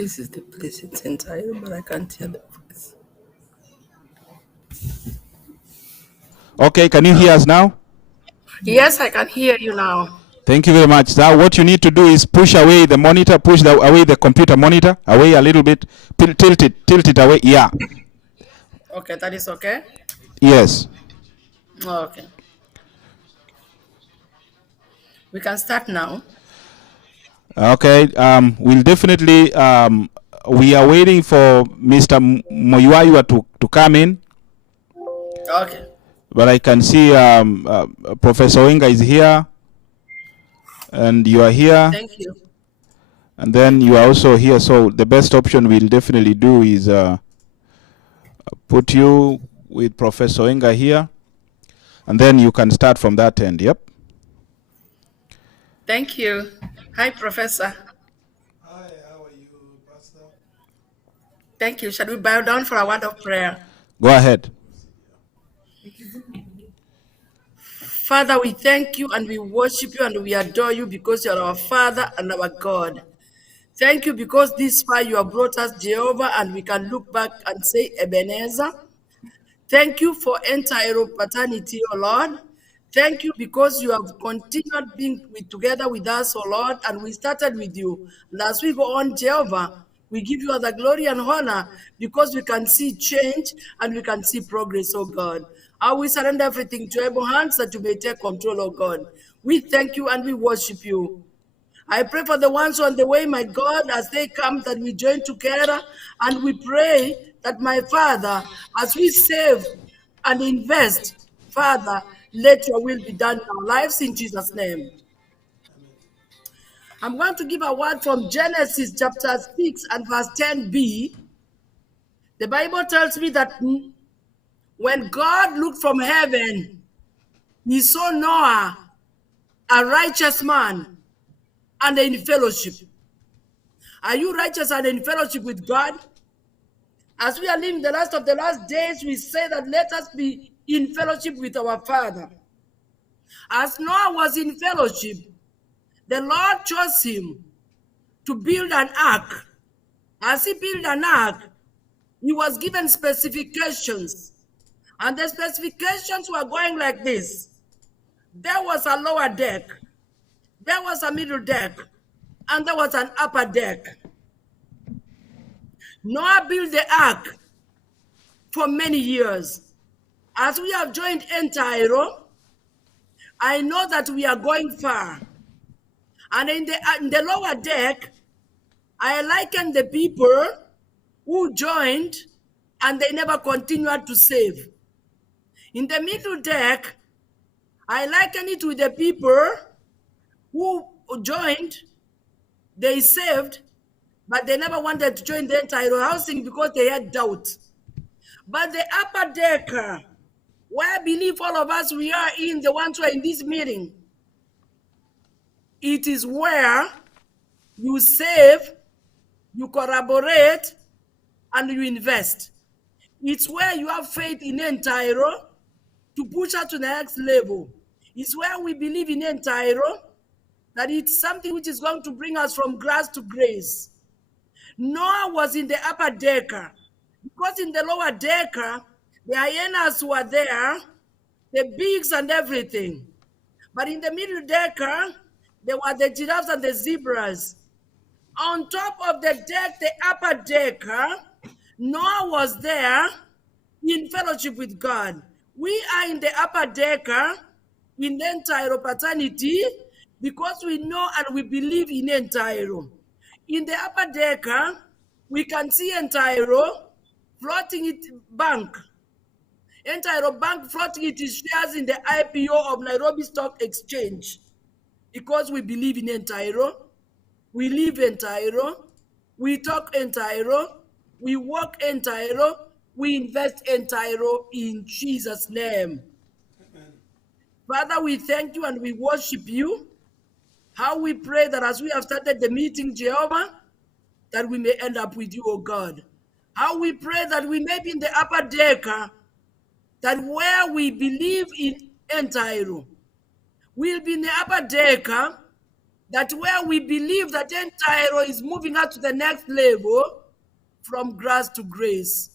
This is the place. It's Entaero, but I can't hear the voice. Okay, can you hear us now? Yes, I can hear you now. Thank you very much. Now what you need to do is push away the monitor, away the computer monitor, away a little bit, tilt it away. Yeah. Okay, that is okay. Yes. Okay, we can start now. Okay. We'll definitely. We are waiting for Mr. Moyuayua to come in, Okay. but I can see Professor Wenga is here, and you are here, Thank you. and then you are also here. So the best option we'll definitely do is put you with Professor Wenga here, and then you can start from that end. Yep. Thank you. Hi, Professor. Hi, how are you, Pastor? Thank you. Shall we bow down for a word of prayer? Go ahead. Father, we thank you and we worship you and we adore you because you are our Father and our God. Thank you because this far you have brought us, Jehovah, and we can look back and say, Ebenezer. Thank you for Entaero paternity, O Lord. Thank you because you have continued being together with us, O Lord, and we started with you. And as we go on, Jehovah, we give you all the glory and honor because we can see change and we can see progress, oh God. I will surrender everything to your able hands that you may take control, oh God. We thank you and we worship you. I pray for the ones on the way, my God, as they come, that we join together and we pray that, my Father, as we save and invest, Father, let your will be done in our lives in Jesus' name. I'm going to give a word from Genesis chapter 6 and verse 10b. The Bible tells me that when God looked from heaven, he saw Noah, a righteous man, and in fellowship. Are you righteous and in fellowship with God? As we are living the last of the last days, we say that let us be in fellowship with our Father. As Noah was in fellowship, the Lord chose him to build an ark. As he built an ark, he was given specifications. And the specifications were going like this. There was a lower deck, there was a middle deck, and there was an upper deck. Noah built the ark for many years. As we have joined Entaero, I know that we are going far. And in the lower deck, I liken the people who joined and they never continued to save. In the middle deck, I liken it with the people who joined, they saved, but they never wanted to join the Entaero housing because they had doubt. But the upper deck, where I believe all of us we are in, the ones who are in this meeting, it is where you save, you collaborate, and you invest. It's where you have faith in Entaero to push us to the next level. It's where we believe in Entaero that it's something which is going to bring us from grace to grace. Noah was in the upper decker because in the lower decker, the hyenas were there, the pigs and everything. But in the middle decker, there were the giraffes and the zebras. On top of the deck, the upper decker, Noah was there in fellowship with God. We are in the upper decker in Entaero paternity because we know and we believe in Entaero. In the upper decker, we can see Entaero floating it bank. Entaero Bank floating its shares in the IPO of Nairobi Stock Exchange because we believe in Entaero, we live Entaero, we talk Entaero, we walk Entaero, we invest Entaero in Jesus' name. Amen. Father, we thank you and we worship you. How we pray that as we have started the meeting, Jehovah, that we may end up with you, O God. How we pray that we may be in the upper decker, that where we believe in Entaero, we'll be in the upper decker that where we believe that Entaero is moving us to the next level from grass to grace.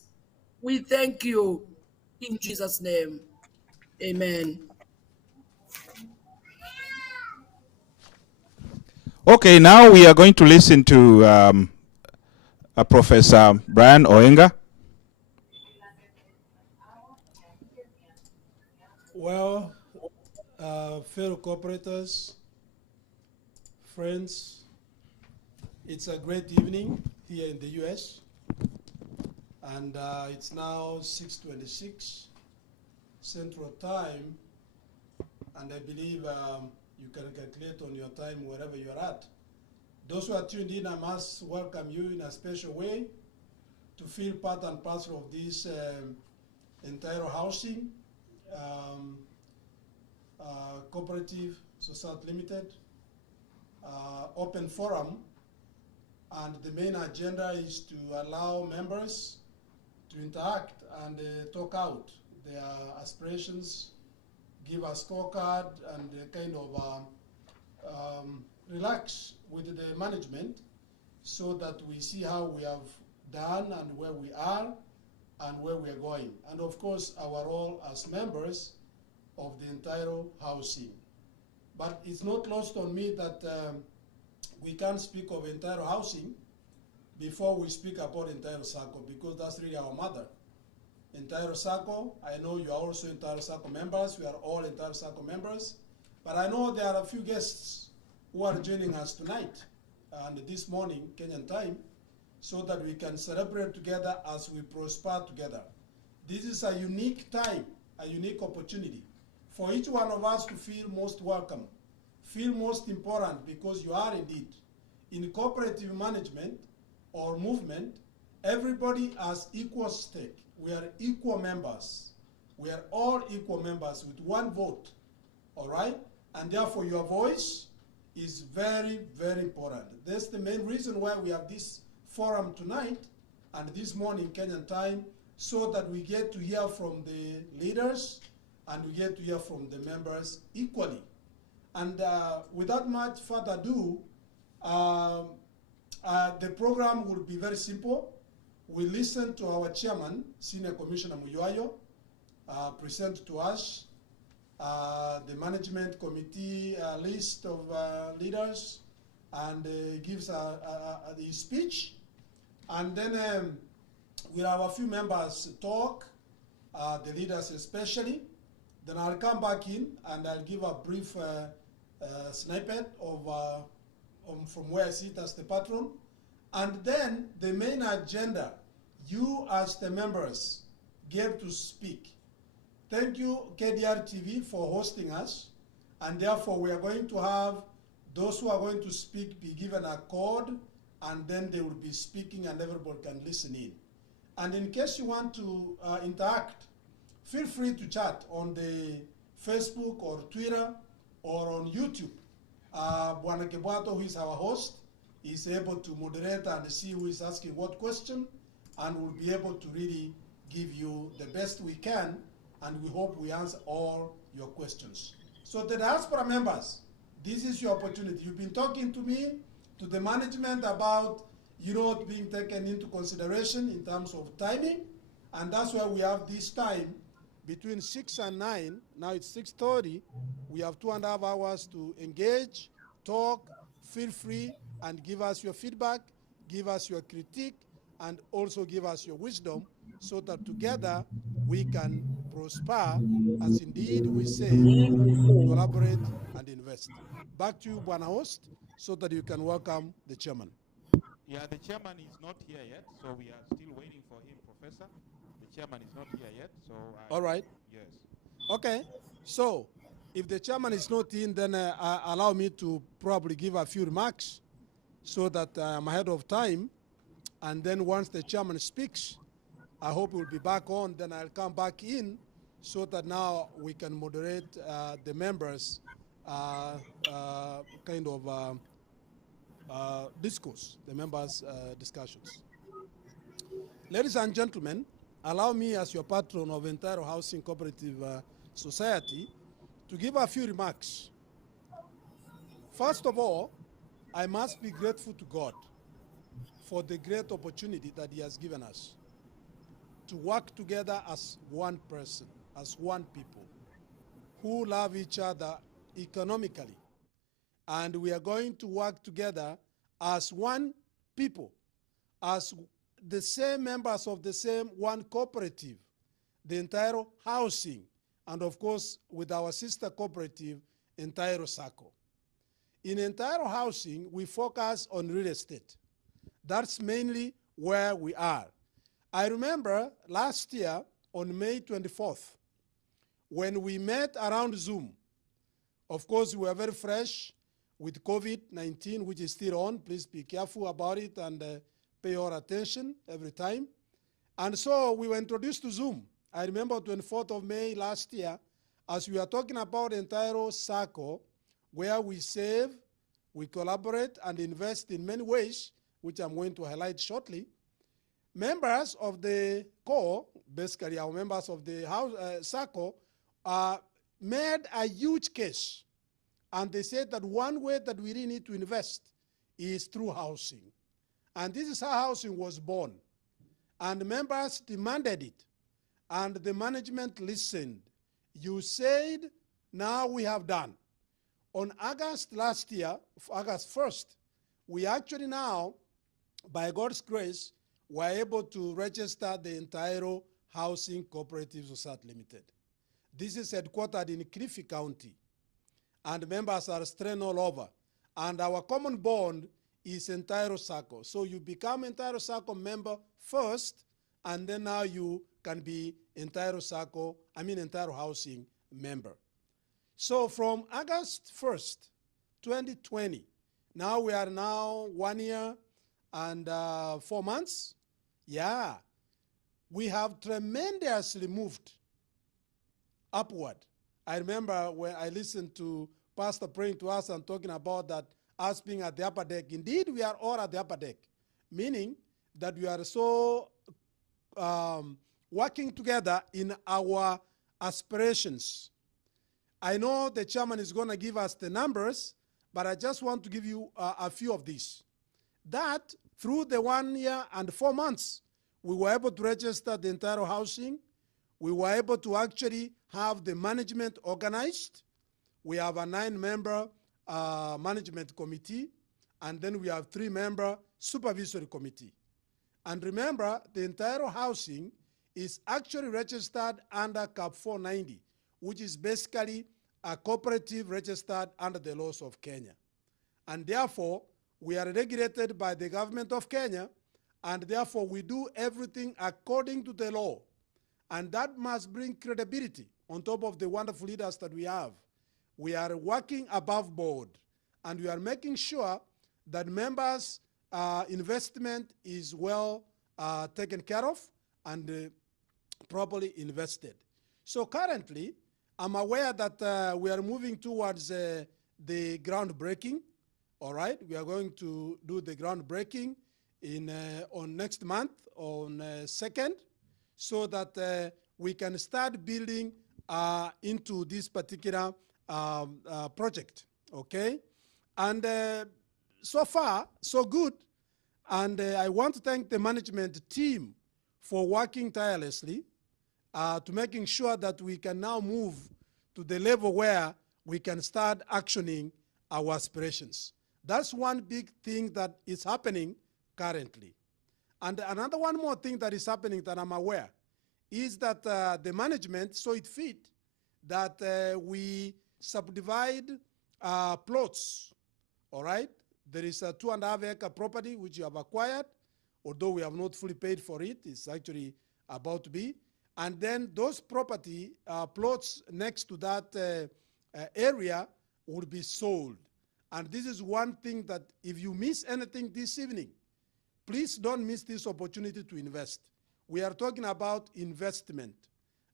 We thank you in Jesus' name. Amen. Okay, now we are going to listen to Professor Brian Oenga. Well, fellow cooperators, friends, it's a great evening here in the US, and it's now 6:26 Central Time, and I believe you can calculate on your time wherever you're at. Those who are tuned in, I must welcome you in a special way to feel part and parcel of this Entaero housing cooperative society limited open forum, and the main agenda is to allow members to interact and talk out their aspirations, give a scorecard, and kind of relax with the management so that we see how we have done and where we are and where we are going. And of course, our role as members of the entire housing. But it's not lost on me that we can't speak of entire housing before we speak about entire circle, because that's really our mother. Entire circle, I know you are also entire circle members. We are all entire circle members. But I know there are a few guests who are joining us tonight and this morning, Kenyan time, so that we can celebrate together as we prosper together. This is a unique time, a unique opportunity for each one of us to feel most welcome, feel most important, because you are indeed. In cooperative management or movement, everybody has equal stake. We are equal members. We are all equal members with one vote, all right? And therefore your voice is very, very important. That's the main reason why we have this forum tonight and this morning Kenyan time, so that we get to hear from the leaders and we get to hear from the members equally. And without much further ado, the program will be very simple. We listen to our chairman, Senior Commissioner Muyoyo, present to us the management committee list of leaders, and gives his speech. And then we'll have a few members talk, the leaders especially. Then I'll come back in and I'll give a brief snippet of from where I sit as the patron. And then the main agenda, you as the members get to speak. Thank you, KDR TV, for hosting us. And therefore, we are going to have those who are going to speak be given a code, and then they will be speaking and everybody can listen in. And in case you want to interact, feel free to chat on the Facebook or Twitter or on YouTube. Bwana Kebwato, who is our host, is able to moderate and see who is asking what question, and will be able to really give you the best we can, and we hope we answer all your questions. So the diaspora members, this is your opportunity. You've been talking to me, to the management about being taken into consideration in terms of timing, and that's why we have this time between 6 and 9. Now it's 6:30. We have 2.5 hours to engage, talk, feel free, and give us your feedback, give us your critique, and also give us your wisdom, so that together we can prosper as indeed we save, collaborate, and invest. Back to you, Bwana Host, so that you can welcome the chairman. Yeah, the chairman is not here yet, so we are still waiting for him, Professor. The chairman is not here yet, so All right. Yes. Okay. So if the chairman is not in, then allow me to probably give a few remarks so that I'm ahead of time. And then once the chairman speaks, I hope we'll be back on, then I'll come back in so that now we can moderate the members' kind of discourse, the members' discussions. Ladies and gentlemen, allow me as your patron of Entaero Housing Cooperative Society to give a few remarks. First of all, I must be grateful to God for the great opportunity that He has given us to work together as one person, as one people, who love each other economically. And we are going to work together as one people, as the same members of the same one cooperative, the Entaero Housing, and of course with our sister cooperative, Entaero Sacco. In Entaero Housing, we focus on real estate. That's mainly where we are. I remember last year on May 24th, when we met around Zoom. Of course, we were very fresh with COVID-19, which is still on. Please be careful about it and pay your attention every time. And so we were introduced to Zoom. I remember 24th of May last year, as we are talking about Entaero Sacco, where we save, we collaborate, and invest in many ways, which I'm going to highlight shortly. Members of the core, basically our members of the house, Sacco, made a huge case. And they said that one way that we really need to invest is through housing. And this is how housing was born. And members demanded it. And the management listened. You said, now we have done. On August last year, August 1st, we actually now, by God's grace, were able to register the Entaero Housing Cooperative Society Limited. This is headquartered in Cliffy County, and members are spread all over. And our common bond is Entaero Sacco. So you become Entaero Sacco member first, and then now you can be Entaero Housing member. So from August 1st, 2020, now we are now 1 year and 4 months. Yeah, we have tremendously moved upward. I remember when I listened to Pastor praying to us and talking about that us being at the upper deck. Indeed, we are all at the upper deck, meaning that we are so working together in our aspirations. I know the chairman is going to give us the numbers, but I just want to give you a few of these. That through the 1 year and 4 months, we were able to register the Entaero Housing. We were able to actually have the management organized. We have a 9-member management committee, and then we have 3-member supervisory committee. And remember, the Entaero Housing is actually registered under CAP 490, which is basically a cooperative registered under the laws of Kenya. And therefore, we are regulated by the government of Kenya, and therefore we do everything according to the law. And that must bring credibility on top of the wonderful leaders that we have. We are working above board, and we are making sure that members' investment is well taken care of and properly invested. So currently, I'm aware that we are moving towards the groundbreaking. All right, we are going to do the groundbreaking on next month on 2nd, so that we can start building into this particular project, okay? And so far, so good. And I want to thank the management team for working tirelessly to making sure that we can now move to the level where we can start actioning our aspirations. That's one big thing that is happening currently. And another one more thing that is happening that I'm aware is that the management saw it fit that we subdivide plots, all right? There is a 2.5 acre property which you have acquired, although we have not fully paid for it. It's actually about to be. And then those property plots next to that area will be sold. And this is one thing that if you miss anything this evening, please don't miss this opportunity to invest. We are talking about investment.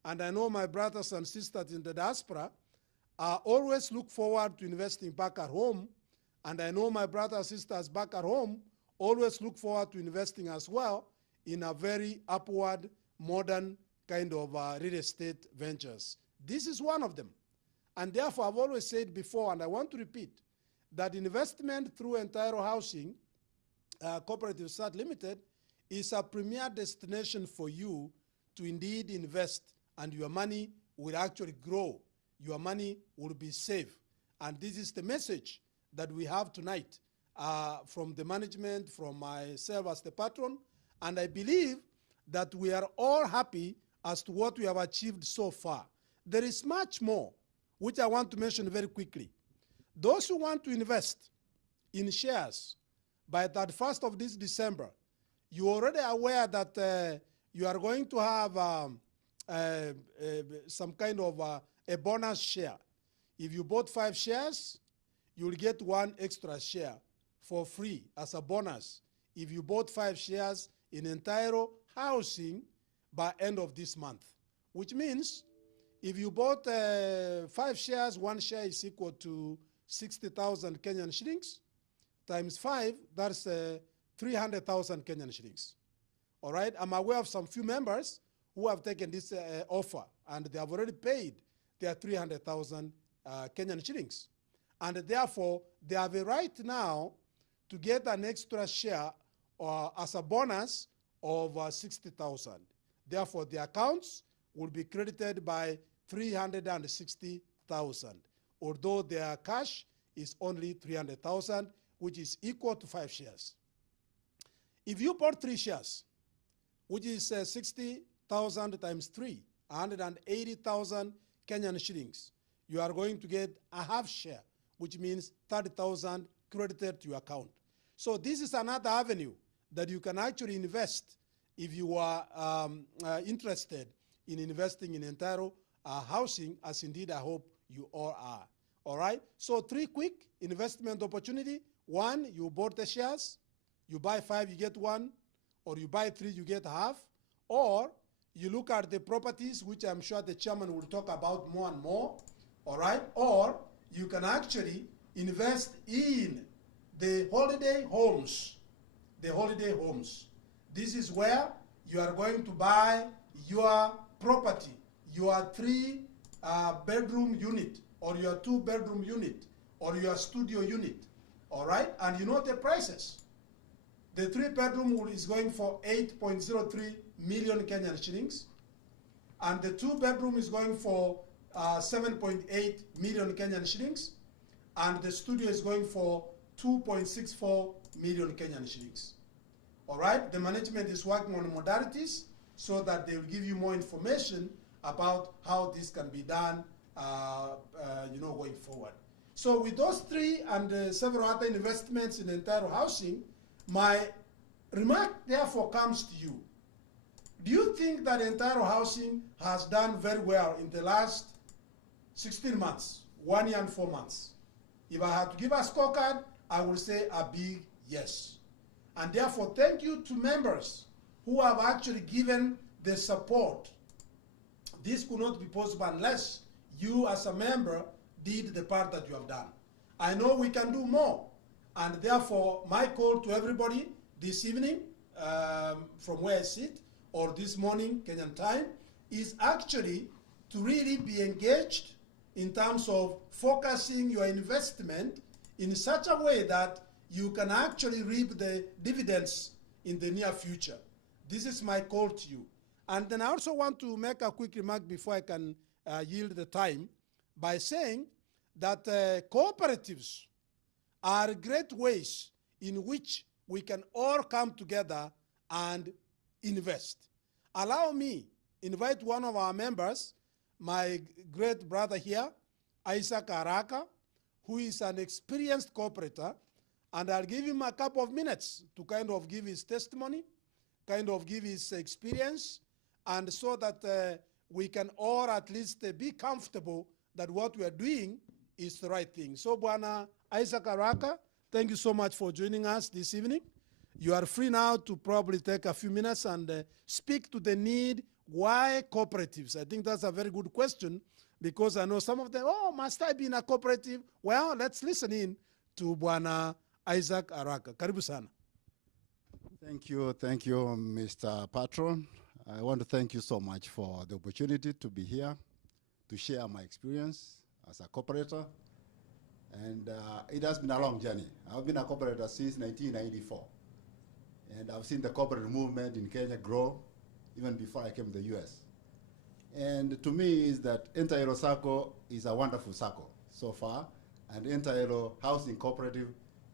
And I know my brothers and sisters in the diaspora always look forward to investing back at home. And I know my brothers and sisters back at home always look forward to investing as well in a very upward, modern kind of real estate ventures. This is one of them. And therefore, I've always said before, and I want to repeat, that investment through Entaero Housing Cooperative Start Limited is a premier destination for you to indeed invest, and your money will actually grow. Your money will be safe. And this is the message that we have tonight from the management, from myself as the patron, and I believe that we are all happy as to what we have achieved so far. There is much more, which I want to mention very quickly. Those who want to invest in shares by the 1st of this December, you're already aware that you are going to have some kind of a bonus share. If you bought 5 shares, you'll get 1 extra share for free as a bonus if you bought 5 shares in Entaero Housing by end of this month, which means if you bought 5 shares, 1 share is equal to 60,000 Kenyan shillings times 5, that's 300,000 Kenyan shillings. All right, I'm aware of some few members who have taken this offer, and they have already paid their 300,000 Kenyan shillings. And therefore, they have a right now to get an extra share as a bonus of 60,000. Therefore, the accounts will be credited by 360,000, although their cash is only 300,000, which is equal to 5 shares. If you bought 3 shares, which is 60,000 times 3, 180,000 Kenyan shillings, you are going to get a half share, which means 30,000 credited to your account. So this is another avenue that you can actually invest if you are interested in investing in Entaero Housing, as indeed I hope you all are. All right, so 3 quick investment opportunity. 1, you bought the shares, you buy 5, you get 1, or you buy 3, you get half, or you look at the properties, which I'm sure the chairman will talk about more and more, all right, or you can actually invest in the holiday homes. The holiday homes. This is where you are going to buy your property, your 3-bedroom unit, or your 2-bedroom unit, or your studio unit, all right? And you know the prices. The 3-bedroom is going for 8.03 million Kenyan shillings, and the 2-bedroom is going for 7.8 million Kenyan shillings, and the studio is going for 2.64 million Kenyan shillings. All right, the management is working on modalities so that they will give you more information about how this can be done, going forward. So with those 3 and several other investments in Entaero Housing, my remark therefore comes to you. Do you think that Entaero Housing has done very well in the last 16 months, 1 year and 4 months? If I had to give a scorecard, I would say a big yes. And therefore, thank you to members who have actually given the support. This could not be possible unless you as a member did the part that you have done. I know we can do more. And therefore, my call to everybody this evening, from where I sit, or this morning, Kenyan time, is actually to really be engaged in terms of focusing your investment in such a way that you can actually reap the dividends in the near future. This is my call to you. And then I also want to make a quick remark before I can yield the time by saying that cooperatives are great ways in which we can all come together and invest. Allow me invite one of our members, my great brother here, Isaac Araka, who is an experienced cooperator, and I'll give him a couple of minutes to kind of give his testimony, kind of give his experience, and so that we can all at least be comfortable that what we are doing is the right thing. So, Bwana Isaac Araka, thank you so much for joining us this evening. You are free now to probably take a few minutes and speak to the need. Why cooperatives? I think that's a very good question, because I know some of them, oh, must I be in a cooperative? Well, let's listen in to Bwana Isaac Araka. Karibu sana. Thank you, Mr. Patron. I want to thank you so much for the opportunity to be here to share my experience as a cooperator. And it has been a long journey. I've been a cooperator since 1994. And I've seen the corporate movement in Kenya grow even before I came to the US. And to me is that Entaero Sacco is a wonderful Sacco so far. And Entaero Housing Cooperative,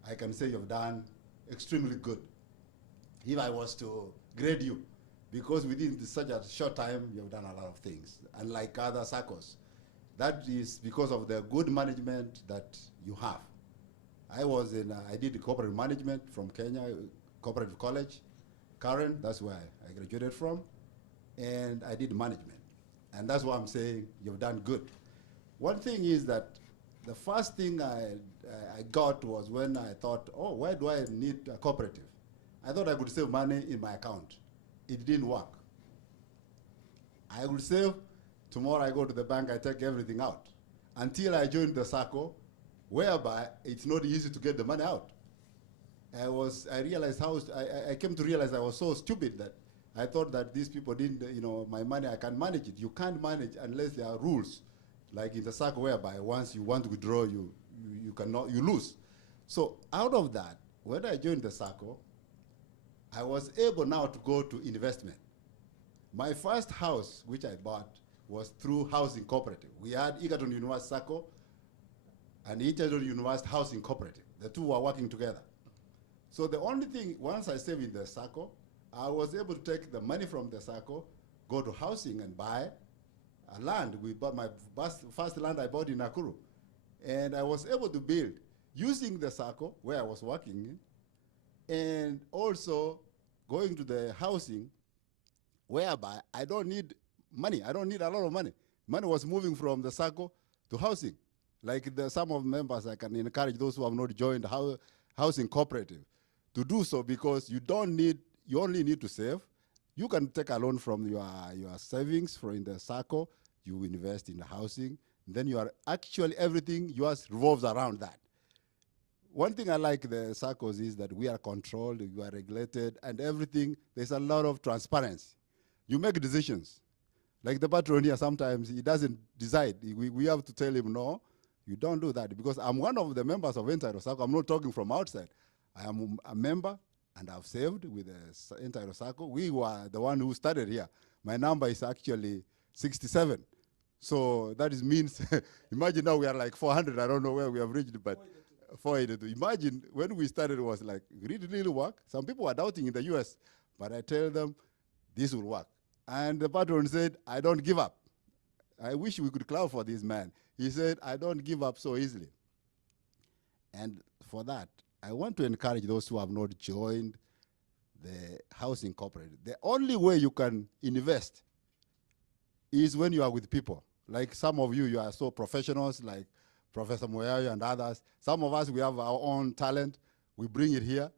I can say you've done extremely good. If I was to grade you, because within such a short time, you've done a lot of things, unlike other SACCOs. That is because of the good management that you have. I did cooperative management from Kenya, Cooperative College, Karen, that's where I graduated from, and I did management. And that's why I'm saying you've done good. One thing is that the first thing I got was when I thought, oh, why do I need a cooperative? I thought I could save money in my account. It didn't work. I would save, tomorrow I go to the bank, I take everything out. Until I joined the SACCO, whereby it's not easy to get the money out. I came to realize I was so stupid that I thought that these people didn't, my money, I can manage it. You can't manage unless there are rules, like in the SACCO, whereby once you want to withdraw, you cannot, you lose. So out of that, when I joined the SACCO, I was able now to go to investment. My first house, which I bought, was through housing cooperative. We had Egerton University SACCO and Egerton University Housing Cooperative. The two were working together. So the only thing, once I saved in the SACCO, I was able to take the money from the SACCO, go to housing and buy a land. We bought my first land I bought in Nakuru. And I was able to build using the SACCO where I was working in, and also going to the housing whereby I don't need money. I don't need a lot of money. Money was moving from the SACCO to housing. Like some of the members, I can encourage those who have not joined the housing cooperative to do so, because you only need to save. You can take a loan from your savings in the SACCO, you invest in the housing, then you are actually everything yours revolves around that. One thing I like the SACCOs is that we are controlled, you are regulated, and everything, there's a lot of transparency. You make decisions. Like the patron here, sometimes he doesn't decide. We have to tell him, no, you don't do that, because I'm one of the members of Entaero Sacco. I'm not talking from outside. I am a member, and I've saved with the Entaero Sacco. We were the one who started here. My number is actually 67. So that means, imagine now we are like 400. I don't know where we have reached, but 482. Imagine when we started, it was like, really work? Some people were doubting in the US, but I tell them, this will work. And the patron said, I don't give up. I wish we could clap for this man. He said, I don't give up so easily. And for that, I want to encourage those who have not joined the housing cooperative. The only way you can invest is when you are with people. Like some of you are so professionals, like Professor Moyayo and others. Some of us, we have our own talent. We bring it here.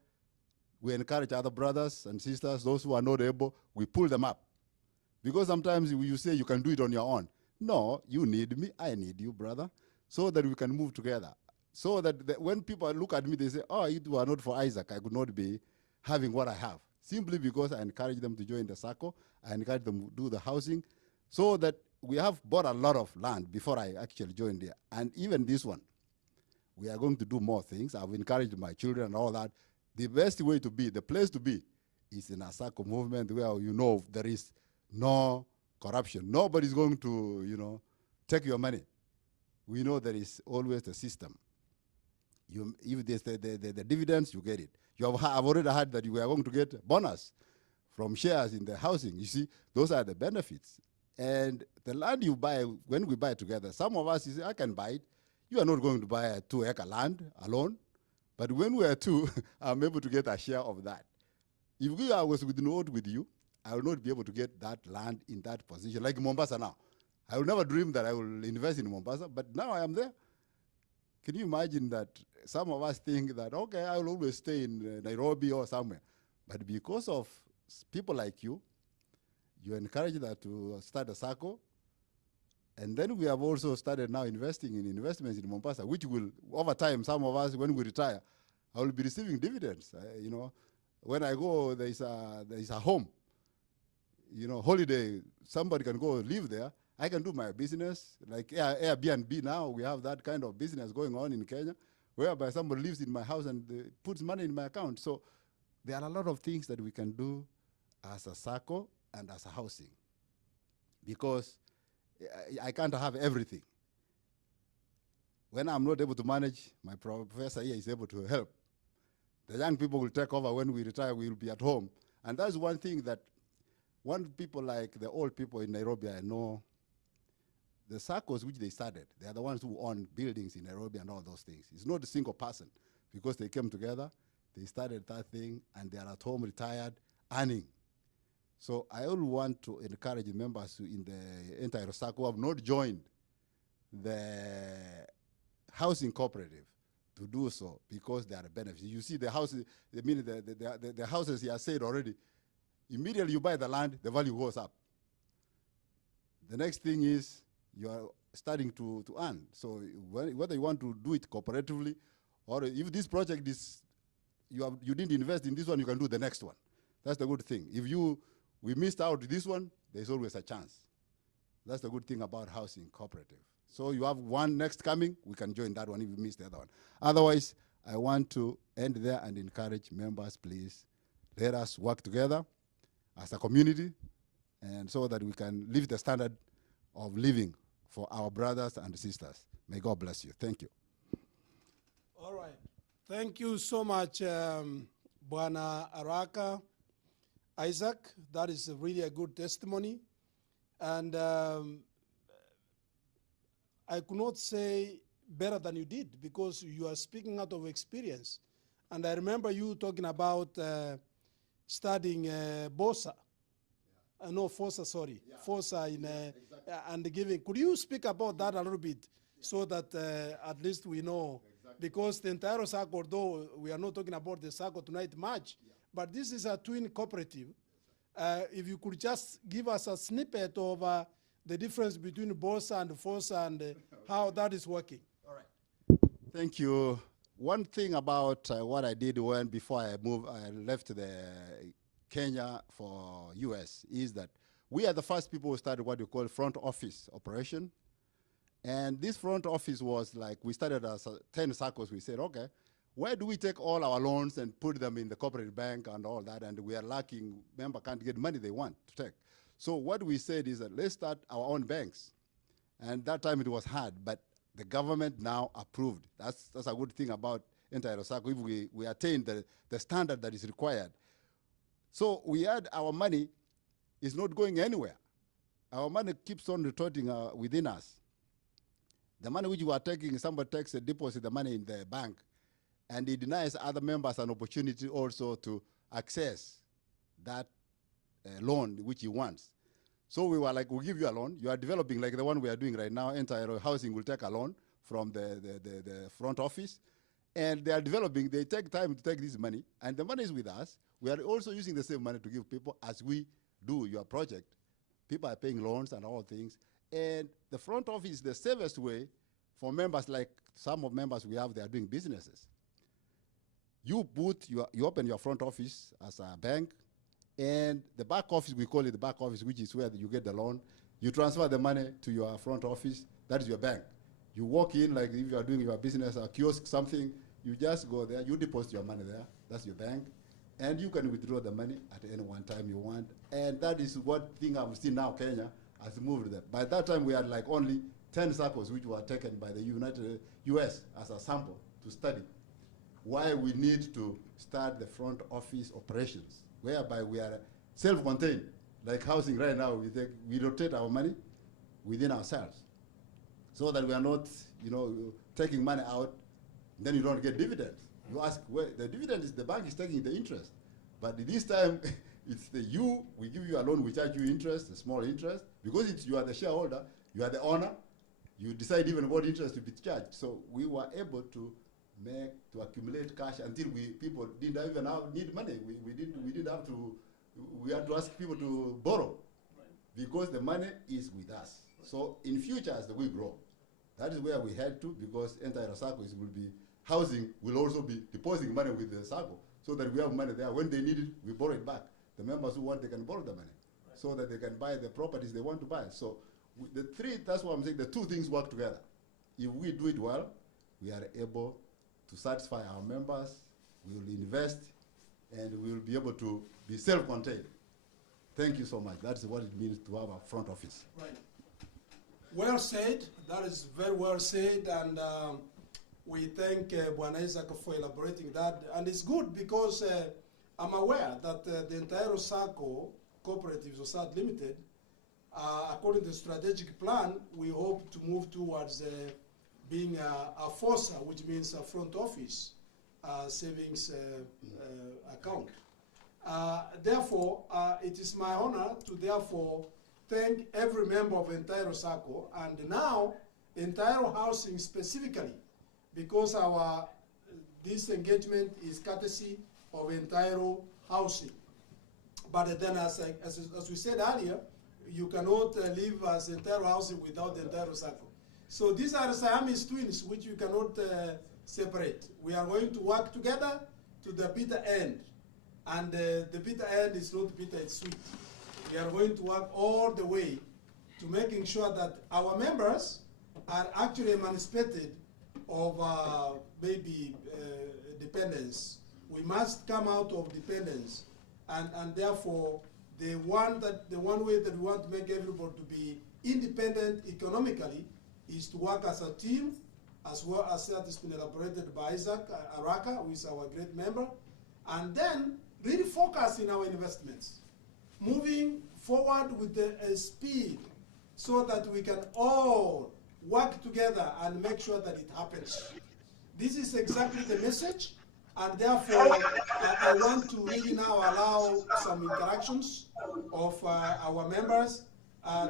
We encourage other brothers and sisters, those who are not able, we pull them up. Because sometimes you say you can do it on your own. No, you need me, I need you, brother, so that we can move together. So that when people look at me, they say, oh, if it were not for Isaac, I could not be having what I have. Simply because I encourage them to join the SACCO, I encourage them to do the housing, so that we have bought a lot of land before I actually joined there. And even this one, we are going to do more things. I've encouraged my children and all that. The best way to be, the place to be, is in a SACCO movement where there is no corruption. Nobody's going to, take your money. We know there is always a system. If there's the dividends, you get it. I've already heard that you are going to get bonus from shares in the housing. You see, those are the benefits. And the land you buy, when we buy together, some of us, you say, I can buy it. You are not going to buy a 2-acre land alone. But when we are two, I'm able to get a share of that. If I was with you, I will not be able to get that land in that position, like Mombasa now. I will never dream that I will invest in Mombasa, but now I am there. Can you imagine that some of us think that, okay, I will always stay in Nairobi or somewhere. But because of people like you encourage that to start a SACCO. And then we have also started now investing in investments in Mombasa, which will, over time, some of us, when we retire, I will be receiving dividends. When I go, there is a home, holiday, somebody can go live there, I can do my business, like Airbnb now, we have that kind of business going on in Kenya, whereby somebody lives in my house and puts money in my account. So there are a lot of things that we can do as a SACCO and as a housing, because I can't have everything. When I'm not able to manage, my professor here is able to help. The young people will take over. When we retire, we will be at home. And that's one thing that people like the old people in Nairobi, I know, the SACCOs which they started, they are the ones who own buildings in Nairobi and all those things. It's not a single person, because they came together, they started that thing, and they are at home, retired, earning. So I only want to encourage the members who in the Entaero SACCO who have not joined the housing cooperative to do so, because there are benefits. You see the houses, I mean the houses he has said already, immediately you buy the land, the value goes up. The next thing is you are starting to earn. So whether you want to do it cooperatively, or if this project is, you didn't invest in this one, you can do the next one. That's the good thing. If we missed out this one, there's always a chance. That's the good thing about housing cooperative. So you have one next coming, we can join that one if you missed the other one. Otherwise, I want to end there and encourage members, please, let us work together as a community, and so that we can lift the standard of living for our brothers and sisters. May God bless you. Thank you. All right. Thank you so much, Bwana Araka. Isaac, that is really a good testimony. And I could not say better than you did, because you are speaking out of experience. And I remember you talking about studying BOSA. No, FOSA, sorry. Yeah. FOSA in, exactly. And giving. Could you speak about that a little bit, so that at least we know? Exactly. Because the entire SACCO, though we are not talking about the SACCO tonight much, but this is a twin cooperative. If you could just give us a snippet of the difference between BOSA and FOSA and how that is working. All right. Thank you. One thing about what I did before I left the Kenya for US is that we are the first people who started what you call front office operation. And this front office was like, we started as 10 SACCOs. We said, okay, where do we take all our loans and put them in the cooperative bank and all that? And we are lacking, member can't get money they want to take. So what we said is that let's start our own banks. And that time it was hard, but the government now approved. That's a good thing about Entaero SACCO. If we attain the standard that is required. So we had our money is not going anywhere. Our money keeps on retorting within us. The money which we are taking, somebody takes a deposit the money in the bank, and he denies other members an opportunity also to access that loan which he wants. So we were like, we'll give you a loan. You are developing like the one we are doing right now. Entaero Housing will take a loan from the front office. And they are developing, they take time to take this money, and the money is with us. We are also using the same money to give people as we do your project. People are paying loans and all things. And the front office is the safest way for members, like some of members we have, they are doing businesses. You open your front office as a bank, and the back office, we call it the back office, which is where you get the loan. You transfer the money to your front office, that is your bank. You walk in, like if you are doing your business, a kiosk, something, you just go there, you deposit your money there, that's your bank, and you can withdraw the money at any one time you want. And that is what thing I've seen now, Kenya has moved there. By that time, we had like only 10 SACCOs which were taken by the US as a sample to study why we need to start the front office operations, whereby we are self-contained. Like housing right now, we rotate our money within ourselves, so that we are not, taking money out, then you don't get dividends. You ask, where the dividend is, the bank is taking the interest. But this time, it's we give you a loan, we charge you interest, a small interest, because you are the shareholder, you are the owner, you decide even what interest to be charged. So we were able to accumulate cash until people didn't even need money. We had to ask people to borrow, because the money is with us. So in future, as we grow, that is where we head to, because Entaero SACCO housing will also be depositing money with the SACCO, so that we have money there. When they need it, we borrow it back. The members who want, they can borrow the money, so that they can buy the properties they want to buy. So that's what I'm saying, the two things work together. If we do it well, we are able to satisfy our members, we will invest, and we will be able to be self-contained. Thank you so much. That's what it means to have a front office. Right. Well said. That is very well said, and we thank Bwana Isaac for elaborating that. And it's good because I'm aware that the Entaero Sacco Cooperative Society Limited, according to the strategic plan, we hope to move towards being a FOSA, which means a front office savings account. Therefore, it is my honor to therefore thank every member of Entaero Sacco, and now Entaero Housing specifically, because this engagement is courtesy of Entaero Housing. But then, as we said earlier, you cannot live as Entaero Housing without Entaero Sacco. So these are Siamese twins, which you cannot separate. We are going to work together to the bitter end. And the bitter end is not bitter, it's sweet. We are going to work all the way to making sure that our members are actually emancipated of maybe dependence. We must come out of dependence. And therefore, the one way that we want to make everybody to be independent economically is to work as a team, as well as that has been elaborated by Isaac Araka, who is our great member, and then really focus in our investments, moving forward with the speed so that we can all work together and make sure that it happens. This is exactly the message, and therefore I want to really now allow some interactions of our members.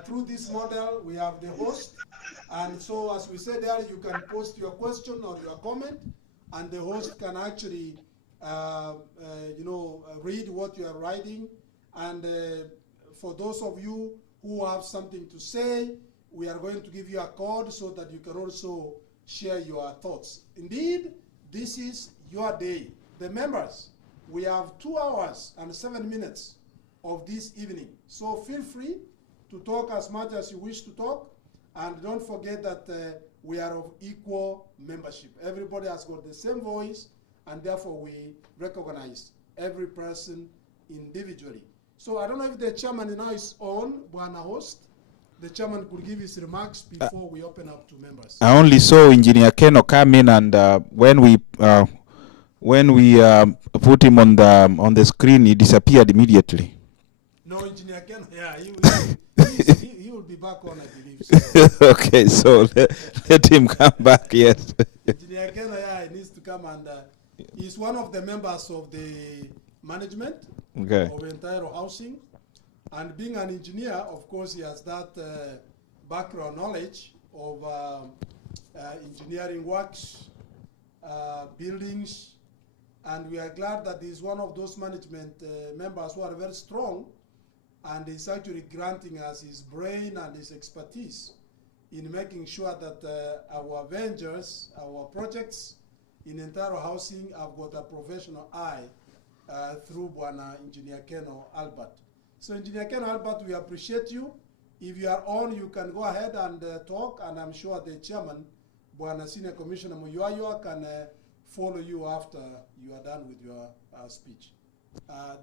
Through this model, we have the host, and so as we said earlier, you can post your question or your comment, and the host can actually read what you are writing. And for those of you who have something to say, we are going to give you a code so that you can also share your thoughts. Indeed, this is your day. The members, we have 2 hours and 7 minutes of this evening. So feel free to talk as much as you wish to talk. And don't forget that we are of equal membership. Everybody has got the same voice, and therefore we recognize every person individually. So I don't know if the chairman now is on, Bwana Host. The chairman could give his remarks before we open up to members. I only saw Engineer Keno come in, and when we put him on the screen, he disappeared immediately. No, Engineer Keno, yeah, he will be back on, I believe. So. Okay, so let him come back, yes. Engineer Keno, yeah, he needs to come, and he's one of the members of the management of Entaero Housing. And being an engineer, of course, he has that background knowledge of engineering works, buildings, and we are glad that he's one of those management members who are very strong, and he's actually granting us his brain and his expertise in making sure that our ventures, our projects in Entaero Housing have got a professional eye through Bwana Engineer Keno Albert. So Engineer Keno Albert, we appreciate you. If you are on, you can go ahead and talk, and I'm sure the chairman, Bwana Senior Commissioner Muyuayo, can follow you after you are done with your speech.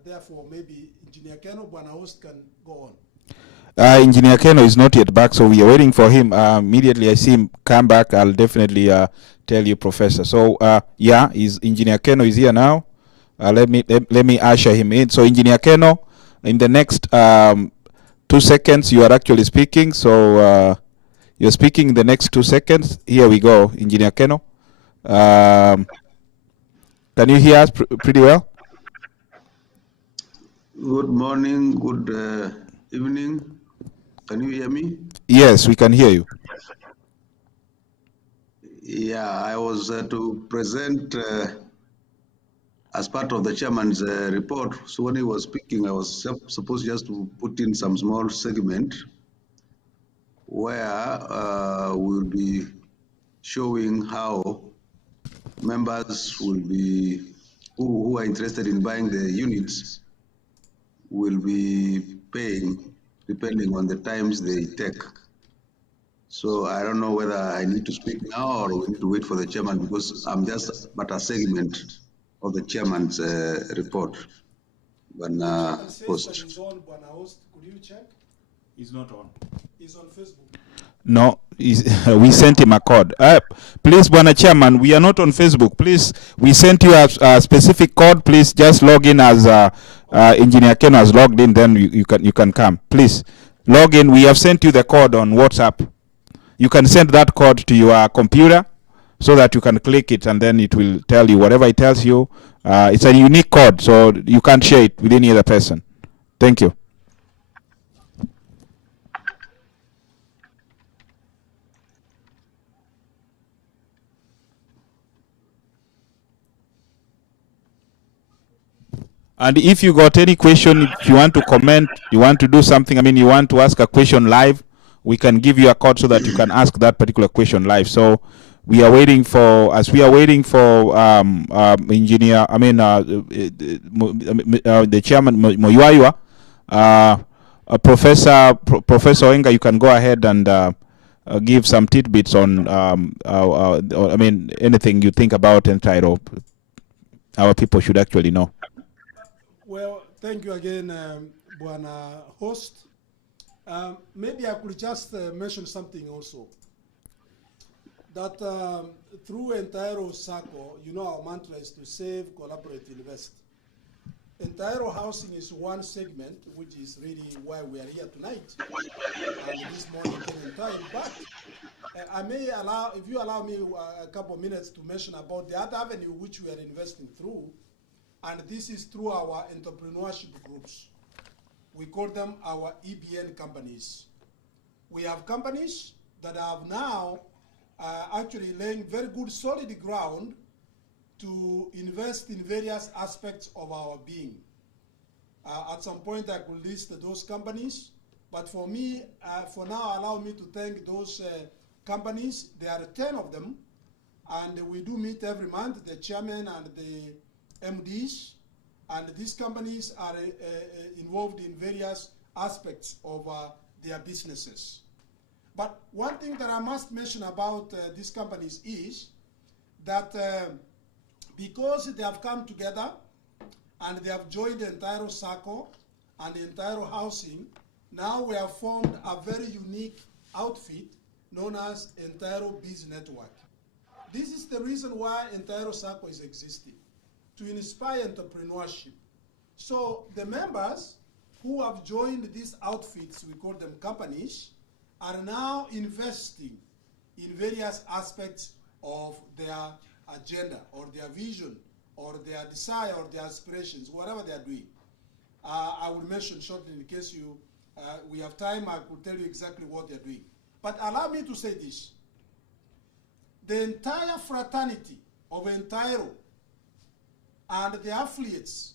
Therefore, maybe Engineer Keno, Bwana Host, can go on. Engineer Keno is not yet back, so we are waiting for him. Immediately I see him come back, I'll definitely tell you, Professor. So yeah, Engineer Keno is here now. Let me usher him in. So Engineer Keno, in the next 2 seconds, you are actually speaking. So you're speaking in the next 2 seconds. Here we go, Engineer Keno. Can you hear us pretty well? Good morning, good evening. Can you hear me? Yes, we can hear you. Yeah, I was to present as part of the chairman's report. So when he was speaking, I was supposed just to put in some small segment where we'll be showing how members will be, who are interested in buying the units, will be paying depending on the times they take. So I don't know whether I need to speak now or we need to wait for the chairman, because I'm just but a segment of the chairman's report. When The chairman says that post. he's on, Bwana Host. Could you check? He's not on. He's on Facebook. No, we sent him a code. Please, Bwana Chairman, we are not on Facebook. Please, we sent you a specific code. Please just log in as Engineer Ken has logged in. Then you can come. Please log in. We have sent you the code on WhatsApp. You can send that code to your computer so that you can click it, and then it will tell you whatever it tells you. It's a unique code, so you can't share it with any other person. Thank you. And if you got any question, if you want to comment, you want to do something, I mean, you want to ask a question live, we can give you a code so that you can ask that particular question live. So we are waiting for, as we are waiting for engineer, I mean, the chairman, Moyuaywa, Professor Enga, you can go ahead and give some tidbits on, I mean, anything you think about Entaero, our people should actually know. Well, thank you again, Bwana Host. Maybe I could just mention something also. That through Entaero SACCO, you know, our mantra is to save, collaborate, invest. Entaero housing is one segment, which is really why we are here tonight, and this morning in time. But I may allow, if you allow me a couple of minutes to mention about the other avenue which we are investing through, and this is through our entrepreneurship groups. We call them our EBN companies. We have companies that have now actually laying very good solid ground to invest in various aspects of our being. At some point I could list those companies, but for me, for now, allow me to thank those companies. There are 10 of them, and we do meet every month, the chairman and the MDs, and these companies are involved in various aspects of their businesses. But one thing that I must mention about these companies is that because they have come together and they have joined the Entaero SACCO and the Entaero Housing, now we have formed a very unique outfit known as Entaero Biz Network. This is the reason why Entaero SACCO is existing, to inspire entrepreneurship. So the members who have joined these outfits, we call them companies, are now investing in various aspects of their agenda or their vision or their desire or their aspirations, whatever they are doing. I will mention shortly in case we have time, I could tell you exactly what they're doing. But allow me to say this. The entire fraternity of Entaero and the affiliates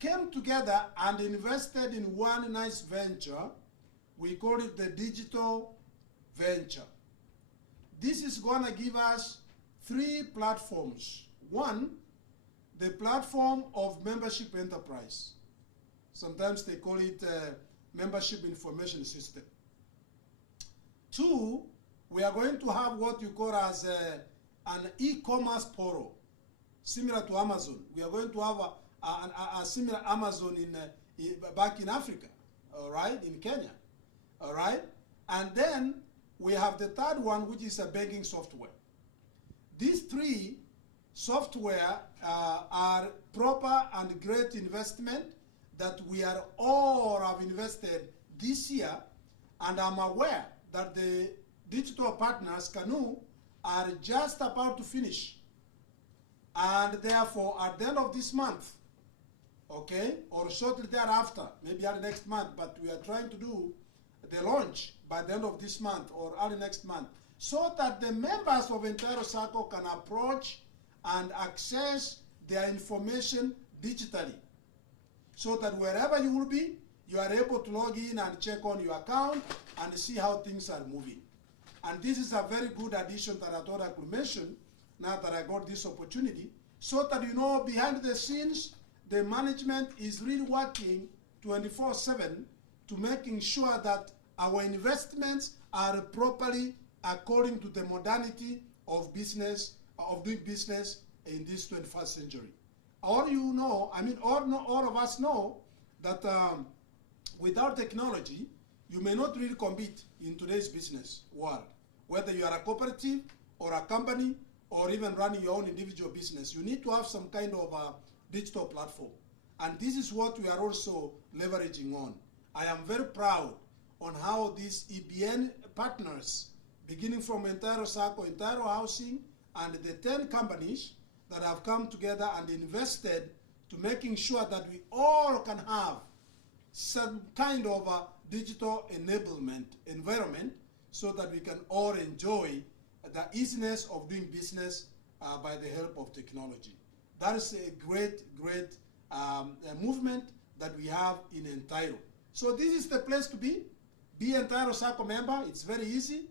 came together and invested in one nice venture. We call it the digital venture. This is going to give us 3 platforms. One, the platform of membership enterprise. Sometimes they call it membership information system. 2, we are going to have what you call as an e-commerce portal, similar to Amazon. We are going to have a similar Amazon back in Africa, all right, in Kenya, all right? And then we have the third one, which is a banking software. These 3 software are proper and great investment that we are all have invested this year, and I'm aware that the digital partners, Canoe, are just about to finish. And therefore, at the end of this month, okay, or shortly thereafter, maybe early next month, but we are trying to do the launch by the end of this month or early next month, so that the members of Entaero SACCO can approach and access their information digitally, so that wherever you will be, you are able to log in and check on your account and see how things are moving. And this is a very good addition that I thought I could mention now that I got this opportunity, so that you know behind the scenes, the management is really working 24/7 to making sure that our investments are properly according to the modernity of business, of doing business in this 21st century. All you know, I mean, all of us know that without technology, you may not really compete in today's business world. Whether you are a cooperative or a company or even running your own individual business, you need to have some kind of a digital platform. And this is what we are also leveraging on. I am very proud on how these EBN partners, beginning from Entaero Sacco, Entaero Housing, and the 10 companies that have come together and invested to making sure that we all can have some kind of a digital enablement environment so that we can all enjoy the easiness of doing business by the help of technology. That is a great movement that we have in Entaero. So this is the place to be. Be Entaero Sacco member. It's very easy.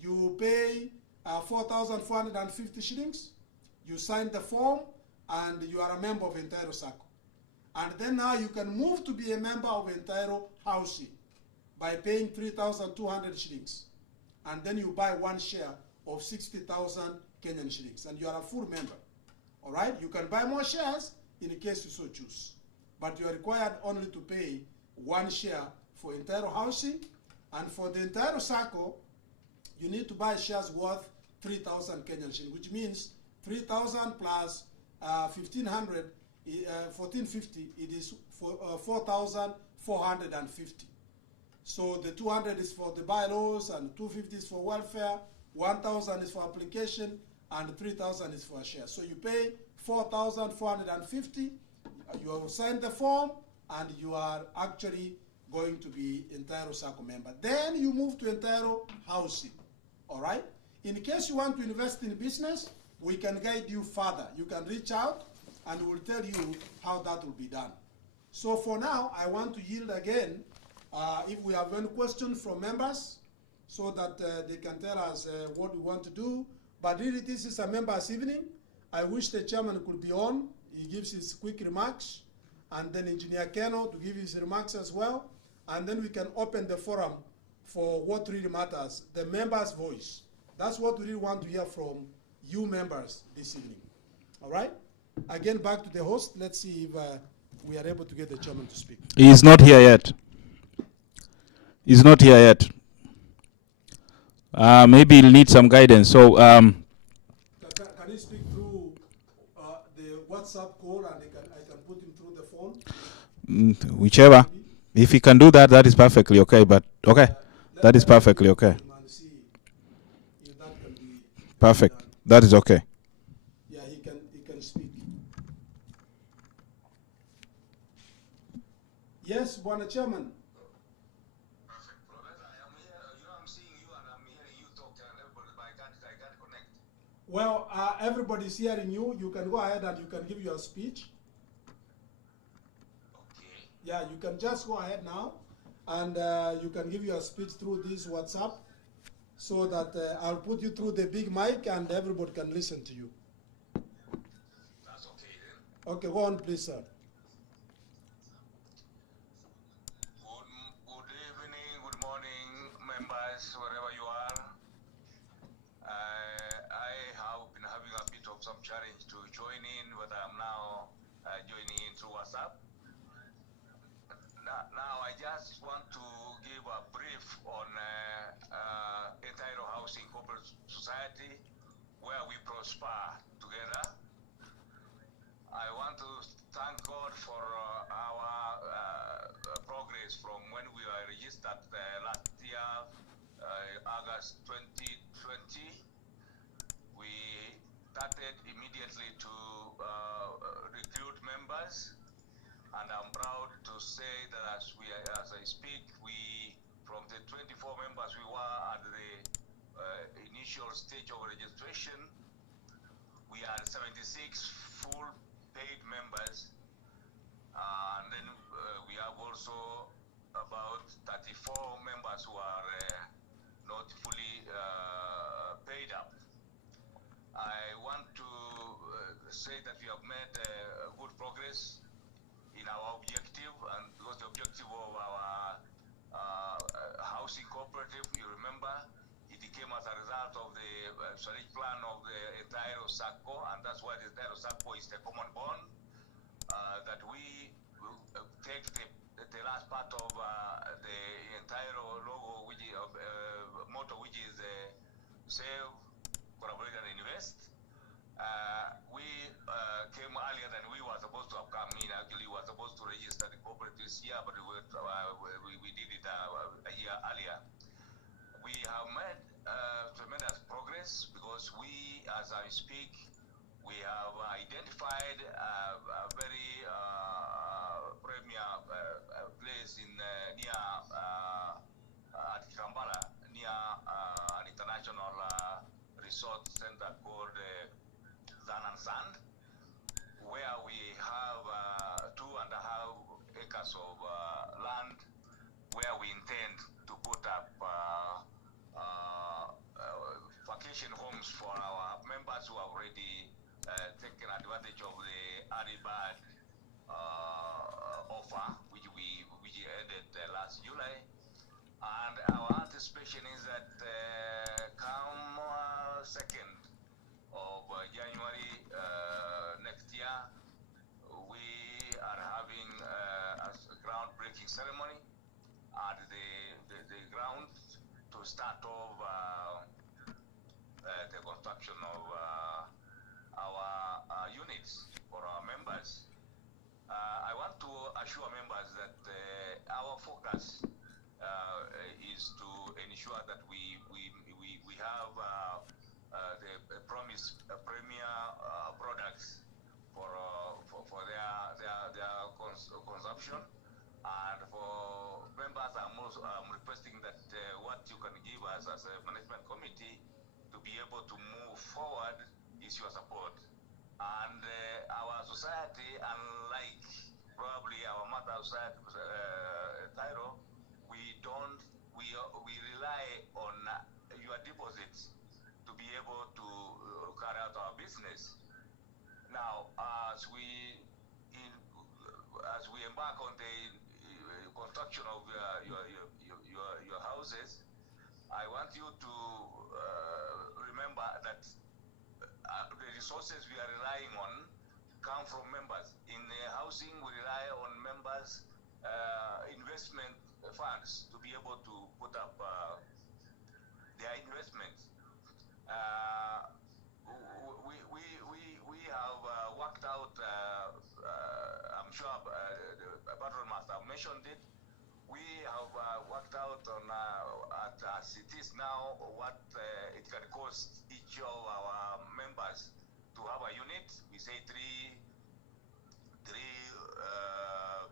You pay 4,450 shillings. You sign the form, and you are a member of Entaero Sacco. And then now you can move to be a member of Entaero Housing by paying 3,200 shillings. And then you buy one share of 60,000 Kenyan shillings, and you are a full member. All right? You can buy more shares in case you so choose. But you are required only to pay one share for Entaero Housing, and for the Entaero Sacco, you need to buy shares worth 3,000 Kenyan shillings, which means 3,000 plus 1,500, 1,450, it is 4,450. So the 200 is for the bylaws, and 250 is for welfare, 1,000 is for application, and 3,000 is for a share. So you pay 4,450, you will sign the form, and you are actually going to be Entaero Sacco member. Then you move to Entaero Housing, all right? In case you want to invest in business, we can guide you further. You can reach out, and we'll tell you how that will be done. So for now, I want to yield again, if we have any questions from members, so that they can tell us what we want to do. But really, this is a members' evening. I wish the chairman could be on. He gives his quick remarks, and then Engineer Keno to give his remarks as well. And then we can open the forum for what really matters, the members' voice. That's what we really want to hear from you members this evening. All right? Again, back to the host. Let's see if we are able to get the chairman to speak. He is not here yet. He's not here yet. Maybe he'll need some guidance. So, Can he speak through the WhatsApp call, and I can put him through the phone? Whichever. If he can do that, that is perfectly okay. But okay, that is perfectly okay. See if that can be Perfect. done. That is okay. Yeah, he can speak. Yes, Bwana Chairman. Perfect, Professor. I am here. I'm seeing you and I'm hearing you talk and everybody, but I can't connect. Well, everybody's hearing you. You can go ahead and you can give your speech. Okay. Yeah, you can just go ahead now, and you can give your speech through this WhatsApp, so that I'll put you through the big mic and everybody can listen to you. That's okay then. Okay, go on, please, sir. Good evening, good morning, members, wherever you are. I have been having a bit of some challenge to join in, but I'm now joining in through WhatsApp. Now, I just want to give a brief on Entaero Housing Corporate Society, where we prosper together. I want to thank God for our progress from when we were registered last year, August 2020. We started immediately to recruit members. And I'm proud to say that as I speak, from the 24 members we were at the initial stage of registration, we had 76 full paid members, and then we have also about 34 members who are not fully paid up. I want to say that we have made good progress in our objective, and because the objective of our housing cooperative, you remember, came as a result of the strategic plan of the Entaero SACCO, and that's why the Entaero SACCO is the common bond that we take the last part of the Entaero logo, which is, motto, which is save, collaborate, and invest. We came earlier than we were supposed to have come in. Actually, we were supposed to register the corporate this year, but we did it a year earlier. We have made tremendous progress because we, as I speak, we have identified a very premier place in near at Kampala, near an international resort center called Sun and Sand, where we have 2.5 acres of land where we intend to put up vacation homes for our members who have already taken advantage of the early bird offer, which ended last July. And our anticipation is that come 2nd of January next year, we are having a groundbreaking ceremony at the ground to start off the construction of our units for our members. I want to assure members that our focus is to ensure that we have the promised premier products for their consumption. And for members, I'm requesting that what you can give us as a management committee to be able to move forward is your support. And our society, unlike probably our mother society, Entaero, we rely on your deposits to be able to carry out our business. Now, as we embark on the construction of your houses, I want you to remember that the resources we are relying on come from members. In housing, we rely on members' investment funds to be able to put up their investments. We have worked out, I'm sure the Patron must have mentioned it, we have worked out on as it is now what it can cost each of our members to have a unit. We say three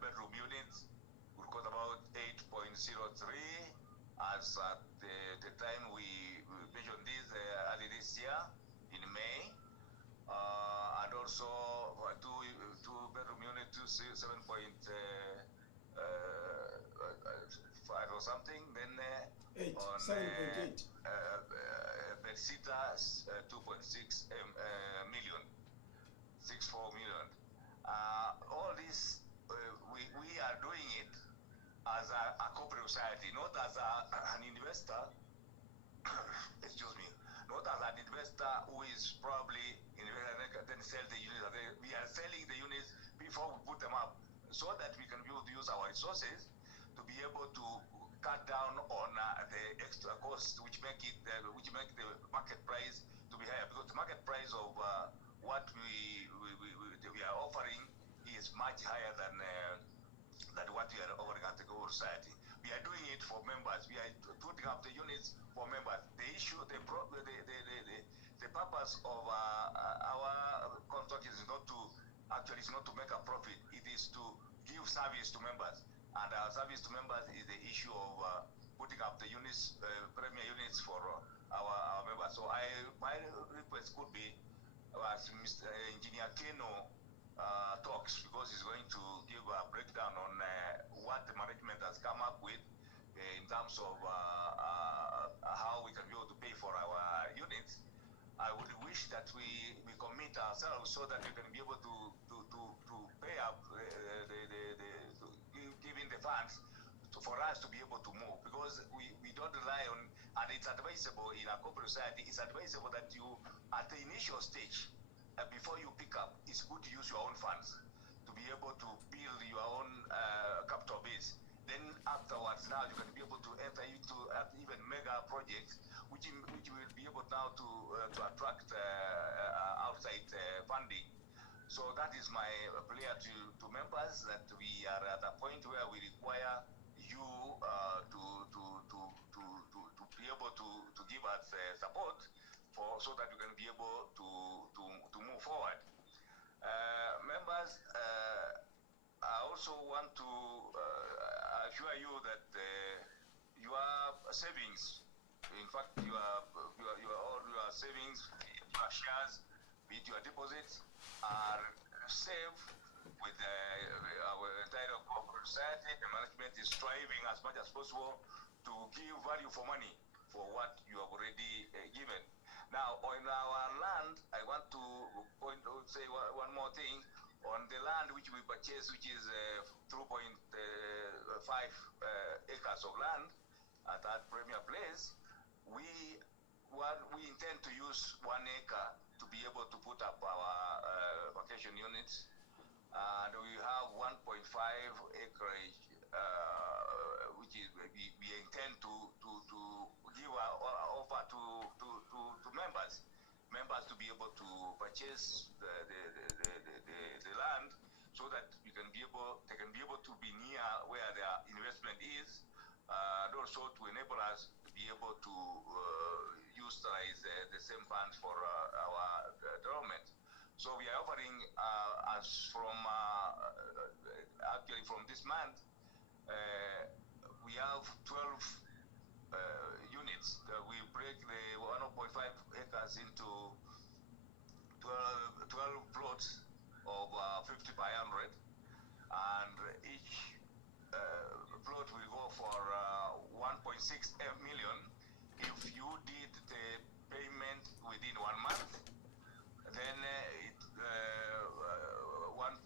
bedroom units would cost about 8.03 as at the time we mentioned this early this year in May, and also for two bedroom unit 7.5 or something. Then on 7.8. Bedsitters 2.6 million, 64 million. All this we are doing it as a corporate society, not as an investor. Excuse me, not as an investor who is probably then sell the units. We are selling the units before we put them up, so that we can be able to use our resources to be able to cut down on the extra costs, which make the market price to be higher, because the market price of what we are offering is much higher than what we are offering at the global society. We are doing it for members. We are putting up the units for members. The issue, the purpose of our contract is not to make a profit. It is to give service to members, and our service to members is the issue of putting up the units, premier units for our members. So my request could be, as Mr. Engineer Keno talks, because he's going to give a breakdown on what the management has come up with in terms of how we can be able to pay for our units. I would wish that we commit ourselves so that we can be able to pay up giving the funds for us to be able to move, because we don't rely on And it's advisable in a corporate society, it's advisable that you, at the initial stage, before you pick up, it's good to use your own funds to be able to build your own capital base. Then afterwards, now you can be able to enter into even mega projects, which will be able now to attract outside funding. So that is my prayer to members, that we are at a point where we require you to be able to give us support so that we can be able to move forward. Members, I also want to assure you that your savings, in fact, all your savings, your shares, with your deposits, are safe with our entire corporate society. The management is striving as much as possible to give value for money for what you have already given. Now, on our land, I want to say one more thing. On the land which we purchased, which is 2.5 acres of land at that premier place, we intend to use 1 acre to be able to put up our vacation units, and we have 1.5 acreage, which is we intend to give our offer to members to be able to purchase the land, so that they can be able to be near where their investment is, and also to enable us to be able to utilize the same funds for our development. So we are offering as from actually from this month, we have 12 units. We break the 1.5 acres into 12 plots of 50 by 100, and each plot will go for 1.6 million. If you did the payment within 1 month, then 1.9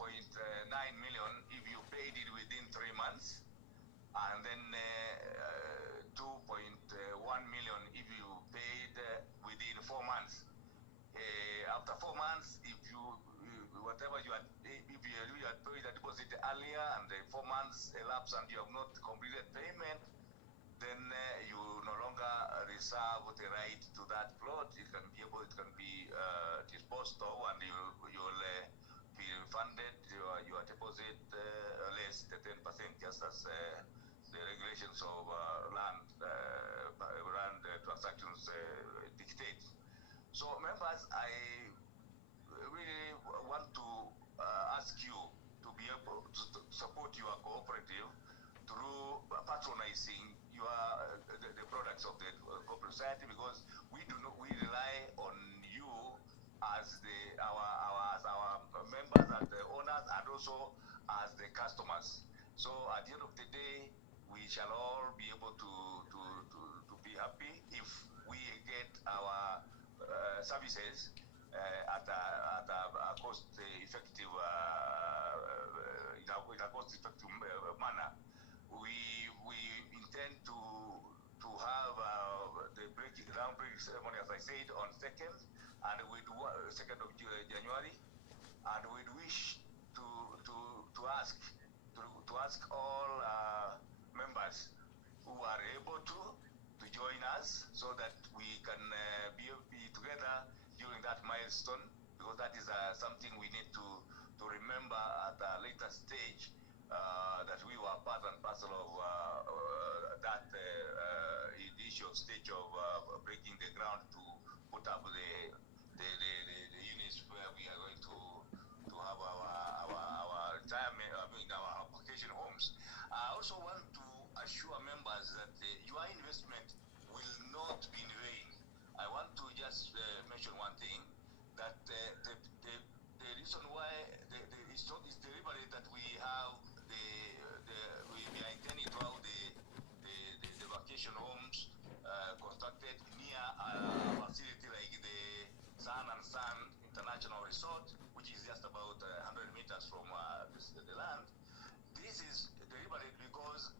million if you paid it within 3 months, and then 2.1 million if you paid within 4 months. After 4 months, if you had paid the deposit earlier and the 4 months elapsed and you have not completed payment, then you no longer reserve the right to that plot. It can be disposed of, and you'll be refunded your deposit less the 10%, just as the regulations of land transactions dictate. So, members, I really want to ask you to be able to support your cooperative through patronizing the products of the corporate society, because we rely on you as our members, as the owners, and also as the customers. So at the end of the day, we shall all be able to be happy if we get our services at a cost-effective manner. We intend to have the groundbreaking ceremony, as I said, on 2nd, and we do 2nd of January, and we'd wish to ask all members who are able to join us, so that we can be together during that milestone, because that is something we need to remember at a later stage, that we were part and parcel of that initial stage of breaking the ground to put up the units where we are going to have our retirement, our vacation homes. I also want to assure members that your investment will not be in vain. I want to just mention one thing, that the reason why it's deliberate that we have we are intending to have the vacation homes constructed near a facility like the Sun and Sun International Resort, which is just about 100 meters from the land. This is deliberate because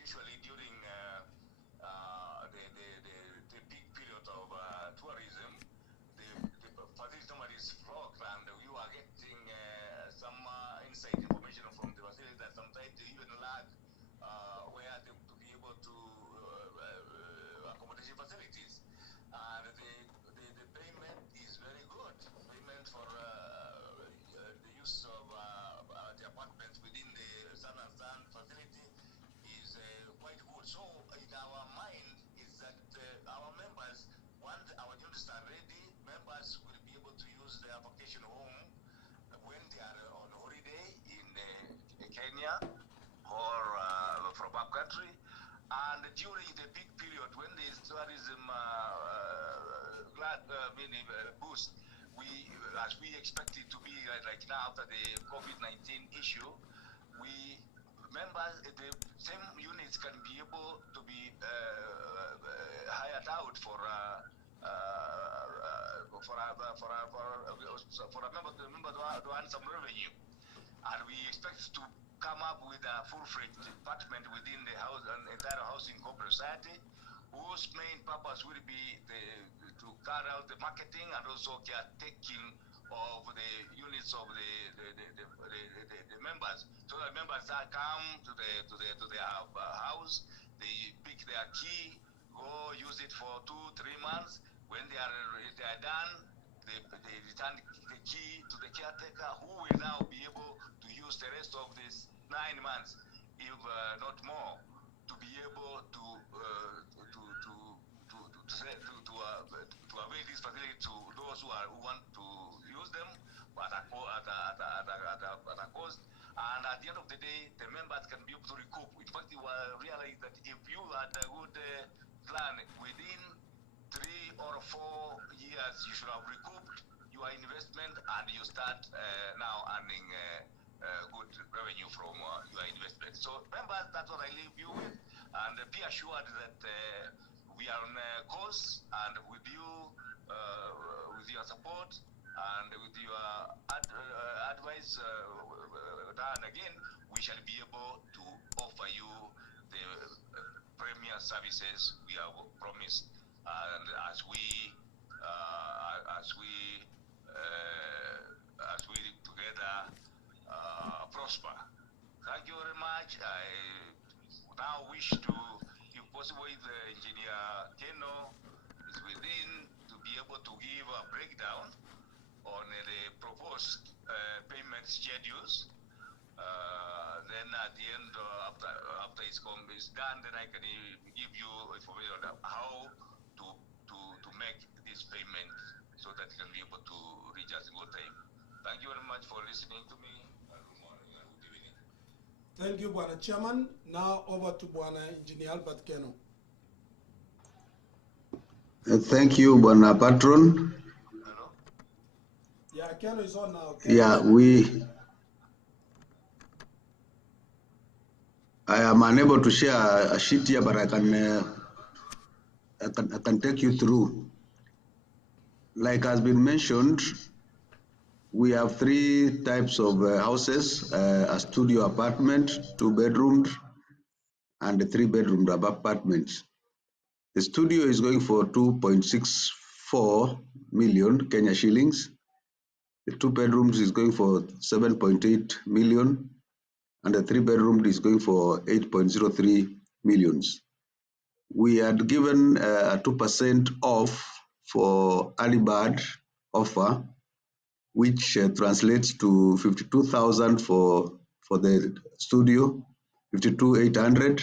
usually during the backcountry. And during the peak period when the tourism boost, as we expect it to be like now after the COVID-19 issue, we members, the same units can be able to be hired out for a member to earn some revenue, and we expect to come up with a full-fledged department within the Entaero housing corporate society, whose main purpose will be to carry out the marketing and also caretaking of the units of the members. So the members that come to their house, they pick their key, go use it for 2-3 months. When they are done, they return the key to the caretaker, who will now be able to use the rest of this 9 months, if not more, to be able to avail this facility to those who want to use them at a cost. And at the end of the day, the members can be able to recoup. In fact, you will realize that if you had a good plan within 3 or 4 years, you should have recouped your investment, and you start now earning good revenue from your investment. So members, that's what I leave you with, and be assured that we are on course, and with you, with your support and with your advice done again, we shall be able to offer you the premier services we have promised, and as we together prosper. Thank you very much. I now wish to, if possible, if Engineer Keno is within, to be able to give a breakdown on the proposed payment schedules. Then at the end, after it's done, then I can give you information on how to make this payment so that you can be able to reach us in good time. Thank you very much for listening to me. Good morning and good evening. Thank you, Bwana Chairman. Now over to Bwana Engineer Albert Keno. Thank you, Bwana Patron. Hello? Yeah, Keno is on now. Keno. Yeah, I am unable to share a sheet here, but I can take you through. Like has been mentioned, we have 3 types of houses: a studio apartment, 2 bedrooms, and a 3-bedroom apartments. The studio is going for 2.64 million Kenya shillings. The 2 bedrooms is going for 7.8 million, and the 3-bedroom is going for 8.03 millions. We had given a 2% off for early bird offer, which translates to 52,000 for the studio, 52,800,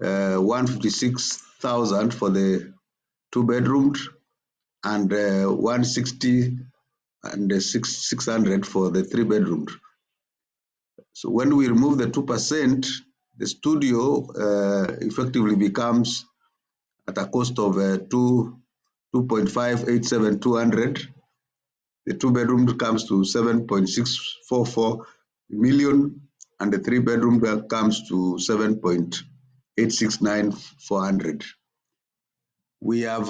156,000 for the 2 bedrooms, and 160 and 600 for the 3 bedrooms. So when we remove the 2%, the studio effectively becomes at a cost of 2.587200. The 2 bedroom comes to 7.644 million, and the 3 bedroom comes to 7.869400. We have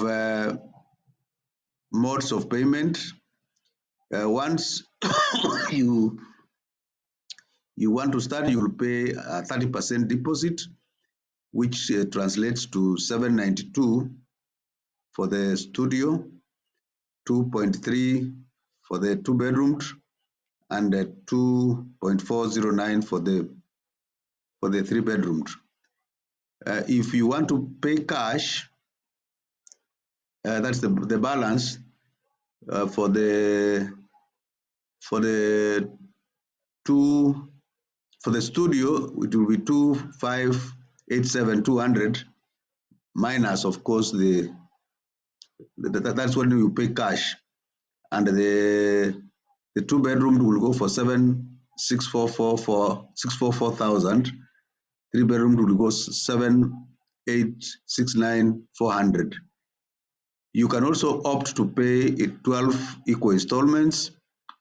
modes of payment. Once you want to start, you will pay a 30% deposit, which translates to 792 for the studio, 2.3 for the 2 bedrooms, and 2.409 for the 3 bedrooms. If you want to pay cash, that's the balance for the studio. It will be 2,587,200 minus, of course, that's when you pay cash, and the 2 bedroom will go for 644,000, Three bedroom will go 7,869,400. You can also opt to pay it 12 equal installments,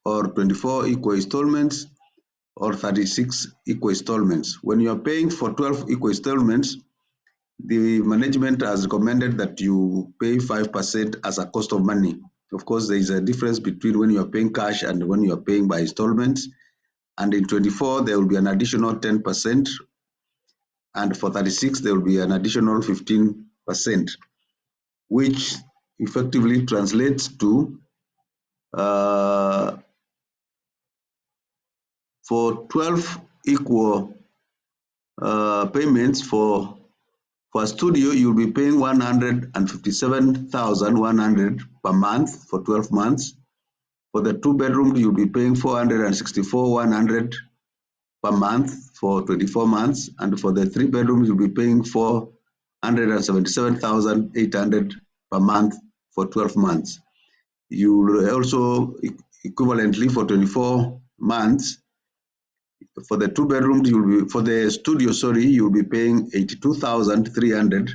or 24 equal installments, or 36 equal installments. When you are paying for 12 equal installments, the management has recommended that you pay 5% as a cost of money. Of course, there is a difference between when you are paying cash and when you are paying by installments. And in 24, there will be an additional 10%. And for 36, there will be an additional 15%, which effectively translates to for 12 equal payments for a studio, you'll be paying 157,100 per month for 12 months. For the two bedroom, you'll be paying 464,100 per month for 24 months. And for the three bedroom, you'll be paying 477,800 per month for 12 months. You will also equivalently for 24 months. For the two bedrooms, for the studio, you'll be paying 82,300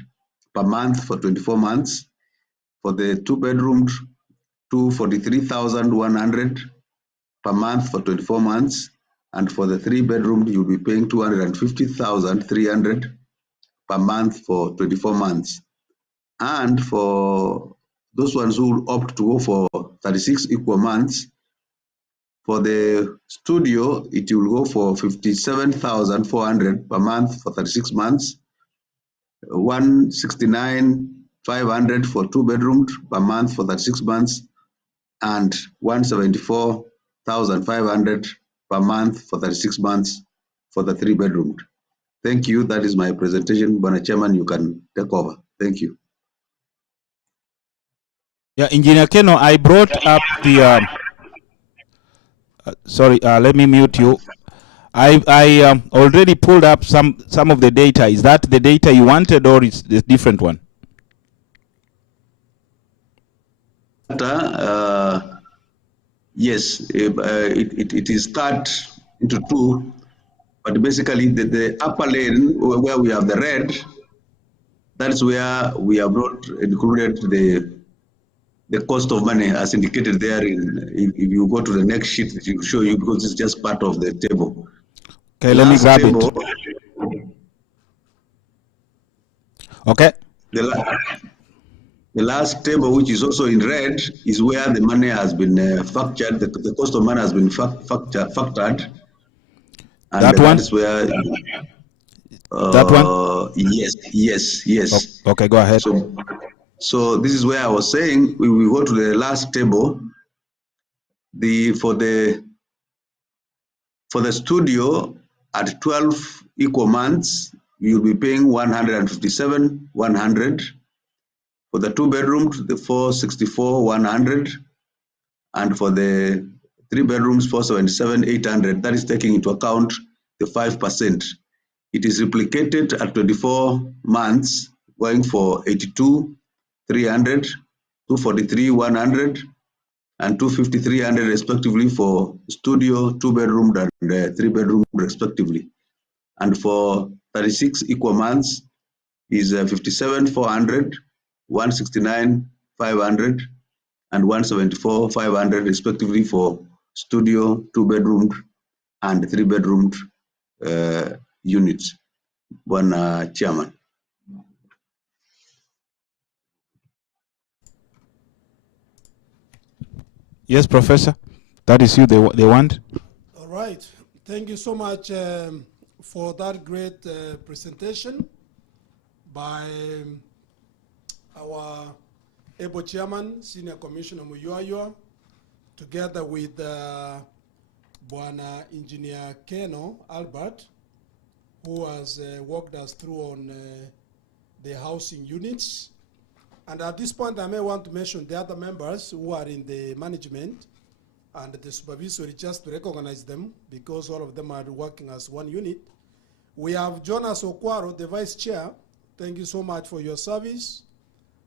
per month for 24 months. For the two bedrooms, 243,100 per month for 24 months. And for the three bedroom, you'll be paying 250,300 per month for 24 months. And for those ones who opt to go for 36 equal months, for the studio, it will go for 57,400 per month for 36 months, 169,500 for two bedrooms per month for 36 months, and 174,500 per month for 36 months for the three bedroom. Thank you. That is my presentation. Bwana Chairman, you can take over. Thank you. Yeah, Engineer Keno, I brought up the sorry, let me mute you. I already pulled up some of the data. Is that the data you wanted, or is the different one? Yes, it is cut into two, but basically the upper lane where we have the red, that's where we have not included the cost of money as indicated there. If you go to the next sheet, it will show you, because it's just part of the table. Okay, let me grab it. Okay. The last table, which is also in red, is where the money has been factored, the cost of money has been factored. And that one? That is where. That one? Yes. Okay, go ahead. So this is where I was saying we will go to the last table. For the studio at 12 equal months, you'll be paying 157,100. For the two bedrooms, the 464,100, and for the three bedrooms, 477,800. That is taking into account the 5%. It is replicated at 24 months, going for 82,300, 243,100, and 250,300 respectively for studio, two bedroom, and three bedroom respectively. And for 36 equal months is 57,400, 169,500, and 174,500 respectively for studio, two bedroom, and three bedroom units. One Chairman. Yes, Professor. That is you they want. All right. Thank you so much for that great presentation by our able chairman, Senior Commissioner Muyoyo, together with Bwana Engineer Keno Albert, who has walked us through on the housing units. And at this point, I may want to mention the other members who are in the management and the supervisory, just to recognize them, because all of them are working as one unit. We have Jonas Okwaro, the vice chair. Thank you so much for your service.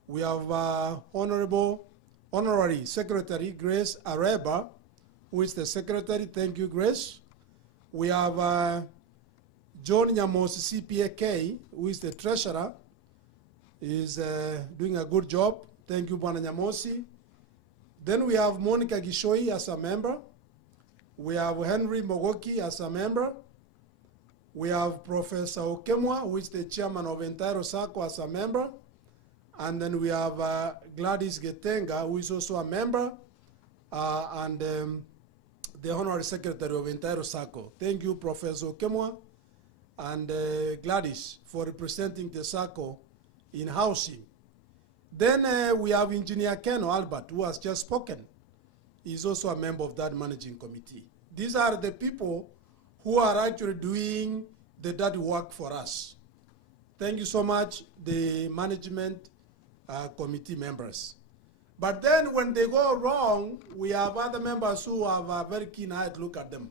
We have Honorary Secretary Grace Areba, who is the secretary. Thank you, Grace. We have John Nyamos CPAK, who is the treasurer, is doing a good job. Thank you, Bwana Nyamosi. Then we have Monica Gishoi as a member. We have Henry Mogoki as a member. We have Professor Okemwa, who is the chairman of Entaero Sacco, as a member. And then we have Gladys Getenga, who is also a member, and the honorary secretary of Entaero Sacco. Thank you, Professor Okemwa and Gladys, for representing the Sacco in housing. Then we have Engineer Keno Albert, who has just spoken. He's also a member of that managing committee. These are the people who are actually doing the dirty work for us. Thank you so much, the management committee members. But then when they go wrong, we have other members who have a very keen eye to look at them.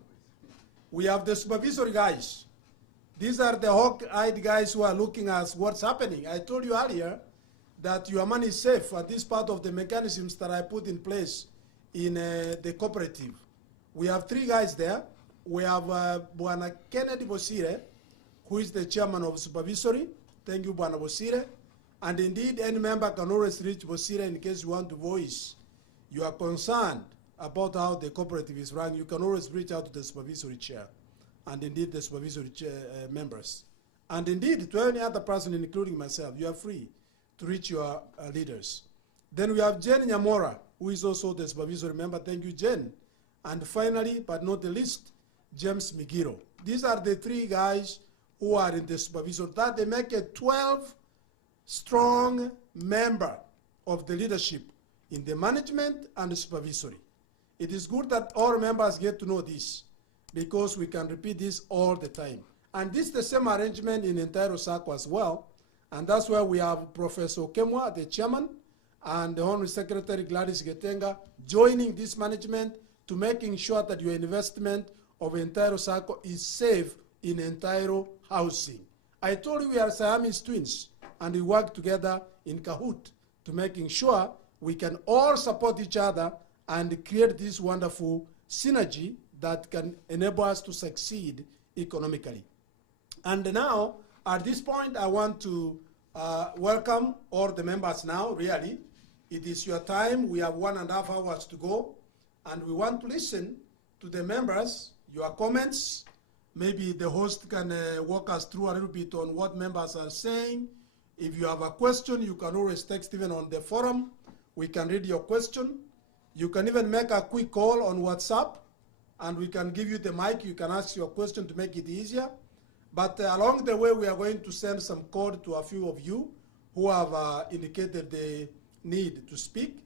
We have the supervisory guys. These are the hawk-eyed guys who are looking at what's happening. I told you earlier that your money is safe at this part of the mechanisms that I put in place in the cooperative. We have 3 guys there. We have Bwana Kennedy Bosire, who is the chairman of supervisory. Thank you, Bwana Bosire. And indeed, any member can always reach Bosire in case you want to voice you are concerned about how the cooperative is run. You can always reach out to the supervisory chair, and indeed the supervisory chair, members. And indeed, to any other person, including myself, you are free to reach your leaders. Then we have Jen Nyamora, who is also the supervisory member. Thank you, Jen. And finally, but not the least, James Migiro. These are the 3 guys who are in the supervisory. That they make a 12-strong member of the leadership in the management and the supervisory. It is good that all members get to know this, because we can repeat this all the time. And this is the same arrangement in Entaero Sacco as well. And that's why we have Professor Okemwa, the chairman, and the Honorary Secretary Gladys Getenga joining this management to making sure that your investment of Entaero Sacco is safe in Entaero housing. I told you we are Siamese twins, and we work together in Kahoot to making sure we can all support each other and create this wonderful synergy that can enable us to succeed economically. And now, at this point, I want to welcome all the members now, really. It is your time. We have 1.5 hours to go, and we want to listen to the members, your comments. Maybe the host can walk us through a little bit on what members are saying. If you have a question, you can always text even on the forum. We can read your question. You can even make a quick call on WhatsApp, and we can give you the mic. You can ask your question to make it easier. But along the way, we are going to send some code to a few of you who have indicated the need to speak.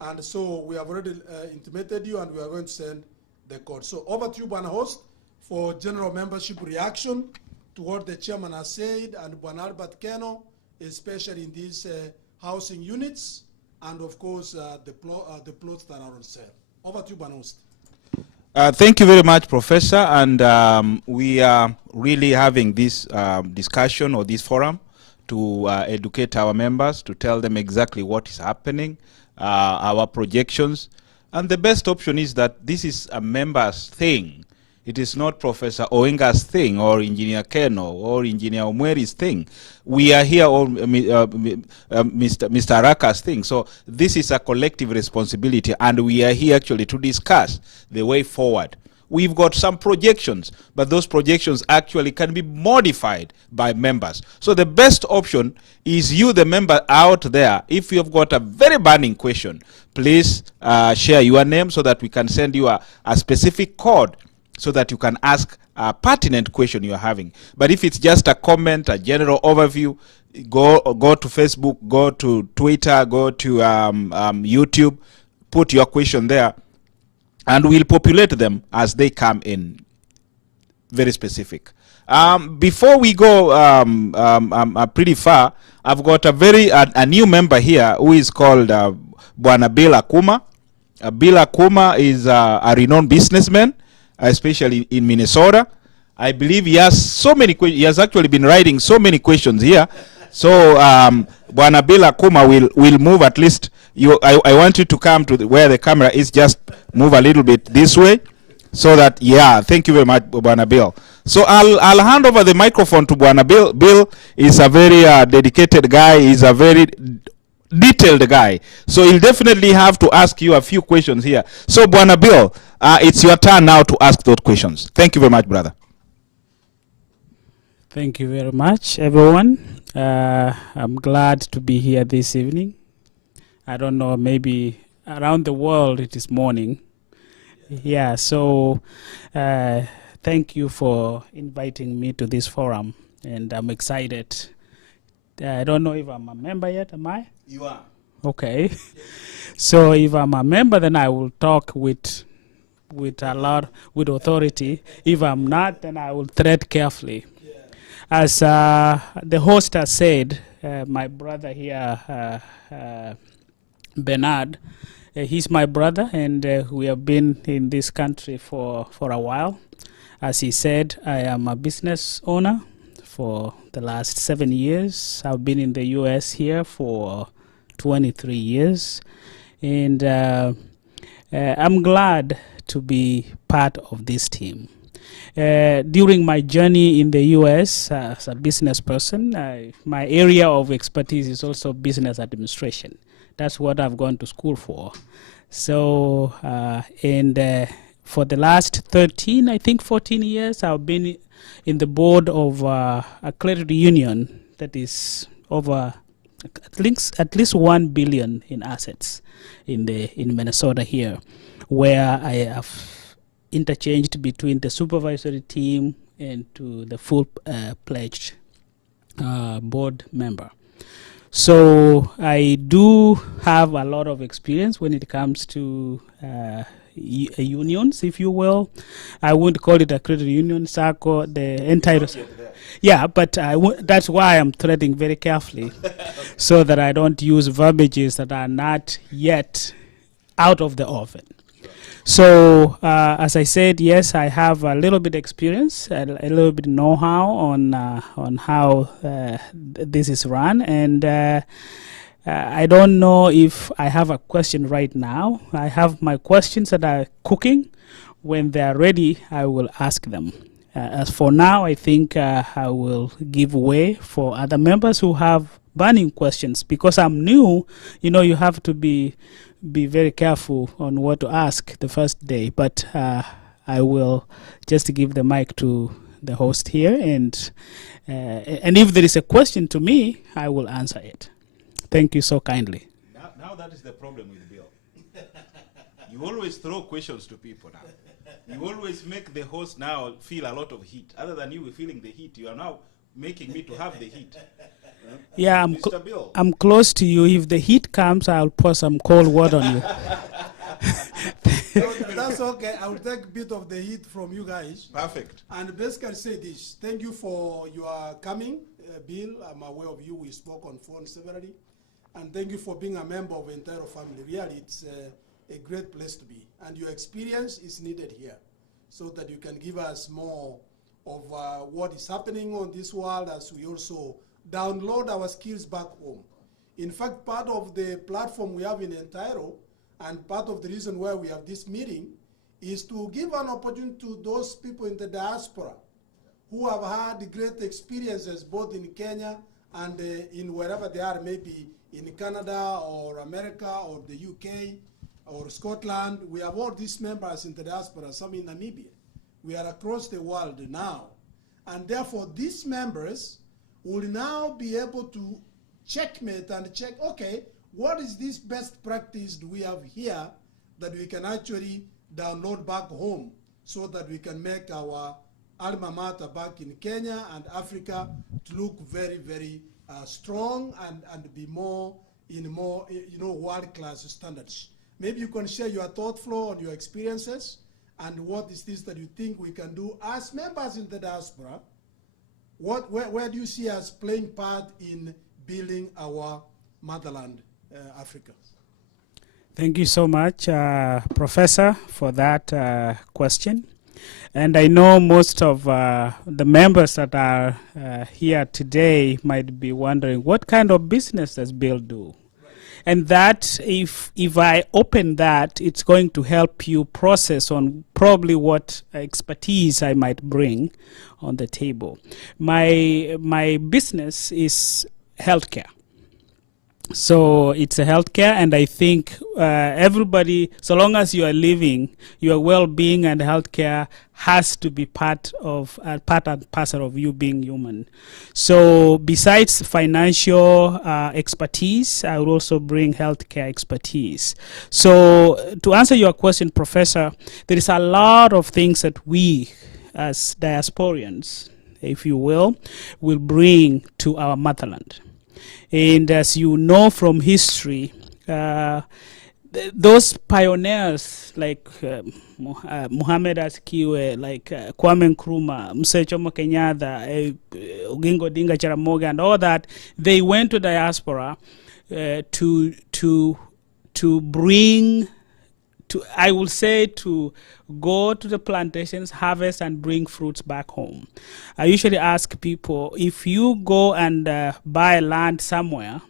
And so we have already intimated you, and we are going to send the code. So over to you, Bwana Host, for general membership reaction to what the chairman has said, and Bwana Albert Keno, especially in these housing units, and of course the plots that are on sale. Over to you, Bwana Host. Thank you very much, Professor. And we are really having this discussion or this forum to educate our members, to tell them exactly what is happening, our projections. And the best option is that this is a member's thing. It is not Professor Oenga's thing, or Engineer Keno, or Engineer Omweri's thing. We are here, or Mr. Araka's thing. So this is a collective responsibility, and we are here actually to discuss the way forward. We've got some projections, but those projections actually can be modified by members. So the best option is you, the member out there. If you've got a very burning question, please share your name so that we can send you a specific code so that you can ask a pertinent question you're having. But if it's just a comment, a general overview, go to Facebook, go to Twitter, go to YouTube, put your question there, and we'll populate them as they come in, very specific. Before we go pretty far, I've got a new member here who is called Bwana Bill Akuma. Bill Akuma is a renowned businessman, especially in Minnesota. I believe he has so many questions. He has actually been writing so many questions here. So Bwana Bill Akuma will move at least. I want you to come to where the camera is. Just move a little bit this way. So that, yeah, thank you very much, Bwana Bill. So I'll hand over the microphone to Bwana Bill. Bill is a very dedicated guy. He's a very detailed guy. So he'll definitely have to ask you a few questions here. So Bwana Bill, it's your turn now to ask those questions. Thank you very much, brother. Thank you very much, everyone. I'm glad to be here this evening. I don't know, maybe around the world it is morning. Yeah, so thank you for inviting me to this forum, and I'm excited. I don't know if I'm a member yet, am I? You are. Okay. So if I'm a member, then I will talk with authority. If I'm not, then I will tread carefully. As the host has said, my brother here, Bernard, he's my brother, and we have been in this country for a while. As he said, I am a business owner for the last 7 years. I've been in the US here for 23 years, and I'm glad to be part of this team. During my journey in the US as a business person, my area of expertise is also business administration. That's what I've gone to school for. So, for the last 13, I think 14 years, I've been in the board of a credit union that is over at least 1 billion in assets in Minnesota here, where I have interchanged between the supervisory team and to the full pledged board member. So I do have a lot of experience when it comes to unions, if you will. I wouldn't call it a credit union, SACCO, the Entaero. Yeah, but that's why I'm treading very carefully so that I don't use verbiages that are not yet out of the oven. So, as I said, yes, I have a little bit experience, a little bit know-how on how this is run, and I don't know if I have a question right now. I have my questions that are cooking. When they are ready, I will ask them. As for now, I think I will give way for other members who have burning questions. Because I'm new, you have to be very careful on what to ask the first day, but I will just give the mic to the host here, and if there is a question to me, I will answer it. Thank you so kindly. Now that is the problem with Bill. You always throw questions to people now. You always make the host now feel a lot of heat. Other than you feeling the heat, you are now making me to have the heat. Yeah, I'm close to you. If the heat comes, I'll pour some cold water on you. That's okay. I will take a bit of the heat from you guys. Perfect. And basically say this. Thank you for your coming, Bill. I'm aware of you. We spoke on phone severally. And thank you for being a member of the Entaero family. Really, it's a great place to be. And your experience is needed here so that you can give us more of what is happening on this world as we also download our skills back home. In fact, part of the platform we have in Entaero and part of the reason why we have this meeting is to give an opportunity to those people in the diaspora who have had great experiences both in Kenya and in wherever they are, maybe in Canada or America or the UK or Scotland. We have all these members in the diaspora, some in Namibia. We are across the world now. And therefore, these members will now be able to checkmate and check, okay, what is this best practice do we have here that we can actually download back home so that we can make our alma mater back in Kenya and Africa to look very, very strong and be more in world-class standards. Maybe you can share your thought flow on your experiences and what is this that you think we can do as members in the diaspora. Where do you see us playing part in building our motherland, Africa? Thank you so much, Professor, for that question. And I know most of the members that are here today might be wondering, what kind of business does Bill do? And that, if I open that, it's going to help you process on probably what expertise I might bring on the table. My business is healthcare. So it's a healthcare, and I think everybody, so long as you are living, your well-being and healthcare has to be part and parcel of you being human. So besides financial expertise, I will also bring healthcare expertise. So to answer your question, Professor, there is a lot of things that we, as diasporians, if you will bring to our motherland. And as you know from history, those pioneers like Muhammad Azikiwe, like Kwame Nkrumah, Mzee Jomo Kenyatta, Oginga Odinga Jaramogi, and all that, they went to diaspora to bring, I will say, to go to the plantations, harvest, and bring fruits back home. I usually ask people, if you go and buy land somewhere,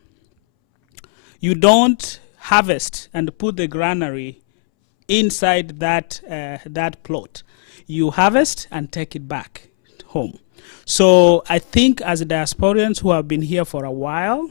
you don't harvest and put the granary inside that plot. You harvest and take it back home. So I think as diasporians who have been here for a while,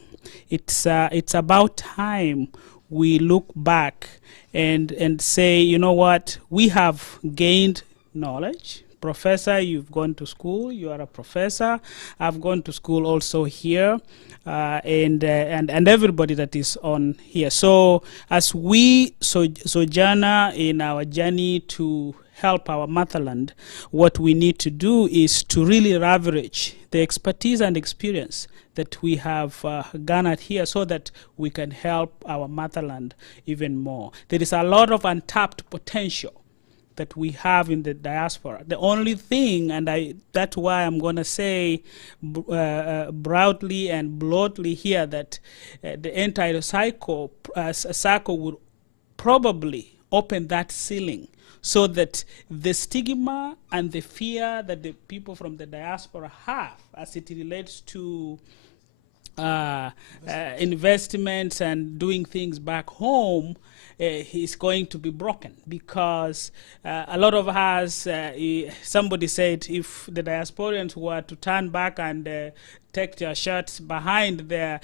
it's about time we look back and say, you know what, we have gained knowledge. Professor, you've gone to school, you are a professor. I've gone to school also here, and everybody that is on here. So as we sojourner in our journey to help our motherland, what we need to do is to really leverage the expertise and experience that we have garnered here so that we can help our motherland even more. There is a lot of untapped potential that we have in the diaspora. The only thing, and that's why I'm going to say broadly and broadly here, that the entire cycle would probably open that ceiling so that the stigma and the fear that the people from the diaspora have as it relates to investments and doing things back home is going to be broken, because a lot of us, somebody said, if the diasporians were to turn back and take their shirts behind they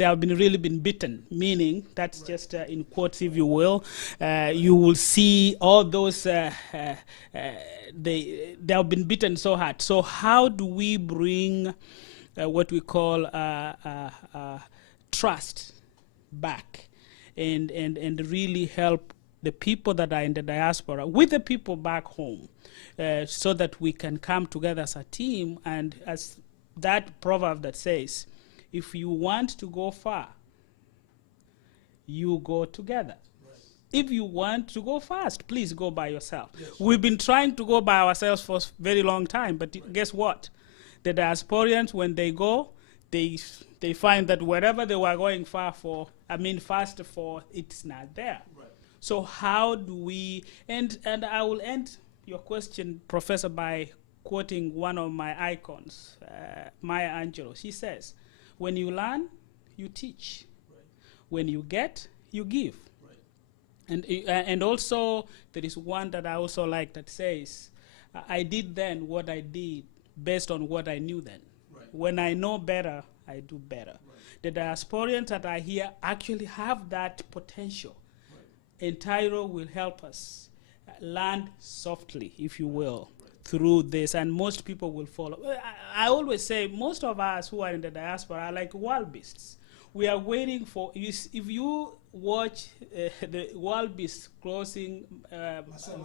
have really been beaten, meaning that's right. Just in quotes, if you will, you will see all those they have been beaten so hard. So how do we bring what we call trust back and really help the people that are in the diaspora with the people back home, so that we can come together as a team, and as that proverb that says, if you want to go far, you go together. Right. If you want to go fast, please go by yourself. Yes. We've been trying to go by ourselves for a very long time, but right. Guess what? The diasporians, when they go, they find that wherever they were going fast for, it's not there. Right. So how do we, and I will end your question, Professor, by quoting one of my icons, Maya Angelou. She says, when you learn, you teach. Right. When you get, you give. Right. And also, there is one that I also like that says, I did then what I did based on what I knew then. Right. When I know better, I do better. Right. The diasporians that are here actually have that potential. Right. Entaero will help us land softly, if you will, through this, and most people will follow. I always say most of us who are in the diaspora are like wild beasts. We are waiting for, if you watch the wild beasts crossing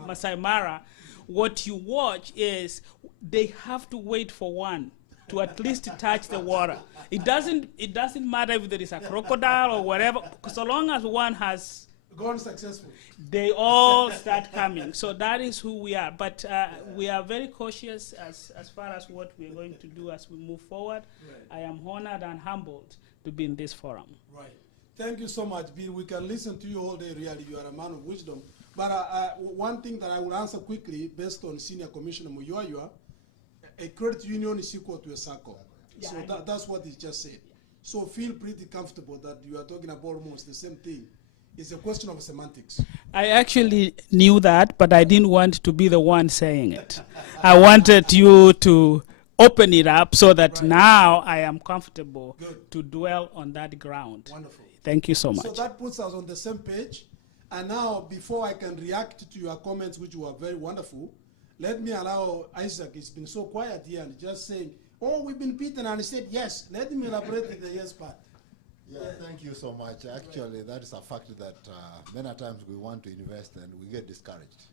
Masai Mara, what you watch is they have to wait for one to at least touch the water. It doesn't matter if there is a crocodile or whatever, so long as one has gone successful, they all start coming. So that is who we are. But we are very cautious as far as what we are going to do as we move forward. Right. I am honored and humbled to be in this forum. Right. Thank you so much, Bill. We can listen to you all day, really. You are a man of wisdom. But one thing that I will answer quickly, based on Senior Commissioner Muyoaywa, a credit union is equal to a SACCO. Yeah, so that's what he just said. So feel pretty comfortable that you are talking about almost the same thing. It's a question of semantics. I actually knew that, but I didn't want to be the one saying it. I wanted you to open it up so that Right. now I am comfortable Good. to dwell on that ground. Wonderful. Thank you so So much. that puts us on the same page. And now, before I can react to your comments, which were very wonderful, let me allow Isaac. He's been so quiet here and just saying, oh, we've been beaten. And he said, yes. Let him elaborate with the yes part. Yeah, thank you so much. Actually, that is a fact that many times we want to invest and we get discouraged.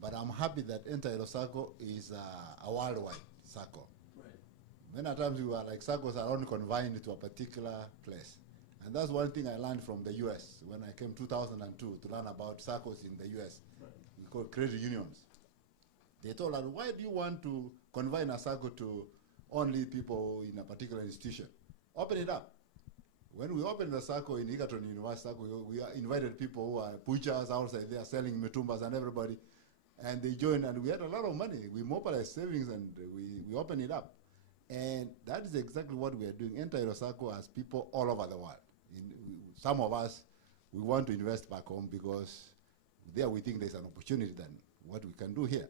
But I'm happy that Entaero Sacco is a worldwide Sacco. Right. Many times we are like Saccos are only confined to a particular place. And that's one thing I learned from the US when I came 2002 to learn about Saccos in the US. Right. We call credit unions. They told us, why do you want to confine a Sacco to only people in a particular institution? Open it up. When we opened the Sacco in Egerton University, we invited people who are butchers outside there selling mitumbas and everybody. And they joined, and we had a lot of money. We mobilized savings, and we opened it up. And that is exactly what we are doing. Entaero Sacco has people all over the world. Some of us, we want to invest back home because there we think there's an opportunity than what we can do here.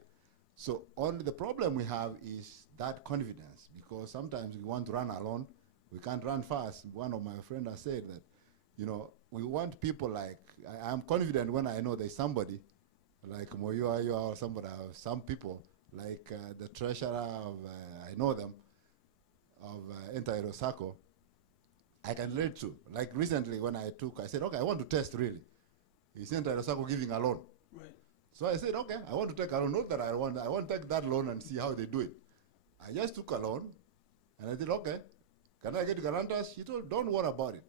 So only the problem we have is that confidence, because sometimes we want to run alone. We can't run fast. One of my friends has said that, you know, we want people like, I'm confident when I know there's somebody like Moyo or somebody, some people like the treasurer of, I know them, of Entaero Sacco, I can relate to. Like recently when I said, okay, I want to test really. Is Entaero Sacco giving a loan? Right. So I said, okay, I want to take a loan. Not that I want to take that loan and see how they do it. I just took a loan and I said, okay, can I get guarantors? She told, don't worry about it.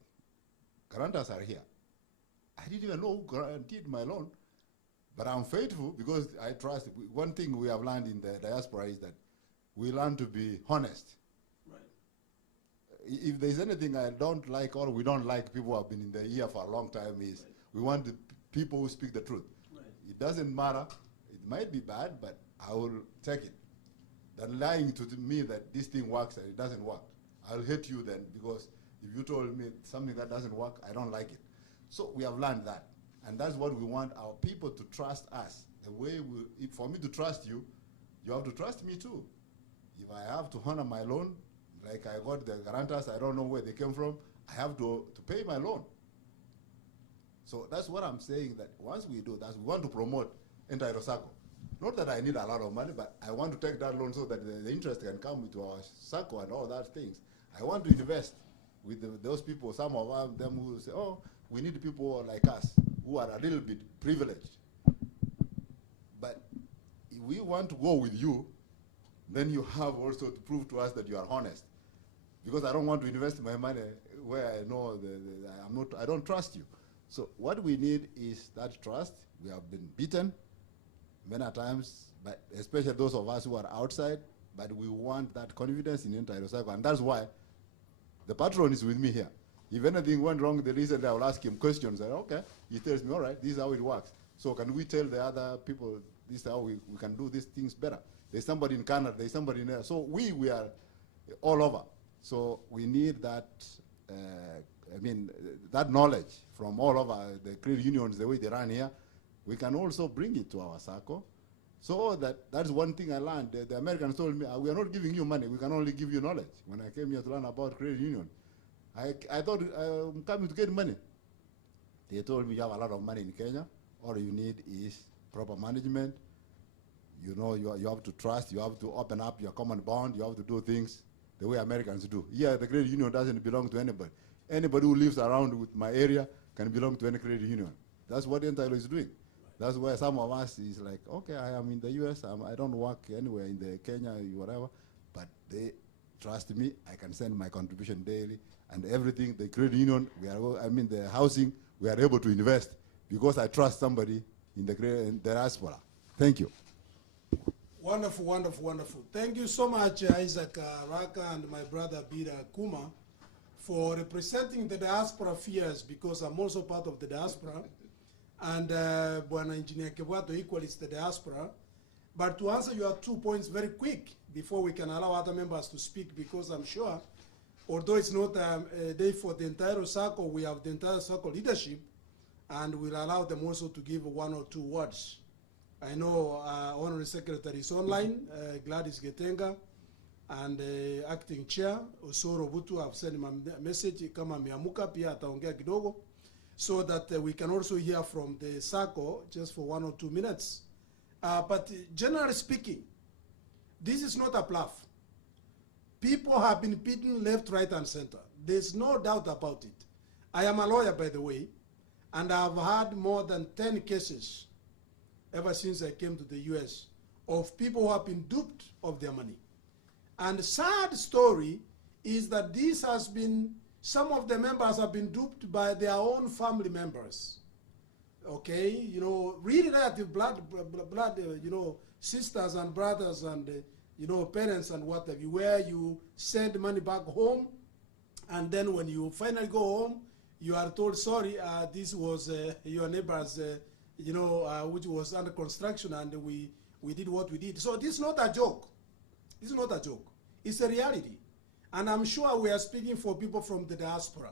Guarantors are here. I didn't even know who guaranteed my loan. But I'm faithful because I trust. One thing we have learned in the diaspora is that we learn to be honest. Right. If there's anything I don't like or we don't like, people who have been in the year for a long time, is we want the people who speak the truth. Right. It doesn't matter. It might be bad, but I will take it. Than lying to me that this thing works and it doesn't work. I'll hate you then, because if you told me something that doesn't work, I don't like it. So we have learned that. And that's what we want our people to trust us. The way for me to trust you, you have to trust me too. If I have to honor my loan, like I got the guarantors, I don't know where they came from, I have to pay my loan. So that's what I'm saying, that once we do that, we want to promote Entaero Sacco. Not that I need a lot of money, but I want to take that loan so that the interest can come into our Sacco and all that things. I want to invest with those people, some of them who say, oh, we need people like us who are a little bit privileged. But if we want to go with you, then you have also to prove to us that you are honest. Because I don't want to invest my money where I know I don't trust you. So what we need is that trust. We have been beaten many times, but especially those of us who are outside, but we want that confidence in Entaero Sacco, and that's why the patron is with me here. If anything went wrong the recently, I will ask him questions. And okay, he tells me, all right, this is how it works. So can we tell the other people this is how we can do these things better? There's somebody in Canada, there's somebody in there. So we are all over. So we need that, that knowledge from all over the credit unions, the way they run here. We can also bring it to our Sacco. So that's one thing I learned. The Americans told me, we are not giving you money, we can only give you knowledge. When I came here to learn about credit union, I thought I'm coming to get money. They told me you have a lot of money in Kenya. All you need is proper management. You know, you have to trust, you have to open up your common bond, you have to do things the way Americans do. Yeah, the credit union doesn't belong to anybody. Anybody who lives around with my area can belong to any credit union. That's what Entaero is doing. That's why some of us is like, okay, I am in the US, I don't work anywhere in the Kenya, whatever, but they trust me, I can send my contribution daily, and everything, the credit union, the housing, we are able to invest because I trust somebody in the diaspora. Thank you. Wonderful, wonderful, wonderful. Thank you so much, Isaac Raka and my brother Bira Kuma, for representing the diaspora fears, because I'm also part of the diaspora. And Bwana Engineer Kebwato equally is the diaspora. But to answer your 2 points very quick, before we can allow other members to speak, because I'm sure although it's not a day for the entire circle, we have the entire circle leadership, and we'll allow them also to give 1 or 2 words. I know Honorary Secretary is online, Gladys Getenga, and Acting Chair, Osoro Butu, have sent him a message, kama miamuka pia ataongea kidogo, so that we can also hear from the circle just for 1 or 2 minutes. But generally speaking, this is not a bluff. People have been beaten left, right, and center. There's no doubt about it. I am a lawyer, by the way, and I've had more than 10 cases ever since I came to the US of people who have been duped of their money. And the sad story is that this has been, some of the members have been duped by their own family members. Okay, you know, really relative blood, you know, sisters and brothers and, you know, parents and what have you, where you send money back home, and then when you finally go home, you are told, sorry, this was your neighbor's, you know, which was under construction, and we did what we did. So this is not a joke. This is not a joke. It's a reality. And I'm sure we are speaking for people from the diaspora.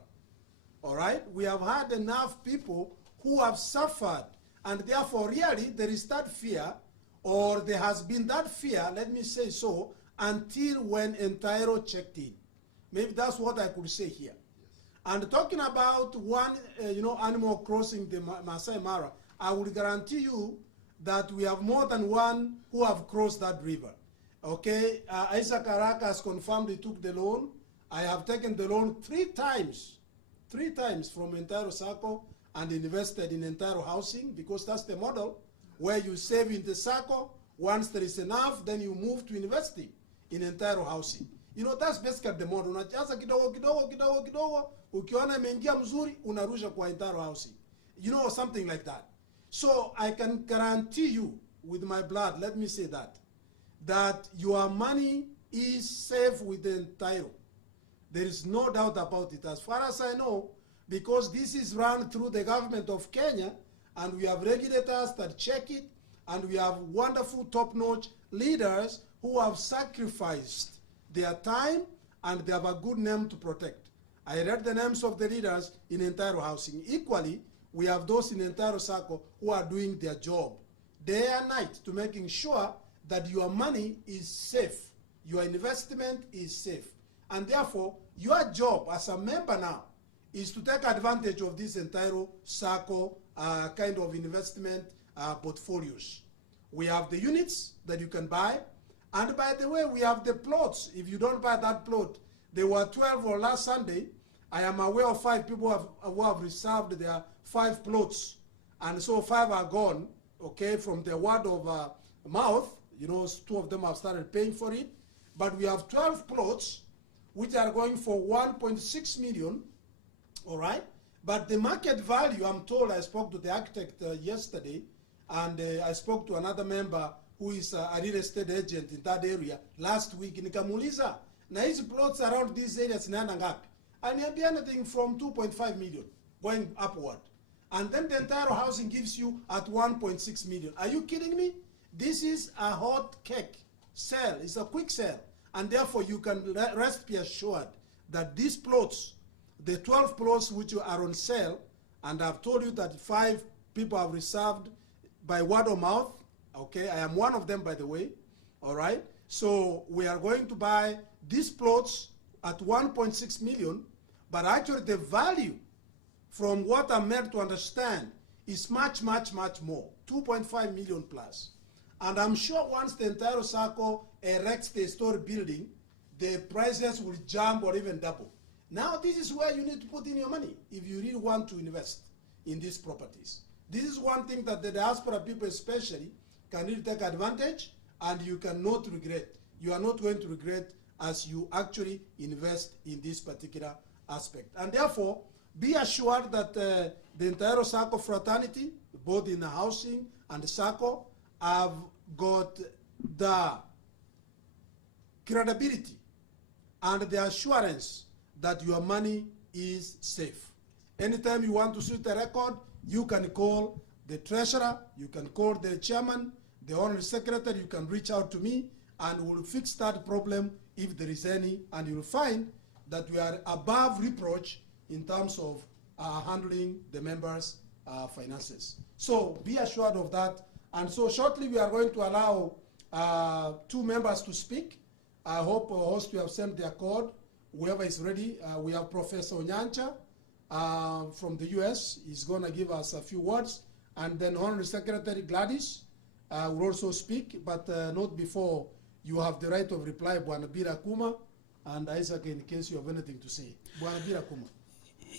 All right? We have had enough people who have suffered, and therefore really there is that fear, or there has been that fear, let me say so, until when Entaero checked in. Maybe that's what I could say here. Yes. And talking about one, you know, animal crossing the Masai Mara, I will guarantee you that we have more than one who have crossed that river. Okay, Isaac Araka has confirmed he took the loan. I have taken the loan 3 times from Entaero Circle and invested in Entaero housing, because that's the model where you save in the circle. Once there is enough, then you move to investing in Entaero housing. You know, that's basically the model. Unajaza kidogo kidogo kidogo kidogo, ukiona imeingia mzuri, unarusha kwa Entaero housing. You know, something like that. So I can guarantee you with my blood, let me say that your money is safe with the Entaero. There is no doubt about it, as far as I know, because this is run through the government of Kenya, and we have regulators that check it, and we have wonderful top-notch leaders who have sacrificed their time, and they have a good name to protect. I read the names of the leaders in Entaero housing. Equally, we have those in Entaero Circle who are doing their job day and night to making sure that your money is safe, your investment is safe. And therefore, your job as a member now is to take advantage of this Entaero Circle kind of investment portfolios. We have the units that you can buy, and by the way, we have the plots. If you don't buy that plot, there were 12 on last Sunday. I am aware of 5 people who have reserved their 5 plots, and so 5 are gone, okay, from the word of mouth. You know, 2 of them have started paying for it, but we have 12 plots which are going for 1.6 million, all right? But the market value, I'm told, I spoke to the architect yesterday, and I spoke to another member who is a real estate agent in that area last week. Nikamuuliza, na hizi plots around these areas zinaenda ngapi? And it'll be anything from 2.5 million going upward. And then the entire housing gives you at 1.6 million. Are you kidding me? This is a hot cake sale. It's a quick sale. And therefore, you can rest be assured that these plots, the 12 plots which are on sale, and I've told you that 5 people have reserved by word of mouth. Okay, I am one of them, by the way. All right. So we are going to buy these plots at 1.6 million, but actually the value, from what I'm meant to understand, is much, much, much more, 2.5 million plus. And I'm sure once the entire circle erects the story building, the prices will jump or even double. Now this is where you need to put in your money if you really want to invest in these properties. This is one thing that the diaspora people especially can really take advantage, and you cannot regret. You are not going to regret as you actually invest in this particular aspect. And therefore, be assured that the entire circle fraternity, both in the housing and the circle, have got the credibility and the assurance that your money is safe. Anytime you want to suit a record, you can call the treasurer, you can call the chairman, the honorary secretary, you can reach out to me, and we'll fix that problem if there is any, and you'll find that we are above reproach in terms of handling the members' finances. So be assured of that. And so shortly we are going to allow 2 members to speak. I hope host you have sent their code. Whoever is ready, we have Professor Onyancha from the US. He's going to give us a few words. And then Honorary Secretary Gladys will also speak, but not before you have the right of reply, Bwana Bira Kuma and Isaac, in case you have anything to say. Bwana Bira Kuma.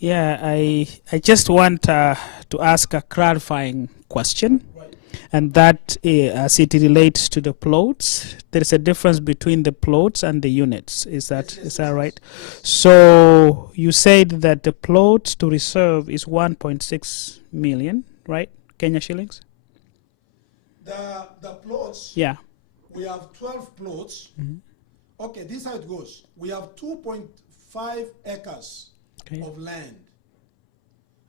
Yeah, I just want to ask a clarifying question. Right. And that, as it relates to the plots, there is a difference between the plots and the units. Is that right? Yes. So you said that the plots to reserve is 1.6 million, right? Kenya shillings? The plots, yeah. We have 12 plots. Okay, this is how it goes. We have 2.5 acres of land.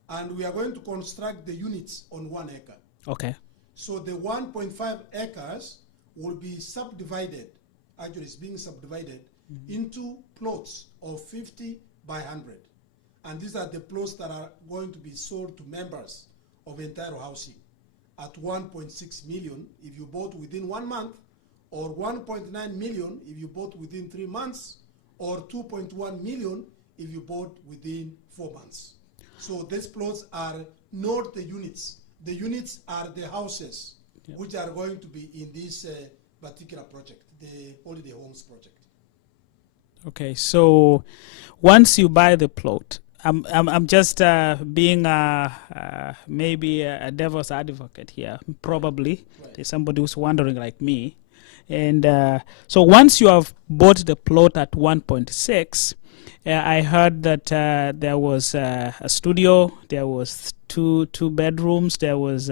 And we are going to construct the units on 1 acre. Okay. So the 1.5 acres will be subdivided, actually it's being subdivided into plots of 50 by 100. And these are the plots that are going to be sold to members of Entaero housing at 1.6 million if you bought within 1 month, or 1.9 million if you bought within 3 months, or 2.1 million if you bought within 4 months. So these plots are not the units. The units are the houses which are going to be in this particular project, the Holiday Homes project. Okay, so once you buy the plot, I'm just being maybe a devil's advocate here. Probably there's somebody who's wondering like me, and so once you have bought the plot at 1.6, I heard that there was a studio, there was two bedrooms, there was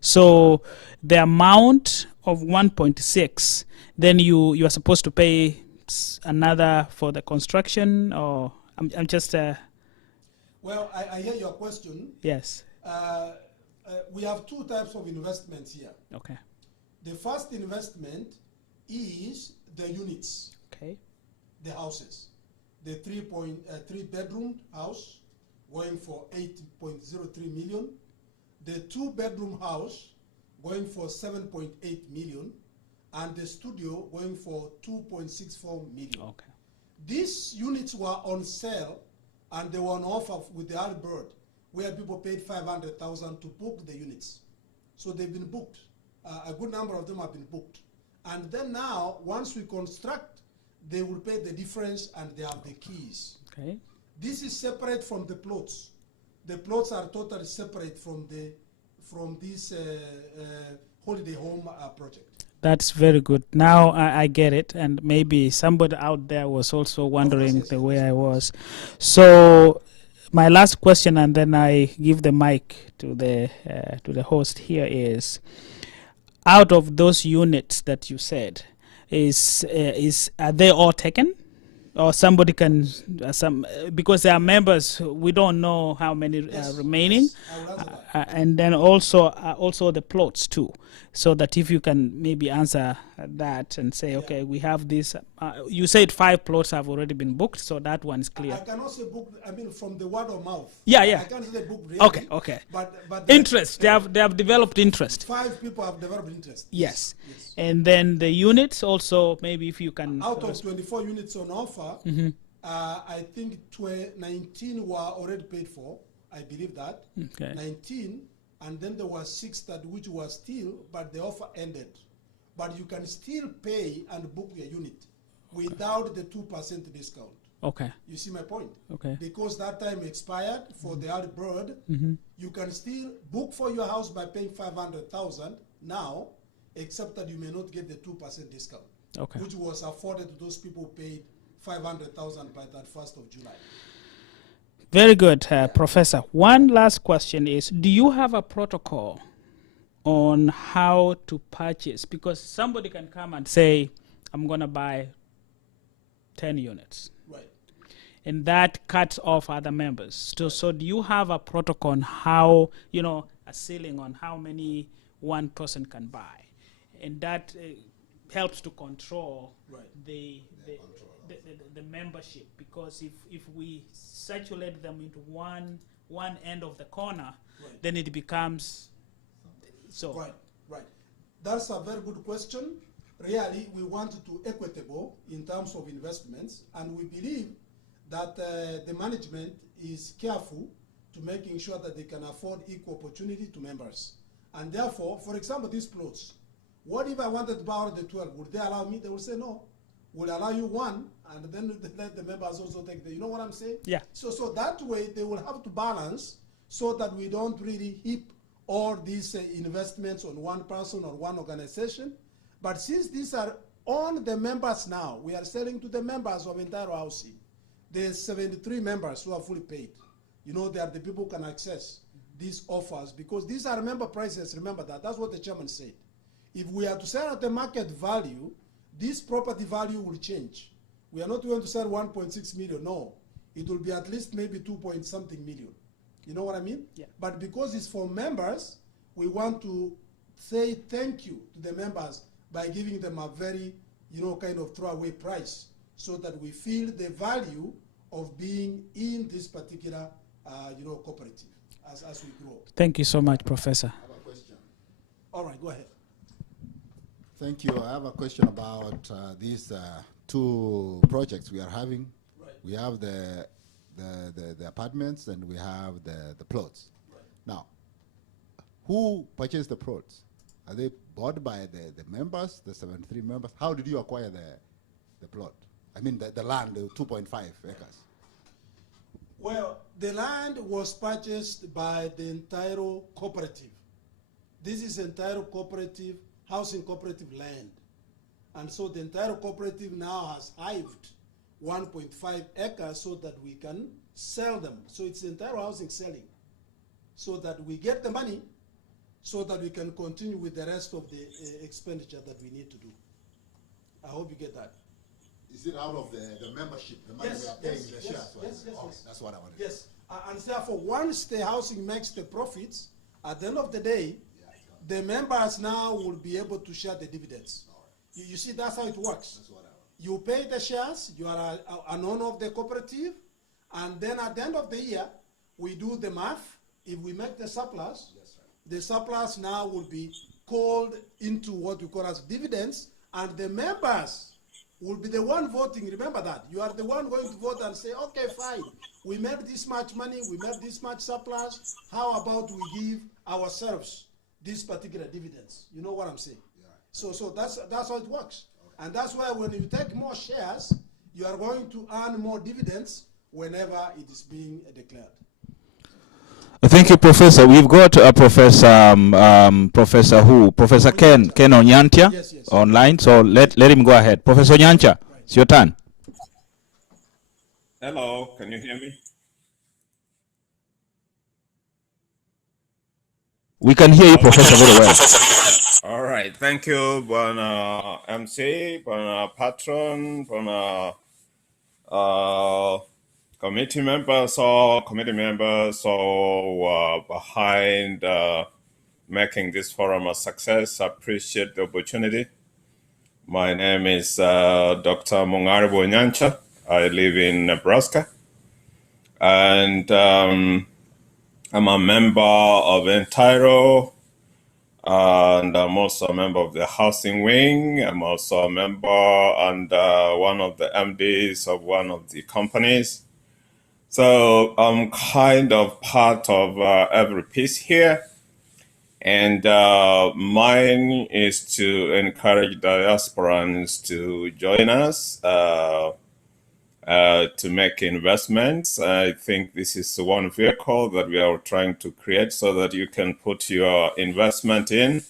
so the amount of 1.6. Then you are supposed to pay another for the construction, or I'm just. Well, I hear your question. Yes. We have 2 types of investments here. Okay. The first investment is the units. Okay. The houses. The 3-bedroom house going for 8.03 million. The 2-bedroom house going for 7.8 million. And the studio going for 2.64 million. Okay. These units were on sale and they were on offer with the early bird, where people paid 500,000 to book the units. So they've been booked. A good number of them have been booked. And then now, once we construct, they will pay the difference and they have the keys. Okay. This is separate from the plots. The plots are totally separate from this holiday home project. That's very good. Now I get it, and maybe somebody out there was also wondering the way I was. So my last question, and then I give the mic to the host here, is: out of those units that you said, are they all taken, or somebody can because there are members, we don't know how many remaining, and then also the plots too, so that if you can maybe answer that and say, okay, we have this. You said 5 plots have already been booked, so that one is clear. I cannot say booked. I mean, from the word of mouth. Yeah. I can't say booked really. Okay. But interest. They have developed interest. 5 people have developed interest. Yes. And then the units also, maybe if you can. Out of 24 units on offer, I think 19 were already paid for. I believe that. Okay. 19, and then there were 6 which were still, but the offer ended. But you can still pay and book your unit without the 2% discount. Okay. You see my point? Okay. Because that time expired for the early bird, you can still book for your house by paying 500,000 now, except that you may not get the 2% discount, which was afforded to those people who paid 500,000 by that 1st of July. Very good, Professor. One last question is, do you have a protocol on how to purchase? Because somebody can come and say, I'm going to buy 10 units. Right. And that cuts off other members. So do you have a protocol on how, a ceiling on how many one person can buy? And that helps to control the membership, because if we circulate them into one end of the corner, Right. then it becomes so. Right, right. That's a very good question. Really, we want to equitable in terms of investments, and we believe that the management is careful to making sure that they can afford equal opportunity to members. And therefore, for example, these plots, what if I wanted to borrow the 12? Would they allow me? They will say no. We'll allow you one, and then let the members also take the, you know what I'm saying? Yeah. So that way, they will have to balance so that we don't really heap all these investments on one person or one organization. But since these are on the members now, we are selling to the members of Entaero housing. There's 73 members who are fully paid. You know, they are the people who can access these offers because these are member prices. Remember that. That's what the chairman said. If we are to sell at the market value, this property value will change. We are not going to sell 1.6 million. No, it will be at least maybe 2 point something million. You know what I mean? Yeah. But because it's for members, we want to say thank you to the members by giving them a very, you know, kind of throwaway price so that we feel the value of being in this particular, you know, cooperative as we grow. Thank you so much, Professor. I have a question. All right, go ahead. Thank you. I have a question about these two projects we are having. Right. We have the apartments and we have the plots. Right. Now, who purchased the plots? Are they bought by the members, the 73 members? How did you acquire the plot? I mean, the land, the 2.5 acres. Well, the land was purchased by the Entaero cooperative. This is Entaero cooperative, housing cooperative land. And so the Entaero cooperative now has hived 1.5 acres so that we can sell them. So it's Entaero housing selling. So that we get the money so that we can continue with the rest of the expenditure that we need to do. I hope you get that. Is it out of the membership, the money we are paying the shares? Yes. That's what I wanted. Yes, and therefore, once the housing makes the profits, at the end of the day, the members now will be able to share the dividends. You see, that's how it works. That's what I want. You pay the shares, you are an owner of the cooperative, and then at the end of the year, we do the math. If we make the surplus, the surplus now will be called into what we call as dividends, and the members will be the one voting. Remember that. You are the one going to vote and say, okay, fine, we made this much money, we made this much surplus, how about we give ourselves these particular dividends? You know what I'm saying? Yeah. So that's how it works. Okay. And that's why when you take more shares, you are going to earn more dividends whenever it is being declared. Thank you, Professor. We've got Professor Ken Onyantia Yes. online. So let him go ahead. Professor Onyantia, it's your turn. Hello, can you hear me? We can hear you, Professor, very well. All right, thank you, Bwana MC, Bwana Patron, Bwana committee members or behind making this forum a success. I appreciate the opportunity. My name is Dr. Mungaribo Nyancha. I live in Nebraska. And I'm a member of Entaero. And I'm also a member of the housing wing. I'm also a member and one of the MDs of one of the companies. So I'm kind of part of every piece here. And mine is to encourage diasporans to join us to make investments. I think this is one vehicle that we are trying to create so that you can put your investment in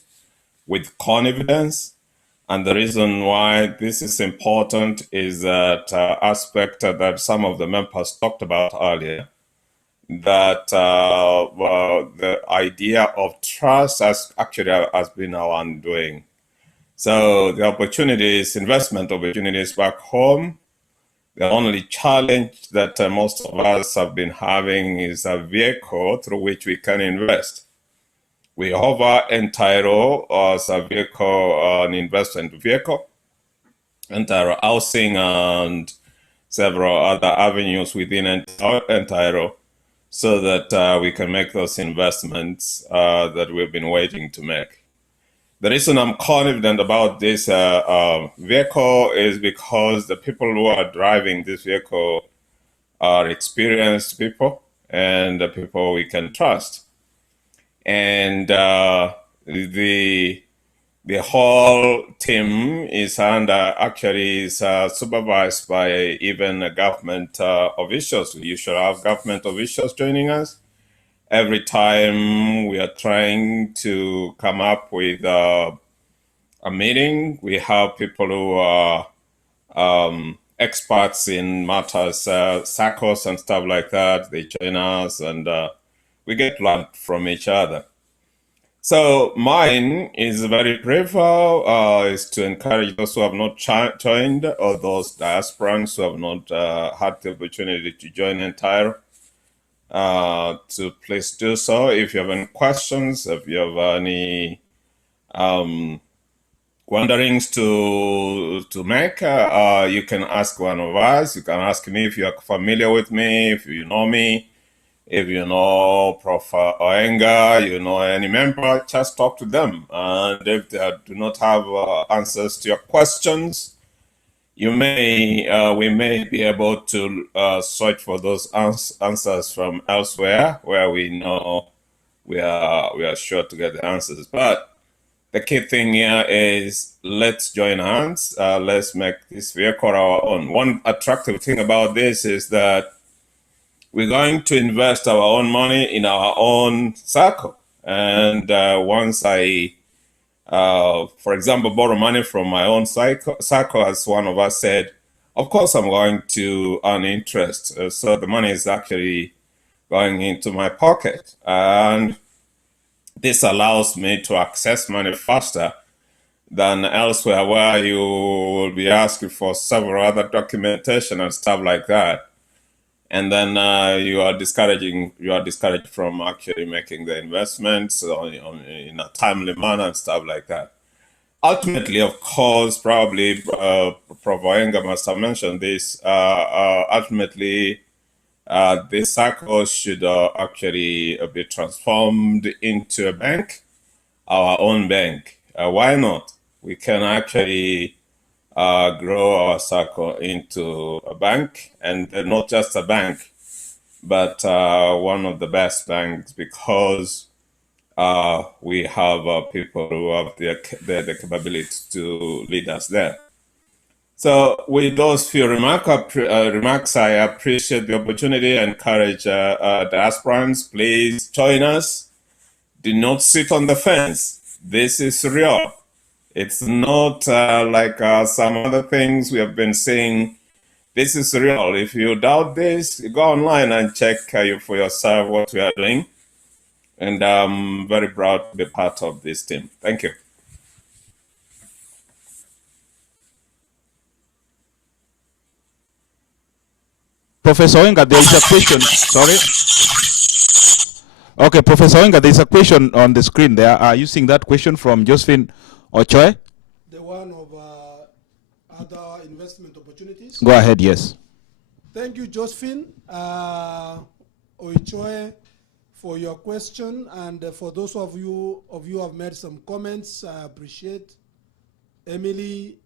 with confidence. And the reason why this is important is that aspect that some of the members talked about earlier, that the idea of trust has been our undoing. So the opportunities, investment opportunities back home, the only challenge that most of us have been having is a vehicle through which we can invest. We offer Entaero as a vehicle, an investment vehicle, Entaero housing and several other avenues within Entaero, so that we can make those investments that we've been waiting to make. The reason I'm confident about this vehicle is because the people who are driving this vehicle are experienced people and the people we can trust. And the whole team is supervised by even government officials. We should have government officials joining us. Every time we are trying to come up with a meeting, we have people who are experts in matters, SACCOs and stuff like that. They join us and we get learned from each other. So mine is very brief, is to encourage those who have not joined or those diasporans who have not had the opportunity to join Entaero, to please do so. If you have any questions, if you have any wonderings to make, you can ask one of us. You can ask me if you are familiar with me, if you know me. If you know Prof. Oenga, you know any member, just talk to them. And if they do not have answers to your questions, we may be able to search for those answers from elsewhere where we know we are sure to get the answers. But the key thing here is let's join hands. Let's make this vehicle our own. One attractive thing about this is that we're going to invest our own money in our own circle. And once I, for example, borrow money from my own circle, as one of us said, of course I'm going to earn interest. So the money is actually going into my pocket. And this allows me to access money faster than elsewhere where you will be asking for several other documentation and stuff like that. And then you are discouraged from actually making the investments in a timely manner and stuff like that. Ultimately, of course, probably Prof. Oenga must have mentioned this. Ultimately, this cycle should actually be transformed into a bank, our own bank. Why not? We can actually grow our circle into a bank, and not just a bank, but one of the best banks, because we have people who have the capability to lead us there. So with those few remarks, I appreciate the opportunity and encourage the aspirants, please join us. Do not sit on the fence. This is real. It's not like some other things we have been seeing. This is real. If you doubt this, go online and check for yourself what we are doing. And I'm very proud to be part of this team. Thank you. Professor Oenga, there is a question. Sorry. Okay, Professor Oenga, there is a question on the screen there. Are you seeing that question from Josephine Ochoe? The one of other investment opportunities. Go ahead, yes. Thank you, Josephine Ochoe, for your question, and for those of you who have made some comments, I appreciate. Emily,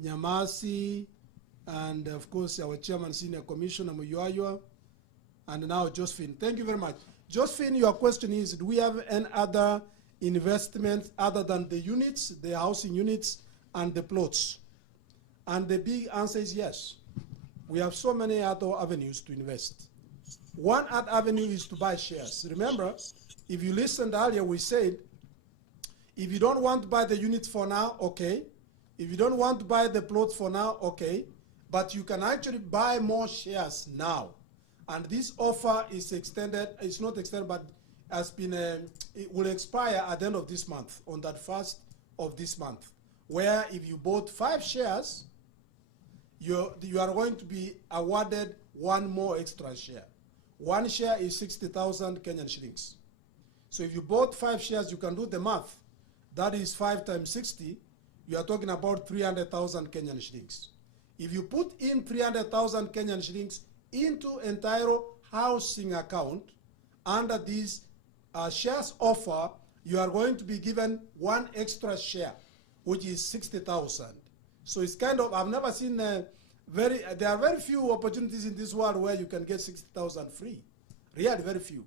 Nyamasi, and of course our Chairman Senior Commissioner Muyaywa, and now Josephine. Thank you very much. Josephine, your question is, do we have any other investments other than the units, the housing units, and the plots? And the big answer is yes. We have so many other avenues to invest. One other avenue is to buy shares. Remember, if you listened earlier, we said, if you don't want to buy the units for now, okay. If you don't want to buy the plots for now, okay. But you can actually buy more shares now. And this offer is extended, it's not extended, but has been, it will expire at the end of this month, on that 1st of this month, where if you bought 5 shares, you are going to be awarded 1 more extra share. 1 share is 60,000 Kenyan shillings. So if you bought 5 shares, you can do the math. That is 5 times 60. You are talking about 300,000 Kenyan shillings. If you put in 300,000 Kenyan shillings into Entaero housing account under this shares offer, you are going to be given one extra share, which is 60,000. So it's kind of, I've never seen there are very few opportunities in this world where you can get 60,000 free. Really very few.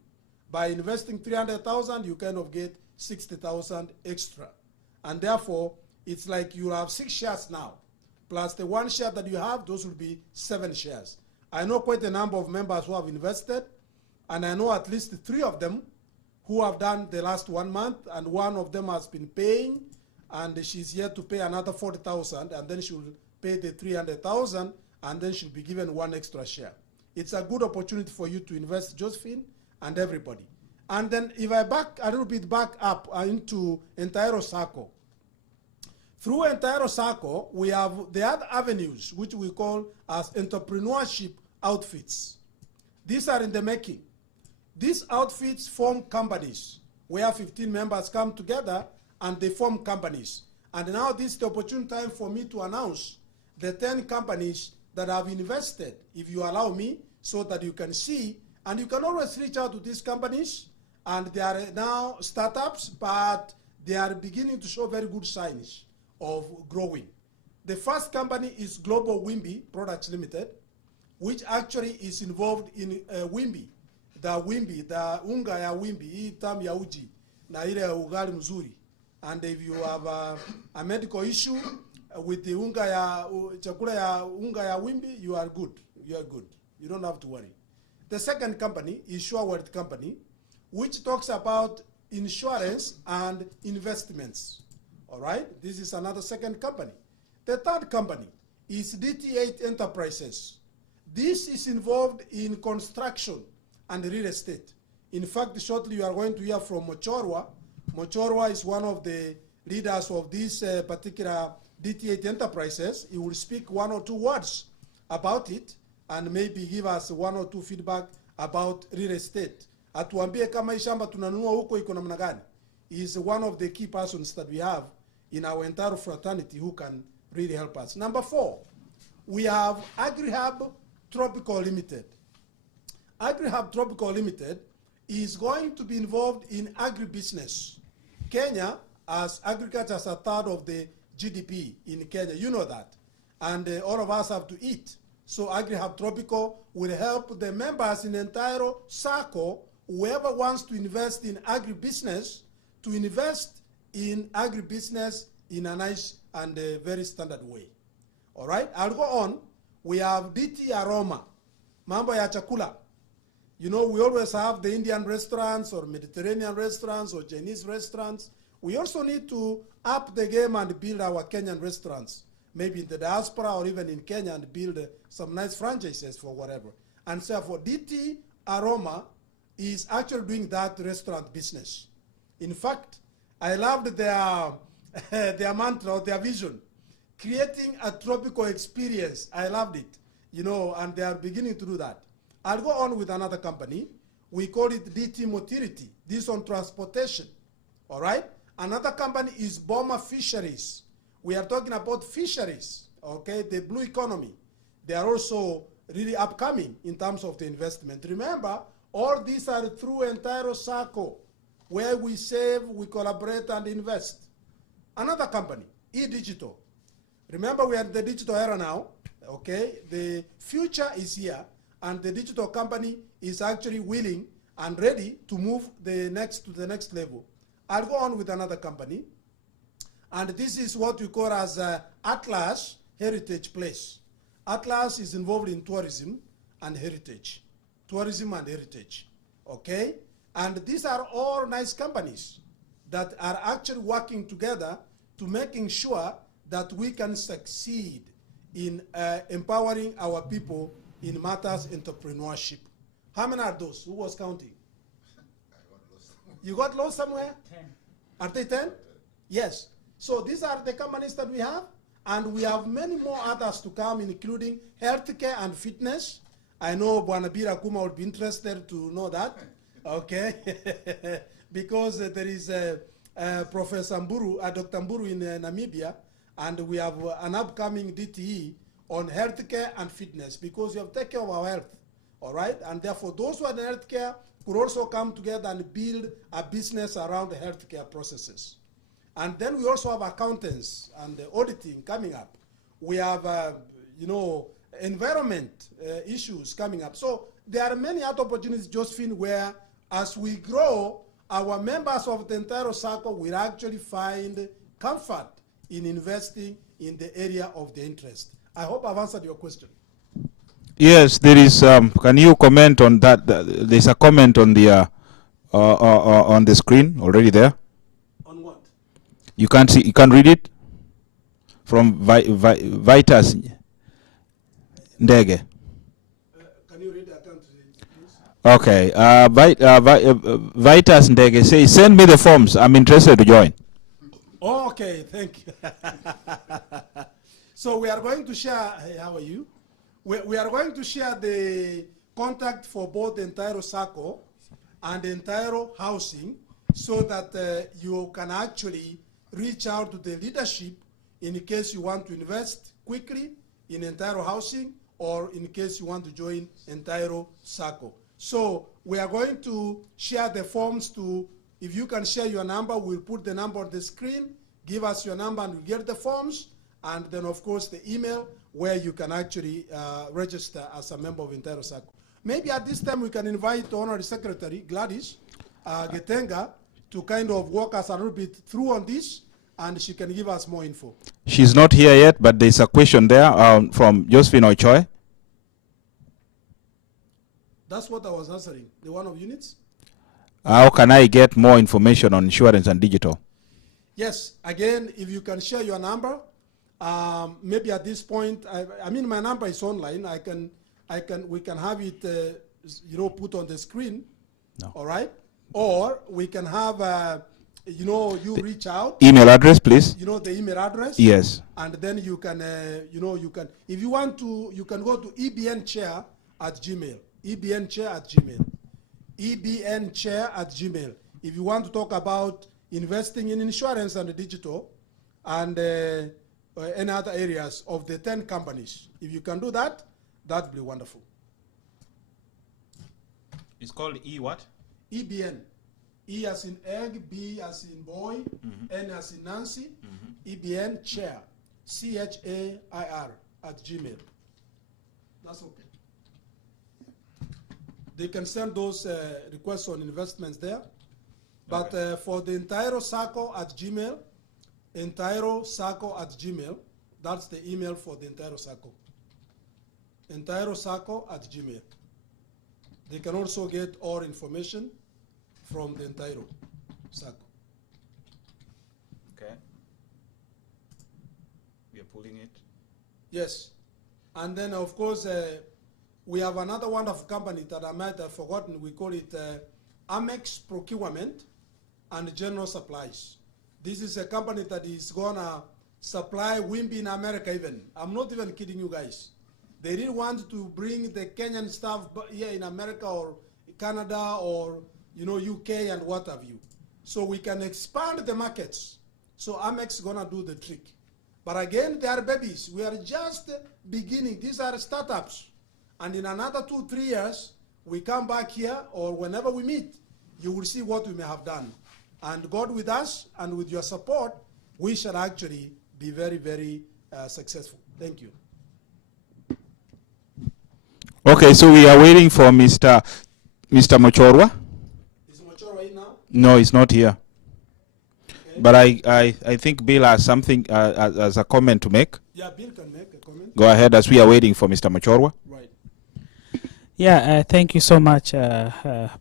By investing 300,000, you kind of get 60,000 extra. And therefore, it's like you have 6 shares now. Plus the 1 share that you have, those will be 7 shares. I know quite a number of members who have invested, and I know at least 3 of them who have done the last 1 month, and 1 of them has been paying, and she's yet to pay another 40,000, and then she will pay the 300,000, and then she'll be given 1 extra share. It's a good opportunity for you to invest, Josephine, and everybody. And then if I back a little bit back up into Entaero Sacco, through Entaero Sacco, we have the other avenues, which we call as entrepreneurship outfits. These are in the making. These outfits form companies where 15 members come together and they form companies. And now this is the opportune time for me to announce the 10 companies that have invested, if you allow me, so that you can see. And you can always reach out to these companies, and they are now startups, but they are beginning to show very good signs of growing. The first company is Global Wimbi Products Limited, which actually is involved in Wimbi. The unga ya Wimbi, hii tamu ya uji, na ile ugali mzuri. And if you have a medical issue with the unga ya, chakula ya unga ya Wimbi, you are good. You are good. You don't have to worry. The second company is SureWealth Company, which talks about insurance and investments. All right, this is another second company. The third company is DT8 Enterprises. This is involved in construction and real estate. In fact, shortly you are going to hear from Mochorwa. Mochorwa is one of the leaders of this particular DT8 Enterprises. He will speak 1 or 2 words about it and maybe give us 1 or 2 feedback about real estate. Atuambie kama hii shamba tunanunua huko iko namna gani. He is one of the key persons that we have in our entire fraternity who can really help us. Number 4, we have AgriHub Tropical Limited. AgriHub Tropical Limited is going to be involved in agribusiness. Kenya, as agriculture as a third of the GDP in Kenya, you know that. And all of us have to eat. So AgriHub Tropical will help the members in Entaero Sacco, whoever wants to invest in agribusiness, to invest in agribusiness in a nice and a very standard way. All right, I'll go on. We have DT Aroma, mambo ya chakula. You know, we always have the Indian restaurants or Mediterranean restaurants or Chinese restaurants. We also need to up the game and build our Kenyan restaurants, maybe in the diaspora or even in Kenya, and build some nice franchises for whatever. And so for DT Aroma is actually doing that restaurant business. In fact, I loved their, their mantra or their vision, creating a tropical experience. I loved it, you know, and they are beginning to do that. I'll go on with another company. We call it DT Motility. This on transportation, all right? Another company is Boma Fisheries. We are talking about fisheries, okay? The blue economy. They are also really upcoming in terms of the investment. Remember, all these are through Entaero Sacco, where we save, we collaborate, and invest. Another company, eDigital. Remember, we are in the digital era now, okay? The future is here, and the digital company is actually willing and ready to move to the next level. I'll go on with another company, and this is what we call as Atlas Heritage Place. Atlas is involved in tourism and heritage. Tourism and heritage, okay? And these are all nice companies that are actually working together to making sure that we can succeed in empowering our people in matters entrepreneurship. How many are those? Who was counting? I got lost. You got lost somewhere? 10. Are they 10? Yes. So these are the companies that we have, and we have many more others to come, including healthcare and fitness. I know Bwana Bira Kuma would be interested to know that, okay? Because there is Professor Mburu, Dr. Mburu in Namibia, and we have an upcoming DTE on healthcare and fitness, because you have to take care of our health, all right? And therefore, those who are in healthcare could also come together and build a business around the healthcare processes. And then we also have accountants and auditing coming up. We have, environment issues coming up. So there are many other opportunities, Josephine, where as we grow, our members of the Entaero circle will actually find comfort in investing in the area of their interest. I hope I've answered your question. Yes, there is. Can you comment on that? There's a comment on the screen already there. On what? You can't see. You can't read it from Vitas Ndege. Can you read the account, please? Okay. Vitas Ndege says, "Send me the forms. I'm interested to join." Oh, okay, thank you. So we are going to share. Hey, how are you? We are going to share the contact for both the Entaero circle and the Entaero housing, so that you can actually reach out to the leadership in case you want to invest quickly in Entaero housing, or in case you want to join Entaero circle. So we are going to share the forms to, if you can share your number, we'll put the number on the screen, give us your number and we'll get the forms, and then of course the email where you can actually register as a member of Entaero circle. Maybe at this time we can invite the Honorary Secretary, Gladys Getenga, to kind of walk us a little bit through on this, and she can give us more info. She's not here yet, but there's a question there from Josephine Ochoy. That's what I was answering, the one of units. How can I get more information on insurance and digital? Yes, again, if you can share your number, maybe at this point, I mean, my number is online. We can have it, put on the screen. No. All right. Or we can have, you reach out. Email address, please. The email address. Yes. And then you can, if you want to, you can go to ebnchair@gmail. ebnchair@gmail. ebnchair@gmail. If you want to talk about investing in insurance and digital and any other areas of the 10 companies, if you can do that, that'd be wonderful. It's called what? EBN. E as in egg, B as in boy, N as in Nancy, EBN chair, CHAIR @gmail. That's okay. They can send those requests on investments there. But for the Entaero circle @gmail, Entaero circle @gmail, that's the email for the Entaero circle. Entaero circle @gmail. They can also get all information from the Entaero circle. Okay. We are pulling it. Yes. And then, of course, we have another wonderful company that I might have forgotten. We call it Amex Procurement and General Supplies. This is a company that is going to supply Wimby in America even. I'm not even kidding you guys. They didn't want to bring the Kenyan stuff here in America or Canada or UK and what have you. So we can expand the markets. So Amex is going to do the trick. But again, they are babies. We are just beginning. These are startups. And in another 2-3 years, we come back here, or whenever we meet, you will see what we may have done. And God with us and with your support, we shall actually be very, very successful. Thank you. Okay, so we are waiting for Mr. Mochorwa. Is Mochorwa in now? No, he's not here. Okay. But I think Bill has something as a comment to make. Yeah, Bill can make a comment. Go ahead as we are waiting for Mr. Mochorwa. Right. Yeah, thank you so much,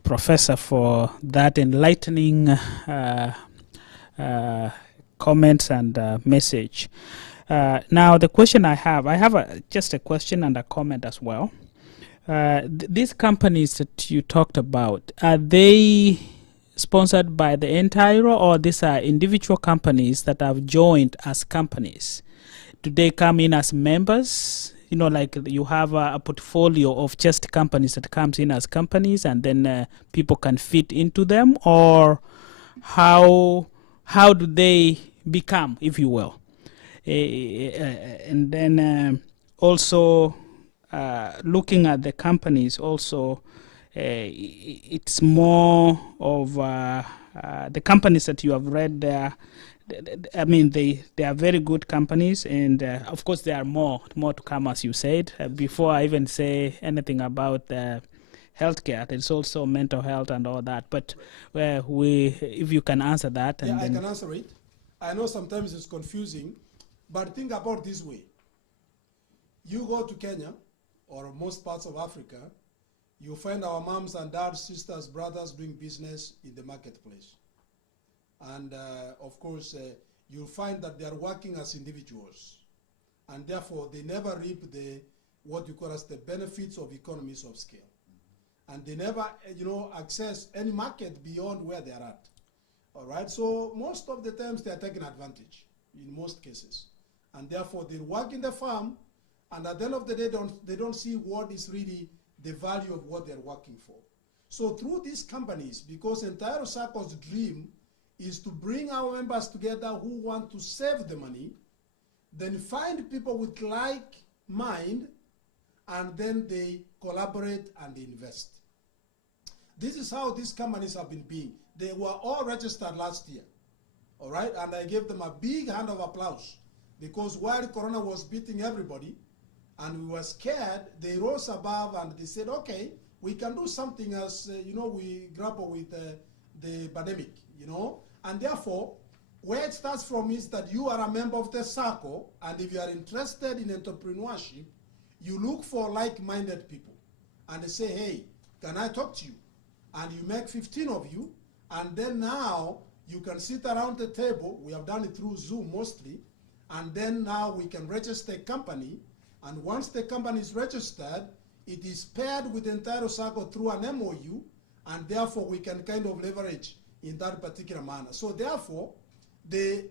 Professor, for that enlightening comments and message. Now, the question I have just a question and a comment as well. These companies that you talked about, are they sponsored by the Entaero, or these are individual companies that have joined as companies? Do they come in as members? Like you have a portfolio of just companies that comes in as companies, and then people can fit into them, or how do they become, if you will? And then also looking at the companies also, it's more of the companies that you have read there. I mean, they are very good companies, and of course there are more to come, as you said. Before I even say anything about healthcare, there's also mental health and all that. But if you can answer that, and yeah, then I can answer it. I know sometimes it's confusing, but think about this way. You go to Kenya or most parts of Africa, you find our moms and dads, sisters, brothers doing business in the marketplace. And of course, you'll find that they are working as individuals. And therefore, they never reap what you call as the benefits of economies of scale. And they never, access any market beyond where they are at. All right, so most of the times they are taking advantage in most cases. And therefore, they work in the farm, and at the end of the day, they don't see what is really the value of what they're working for. So through these companies, because Entaero Sacco's dream is to bring our members together who want to save the money, then find people with like mind, and then they collaborate and they invest. This is how these companies have been being. They were all registered last year, all right? And I gave them a big hand of applause, because while Corona was beating everybody and we were scared, they rose above and they said, okay, we can do something as, we grapple with the pandemic, And therefore, where it starts from is that you are a member of the SACCO, and if you are interested in entrepreneurship, you look for like-minded people. And they say, hey, can I talk to you? And you make 15 of you, and then now you can sit around the table. We have done it through Zoom mostly. And then now we can register a company. And once the company is registered, it is paired with Entaero Sacco through an MOU, and therefore we can kind of leverage in that particular manner. So therefore, the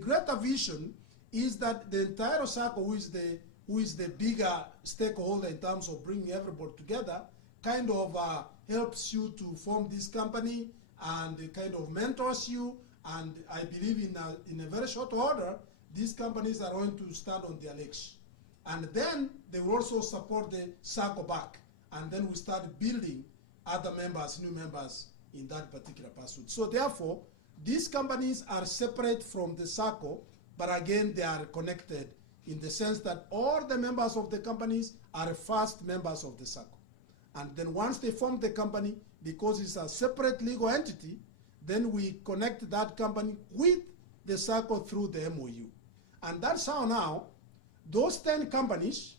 greater vision is that the Entaero Sacco, who is the bigger stakeholder in terms of bringing everybody together, kind of helps you to form this company and kind of mentors you. And I believe in a very short order, these companies are going to stand on their legs. And then they will also support the SACCO back. And then we start building other members, new members in that particular pursuit. So therefore, these companies are separate from the SACCO, but again, they are connected in the sense that all the members of the companies are first members of the SACCO. And then once they form the company, because it's a separate legal entity, then we connect that company with the SACCO through the MOU. And that's how now those 10 companies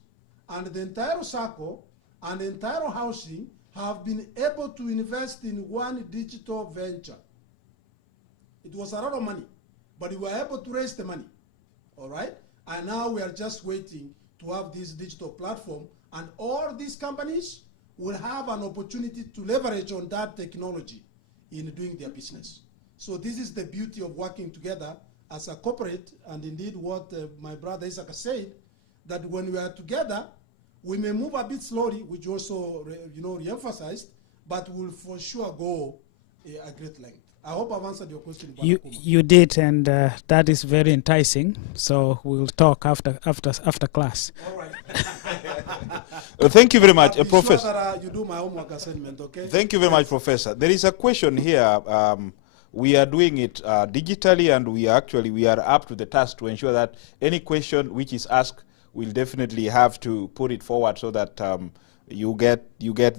and the Entaero Sacco and Entaero Housing have been able to invest in one digital venture. It was a lot of money, but we were able to raise the money, all right? And now we are just waiting to have this digital platform, and all these companies will have an opportunity to leverage on that technology in doing their business. So this is the beauty of working together as a corporate, and indeed what my brother Isaac said, that when we are together, we may move a bit slowly, which also re-emphasized, but we'll for sure go a great length. I hope I've answered your question. You did, and that is very enticing. So we'll talk after class. All right. Thank you very much, Professor. Sure that, you do my homework assignment, okay? Thank you very much, Professor. There is a question here. We are doing it digitally, and we are up to the task to ensure that any question which is asked, we'll definitely have to put it forward so that you get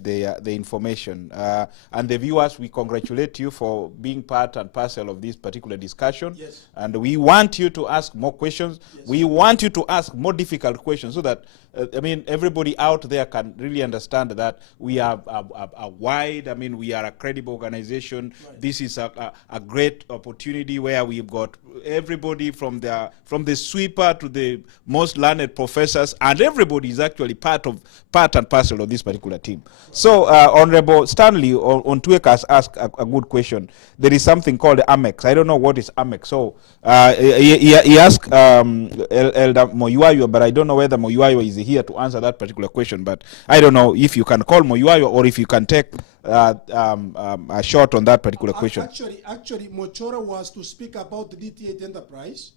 the information. And the viewers, we congratulate you for being part and parcel of this particular discussion. Yes. And we want you to ask more questions. Yes. We want you to ask more difficult questions so that everybody out there can really understand that we are a wide, we are a credible organization. Right. This is a great opportunity where we've got everybody from the sweeper to the most learned professors, and everybody is actually part and parcel of this particular team. So Honorable Stanley Ontuek has asked a good question. There is something called Amex. I don't know what is Amex. So he asked Elder Moyuayo, but I don't know whether Moyuayo is here to answer that particular question. But I don't know if you can call Moyuayo or if you can take a shot on that particular question. Actually, Mochora was to speak about the DT8 enterprise,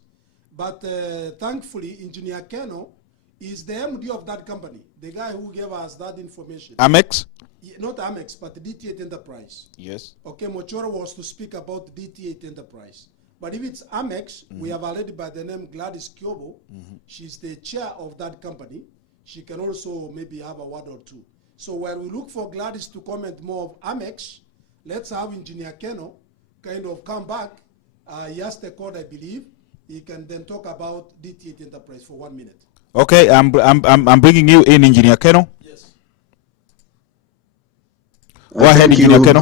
but thankfully, Engineer Keno is the MD of that company, the guy who gave us that information. Amex? Not Amex, but DT8 Enterprise. Yes. Okay, Mochoro was to speak about DT8 Enterprise. But if it's Amex, we have a lady by the name Gladys Kyobo. She's the chair of that company. She can also maybe have a word or two. So while we look for Gladys to comment more of Amex, let's have Engineer Keno kind of come back. He has the code, I believe. He can then talk about DT8 Enterprise for 1 minute. Okay, I'm bringing you in, Engineer Keno. Yes. Go ahead, Thank Engineer you. Keno.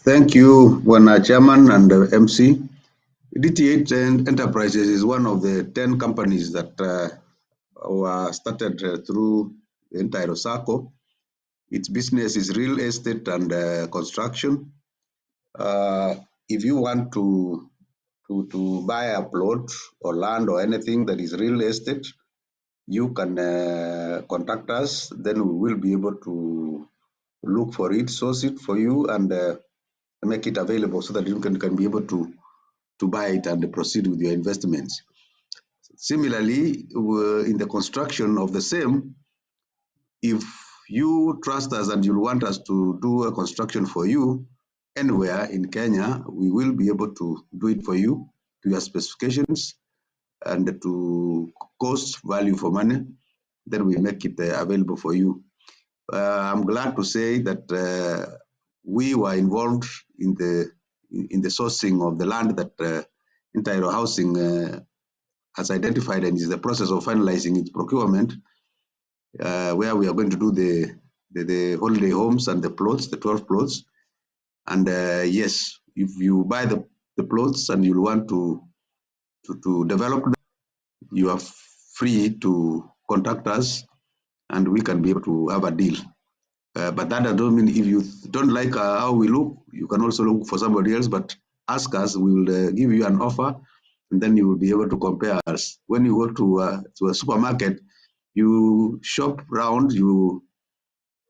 Thank you, Chairman and MC. DT8 Enterprises is one of the 10 companies that were started through the Entaero Sacco. Its business is real estate and construction. If you want to buy a plot or land or anything that is real estate, you can contact us. Then we will be able to look for it, source it for you, and make it available so that you can be able to buy it and proceed with your investments. Similarly, in the construction of the same, if you trust us and you want us to do a construction for you anywhere in Kenya, we will be able to do it for you to your specifications and to cost value for money. Then we make it available for you. I'm glad to say that we were involved in the sourcing of the land that Entaero Housing has identified and is in the process of finalizing its procurement, where we are going to do the holiday homes and the plots, the 12 plots. And yes, if you buy the plots and you want to develop them, you are free to contact us and we can be able to have a deal. But that doesn't mean if you don't like how we look, you can also look for somebody else, but ask us, we will give you an offer, and then you will be able to compare us. When you go to a supermarket, you shop around, you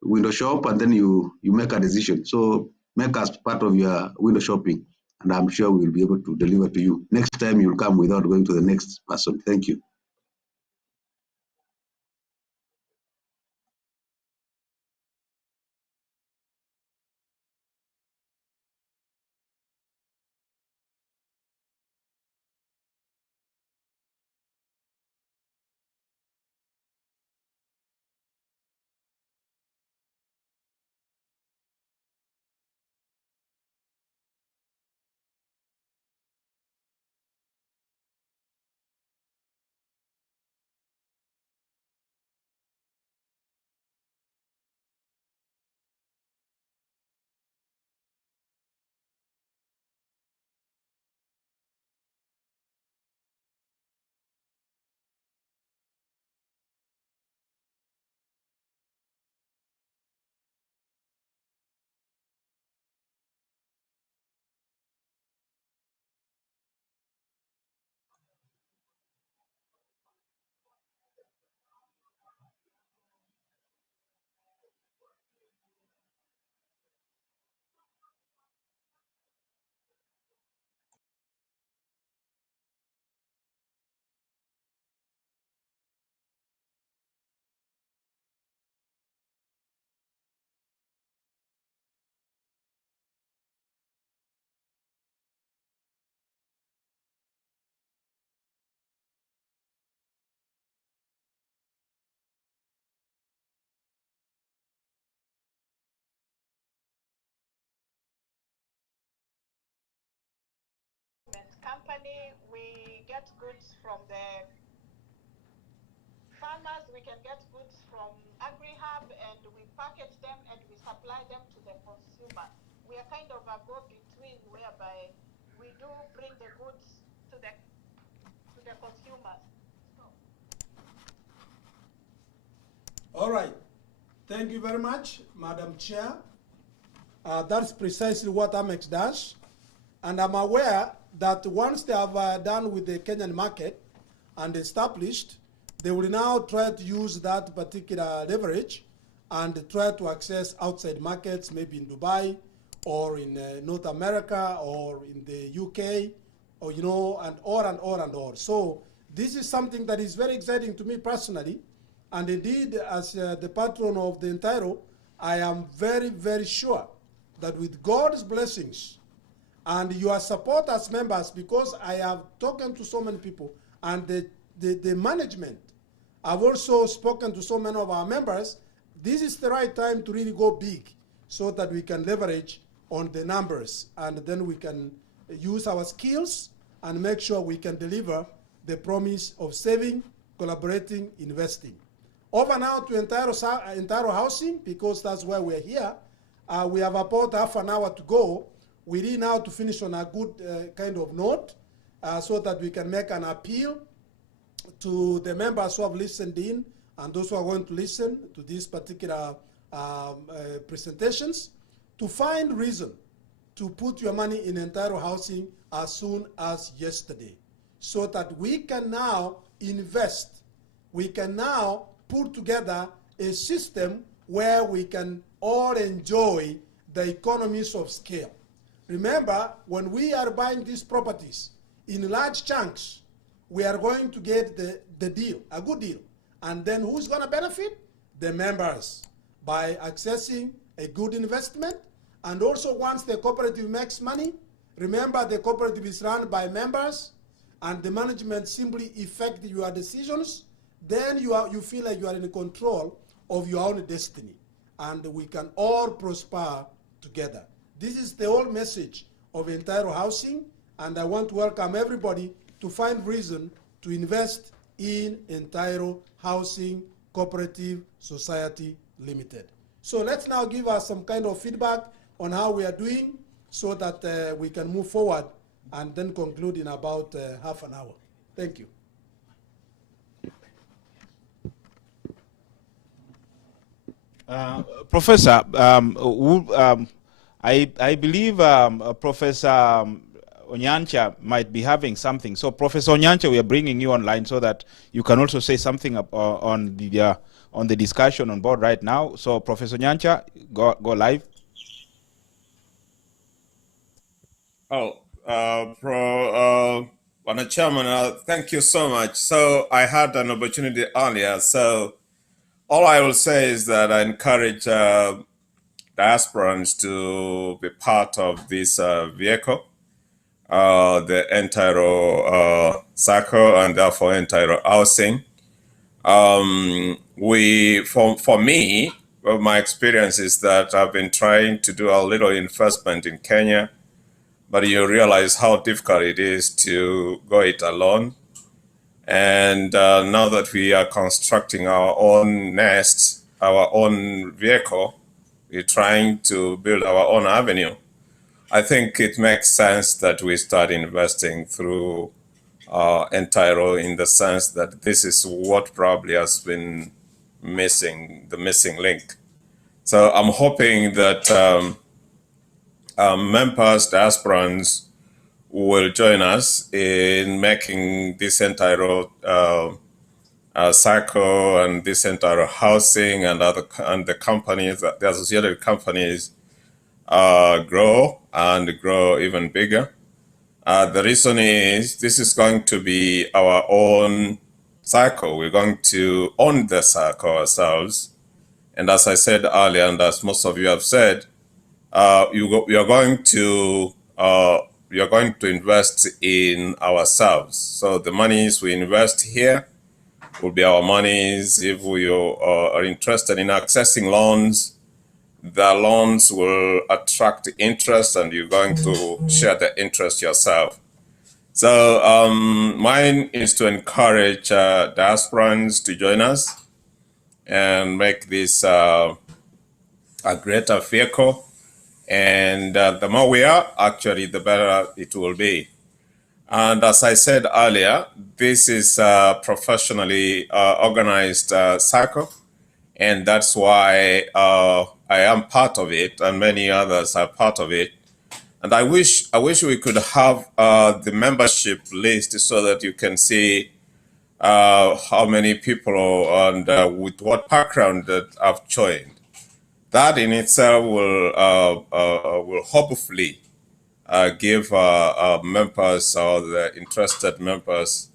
window shop, and then you make a decision. So make us part of your window shopping, and I'm sure we'll be able to deliver to you. Next time you'll come without going to the next person. Thank you. Company, we get goods from the farmers, we can get goods from AgriHub, and we package them and we supply them to the consumer. We are kind of a go-between whereby we do bring the goods to the consumers. All right. Thank you very much, Madam Chair. That's precisely what Amex does. And I'm aware that once they have done with the Kenyan market and established, they will now try to use that particular leverage and try to access outside markets, maybe in Dubai or in North America or in the UK, or and or. So This is something that is very exciting to me personally. And indeed, as the patron of the Entaero, I am very, very sure that with God's blessings and your support as members, because I have talked to so many people, and the management, I've also spoken to so many of our members, this is the right time to really go big so that we can leverage on the numbers, and then we can use our skills and make sure we can deliver the promise of saving, collaborating, investing. Over now to Entaero Housing, because that's why we're here. We have about half an hour to go. We need now to finish on a good kind of note so that we can make an appeal to the members who have listened in and those who are going to listen to these particular presentations to find reason to put your money in Entaero Housing as soon as yesterday, so that we can now invest. We can now put together a system where we can all enjoy the economies of scale. Remember, when we are buying these properties in large chunks, we are going to get the deal, a good deal. And then who's going to benefit? The members, by accessing a good investment. And also, once the cooperative makes money, remember the cooperative is run by members, and the management simply effect your decisions. Then you feel like you are in control of your own destiny, and we can all prosper together. This is the whole message of Entaero Housing, and I want to welcome everybody to find reason to invest in Entaero Housing Cooperative Society Limited. So let's now give us some kind of feedback on how we are doing so that we can move forward and then conclude in about half an hour. Thank you. Professor, I believe Professor Onyancha might be having something. So, Professor Onyancha, we are bringing you online so that you can also say something on the discussion on board right now. So, Professor Onyancha, go live. Madam Chairman, thank you so much. So I had an opportunity earlier. So all I will say is that I encourage diasporans to be part of this vehicle, the Entaero Circle, and therefore Entaero Housing. For me, well, my experience is that I've been trying to do a little investment in Kenya, but you realize how difficult it is to go it alone. And now that we are constructing our own nest, our own vehicle, we're trying to build our own avenue. I think it makes sense that we start investing through Entaero, in the sense that this is what probably has been missing, the missing link. So I'm hoping that members, diasporans, will join us in making this Entaero cycle and this Entaero Housing and the companies, the associated companies, grow and grow even bigger. The reason is this is going to be our own cycle. We're going to own the cycle ourselves. And as I said earlier, and as most of you have said, we are going to invest in ourselves. So the monies we invest here will be our monies. If we are interested in accessing loans, the loans will attract interest, and you're going to share the interest yourself. So mine is to encourage diasporans to join us and make this a greater vehicle. And the more we are, actually, the better it will be. And as I said earlier, this is a professionally organized cycle. And that's why I am part of it, and many others are part of it. And I wish we could have the membership list so that you can see how many people and with what background that have joined. That in itself will hopefully give members or the interested members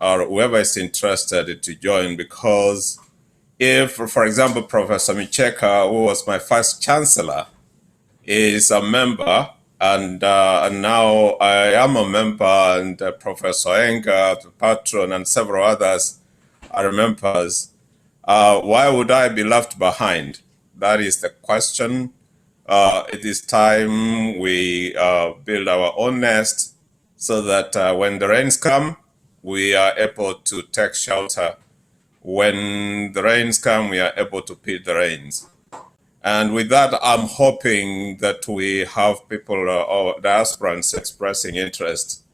or whoever is interested to join, because if, for example, Professor Micheka, who was my first chancellor, is a member, and now I am a member, and Professor Enga, the patron, and several others are members, why would I be left behind? That is the question. It is time we build our own nest so that when the rains come, we are able to take shelter. When the rains come, we are able to pit the rains. And with that, I'm hoping that we have people or diasporans expressing interest,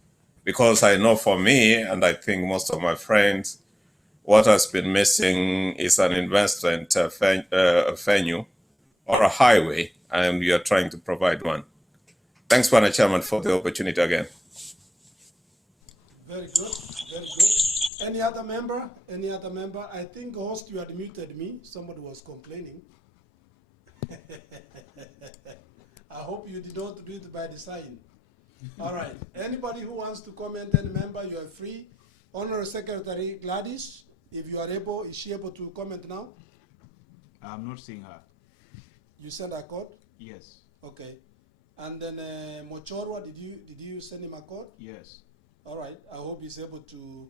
because I know for me, and I think most of my friends, what has been missing is an investment venue or a highway, and we are trying to provide one. Thanks, Mr. Chairman, for the opportunity again. Very good, very good. Any other member? Any other member? I think, host, you had muted me. Somebody was complaining. I hope you did not do it by design. All right. Anybody who wants to comment, any member, you are free. Honorary Secretary Gladys, if you are able, is she able to comment now? I'm not seeing her. You sent a code? Yes. Okay. And then Mochorwa, did you send him a code? Yes. All right. I hope he's able to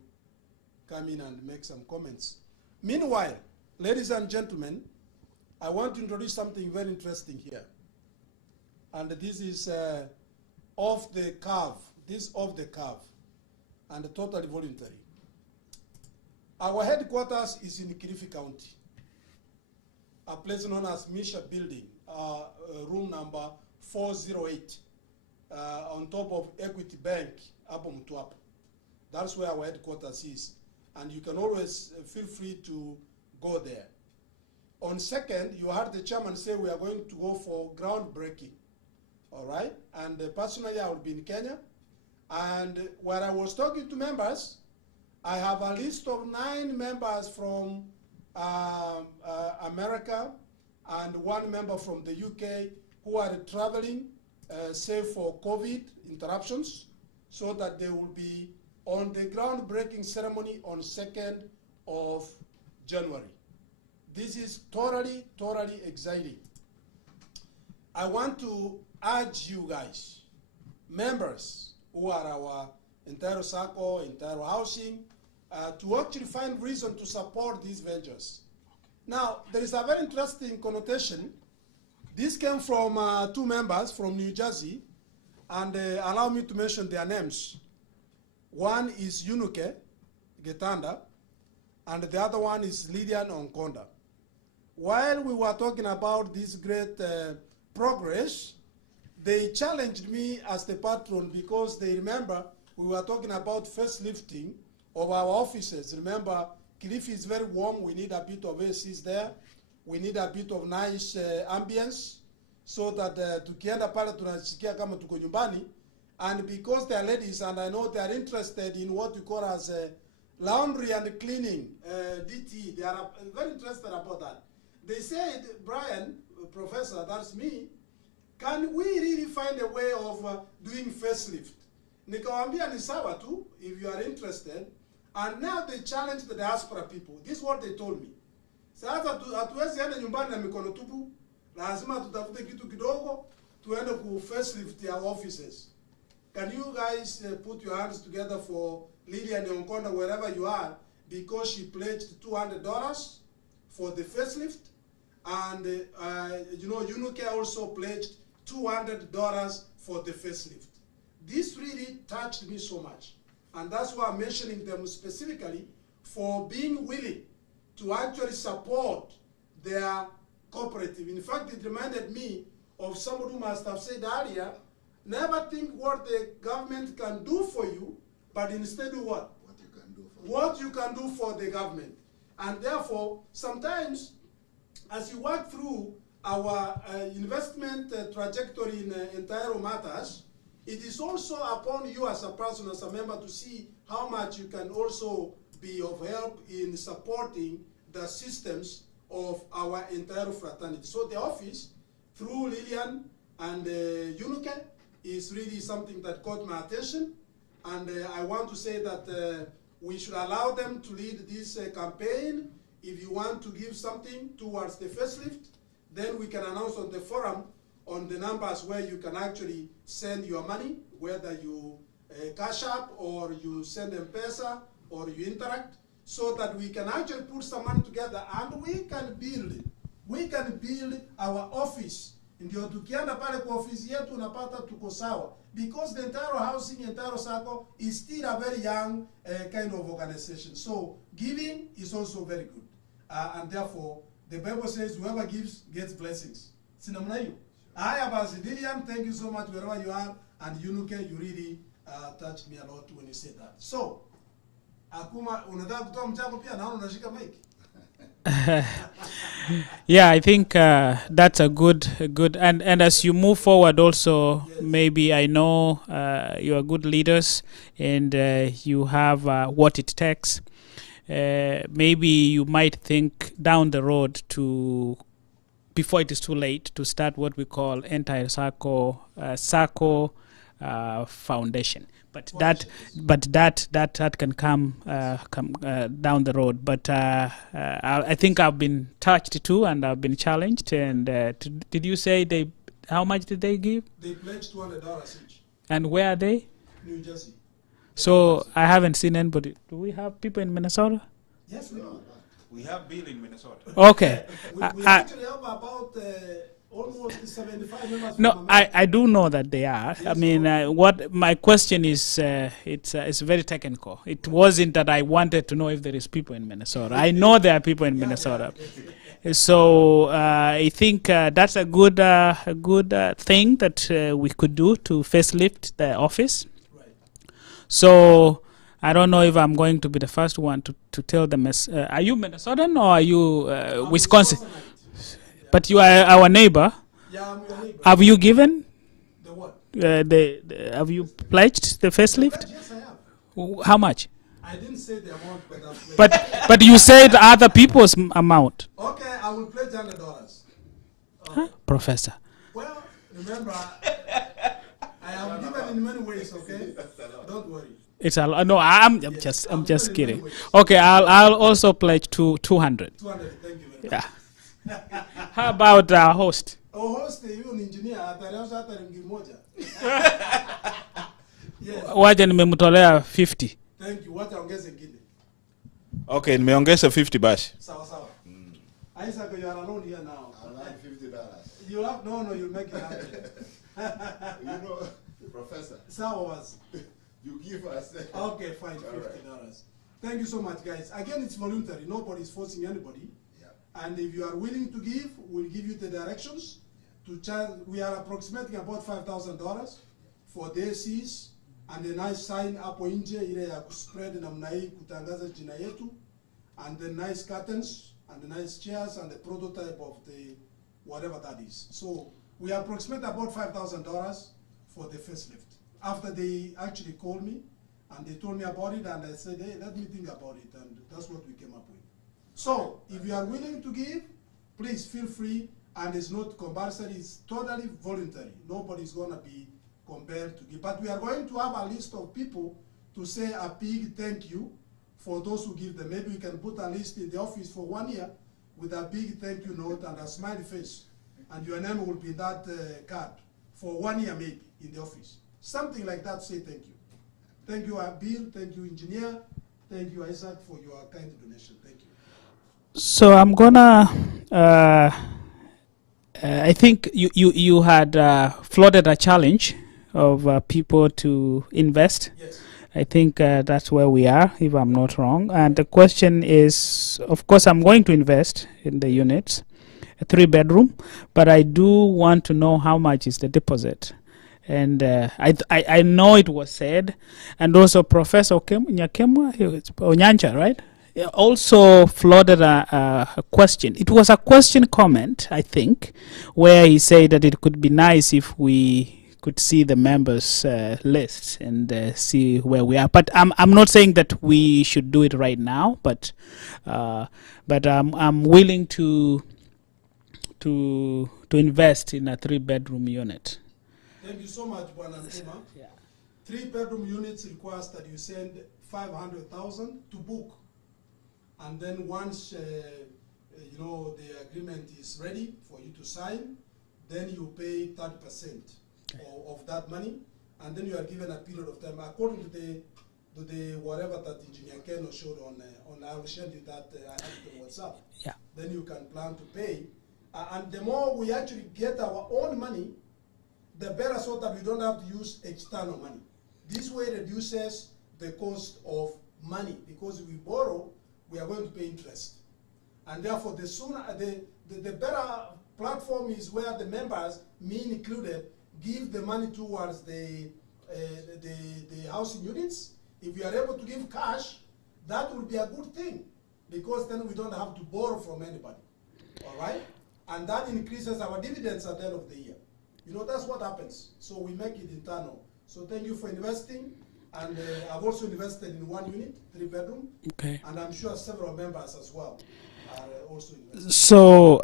come in and make some comments. Meanwhile, ladies and gentlemen, I want to introduce something very interesting here. And this is off the curve. This off the curve and totally voluntary. Our headquarters is in Kilifi County, a place known as Misha Building, room number 408, on top of Equity Bank, up on Mtwapa. That's where our headquarters is. And you can always feel free to go there. On second, you heard the chairman say we are going to go for groundbreaking. All right? And personally, I will be in Kenya. And when I was talking to members, I have a list of 9 members from America and 1 member from the UK who are traveling, save for COVID interruptions, so that they will be on the groundbreaking ceremony on 2nd of January. This is totally, totally exciting. I want to urge you guys, members who are our Entaero Sacco, Entaero Housing, to actually find reason to support these ventures. Now, there is a very interesting connotation. This came from 2 members from New Jersey, and allow me to mention their names. One is Yunuke Getanda, and the other one is Lydian Onkonda. While we were talking about this great progress, they challenged me as the patron because they remember we were talking about facelifting of our offices. Remember, Kilifi is very warm. We need a bit of ACs there. We need a bit of nice ambience so that tukienda pale tunasikia kama tuko nyumbani. And because they are ladies and I know they are interested in what we call as laundry and cleaning, DT, they are very interested about that. They said, Brian, Professor, that's me, can we really find a way of doing facelift? Nikawambia ni sawa tu, if you are interested. And now they challenge the diaspora people. This is what they told me. Sasa hatuwezi enda nyumbani na mikono tupu. Lazima tutafute kitu kidogo tuende ku facelift our offices. Can you guys put your hands together for Lydia Onkonda wherever you are, because she pledged $200 for the facelift, and you know, Yunuke also pledged $200 for the facelift. This really touched me so much, and that's why I'm mentioning them specifically for being willing to actually support their cooperative. In fact, it reminded me of someone who must have said earlier, never think what the government can do for you, but instead do what? What you can do for the government. And therefore, sometimes, as you work through our investment trajectory in Entaero matters, it is also upon you as a person, as a member, to see how much you can also be of help in supporting the systems of our Entaero fraternity. So the office, through Lillian and Yunuke, is really something that caught my attention. And I want to say that we should allow them to lead this campaign. If you want to give something towards the facelift, then we can announce on the forum on the numbers where you can actually send your money, whether you cash up or you send M-Pesa or you interact, so that we can actually put some money together and we can build our office. Ndio tukienda pale kwa ofisi yetu unapata tuko sawa, because the Entaero housing, Entaero Sacco is still a very young kind of organization. So giving is also very good. And therefore, the Bible says whoever gives gets blessings. Sinamna hiyo. Aya basi, Lillian, thank you so much wherever you are. And Yunuke, you really touched me a lot when you said that. So, Akuma, unataka kutoa mchango pia naona unashika mic. Yeah, I think that's a good, and as you move forward also, yes. Maybe I know you are good leaders and you have what it takes. Maybe you might think down the road to, before it is too late, to start what we call Entaero Sacco Foundation. But that can come down the road. But I think I've been touched too, and I've been challenged. And did you say they? How much did they give? They pledged $200 each. And where are they? New Jersey. So I haven't seen anybody. Do we have people in Minnesota? Yes, we do. We have Bill in Minnesota. Okay. we actually have about almost 75 members. No, I do know that they are. Yes, I mean, what my question is, it's very technical. It wasn't that I wanted to know if there is people in Minnesota. I know there are people in Minnesota. So I think that's a good thing that we could do to facelift the office. Right. So I don't know if I'm going to be the first one to tell them. Are you Minnesotan or are you Wisconsin? But you are our neighbor. Yeah, I'm your neighbor. Have you given? The what? Have you pledged the facelift? Yes, I have. How much? I didn't say the amount, but I've pledged. But you said other people's amount. Okay, I will pledge $100. Huh? Professor. Well, remember, I am given in many ways. Okay, don't worry. It's a no. I'm just kidding. Okay, I'll also pledge to 200. 200. Thank you very much. Yeah. How about our host? Our host, you an engineer, atalianza hata ringi moja. Yes. Waje nimemtolea 50. Thank you. Wacha ongeze ngine. Okay, nimeongeza 50 basi. Sawa sawa. Isaac, you are alone here now. I like $50. You have no, you make it happen. You know, Professor. Sawa was. You give us. Okay, fine, $50. Right. Thank you so much, guys. Again, it's voluntary. Nobody's forcing anybody. And if you are willing to give, we'll give you the directions. To charge. We are approximating about $5,000 for the ACs and a nice sign hapo nje ile ya kuspread namna hii kutangaza jina yetu, and the nice curtains and the nice chairs and the prototype of the whatever that is. So we approximate about $5,000 for the facelift. After they actually called me and they told me about it, and I said, hey, let me think about it, and that's what we came up with. So, if you are willing to give, please feel free, and it's not compulsory, it's totally voluntary. Nobody's going to be compelled to give. But we are going to have a list of people to say a big thank you for those who give them. Maybe we can put a list in the office for 1 year with a big thank you note and a smiley face. And your name will be that card for 1 year maybe in the office. Something like that, say thank you. Thank you, Bill. Thank you, engineer. Thank you, Isaac, for your kind donation. Thank you. So I'm gonna. I think you had floated a challenge of people to invest. Yes. I think that's where we are, if I'm not wrong. And the question is, of course, I'm going to invest in the units, a 3-bedroom, but I do want to know how much is the deposit. And I know it was said, and also Professor Onyancha, right? Also floated a question. It was a question comment, I think, where he said that it could be nice if we could see the members' list and see where we are. But I'm not saying that we should do it right now, but I'm willing to invest in a 3-bedroom unit. Thank you so much, Bwana Nkuma. 3-bedroom units requires that you send 500,000 to book. And then once you know the agreement is ready for you to sign, then you pay 30% of that money, and then you are given a period of time according to the whatever that Engineer Keno showed on I will share you that I have it on WhatsApp. Yeah. Then you can plan to pay, and the more we actually get our own money, the better, so that we don't have to use external money. This way reduces the cost of money, because if we borrow, we are going to pay interest. And therefore, the sooner, the better platform is where the members, me included, give the money towards the housing units. If we are able to give cash, that will be a good thing, because then we don't have to borrow from anybody, all right? And that increases our dividends at the end of the year. You know, that's what happens. So we make it internal. So thank you for investing. And I've also invested in 1 unit, 3-bedroom. Okay. And I'm sure several members as well are also investing. So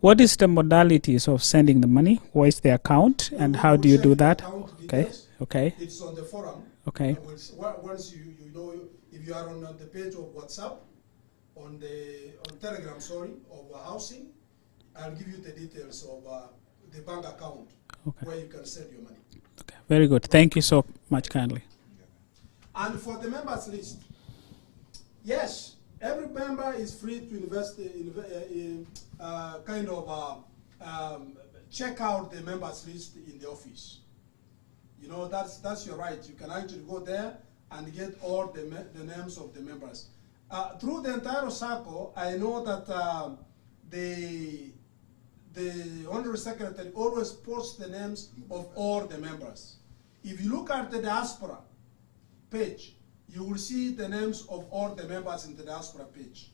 what is the modalities of sending the money? What is the account, and how do you do that? Okay. Okay. It's on the forum. Okay. Once you know, if you are on the page of WhatsApp, on Telegram, sorry, of housing, I'll give you the details of the bank account where you can send your money. Okay. Very good. Thank you so much kindly. And for the members list, yes, every member is free to invest in check out the members list in the office. You know, that's your right. You can actually go there and get all the names of the members. Through the entire circle, I know that the Honorary Secretary always posts the names of all the members. If you look at the Diaspora page, you will see the names of all the members in the Diaspora page.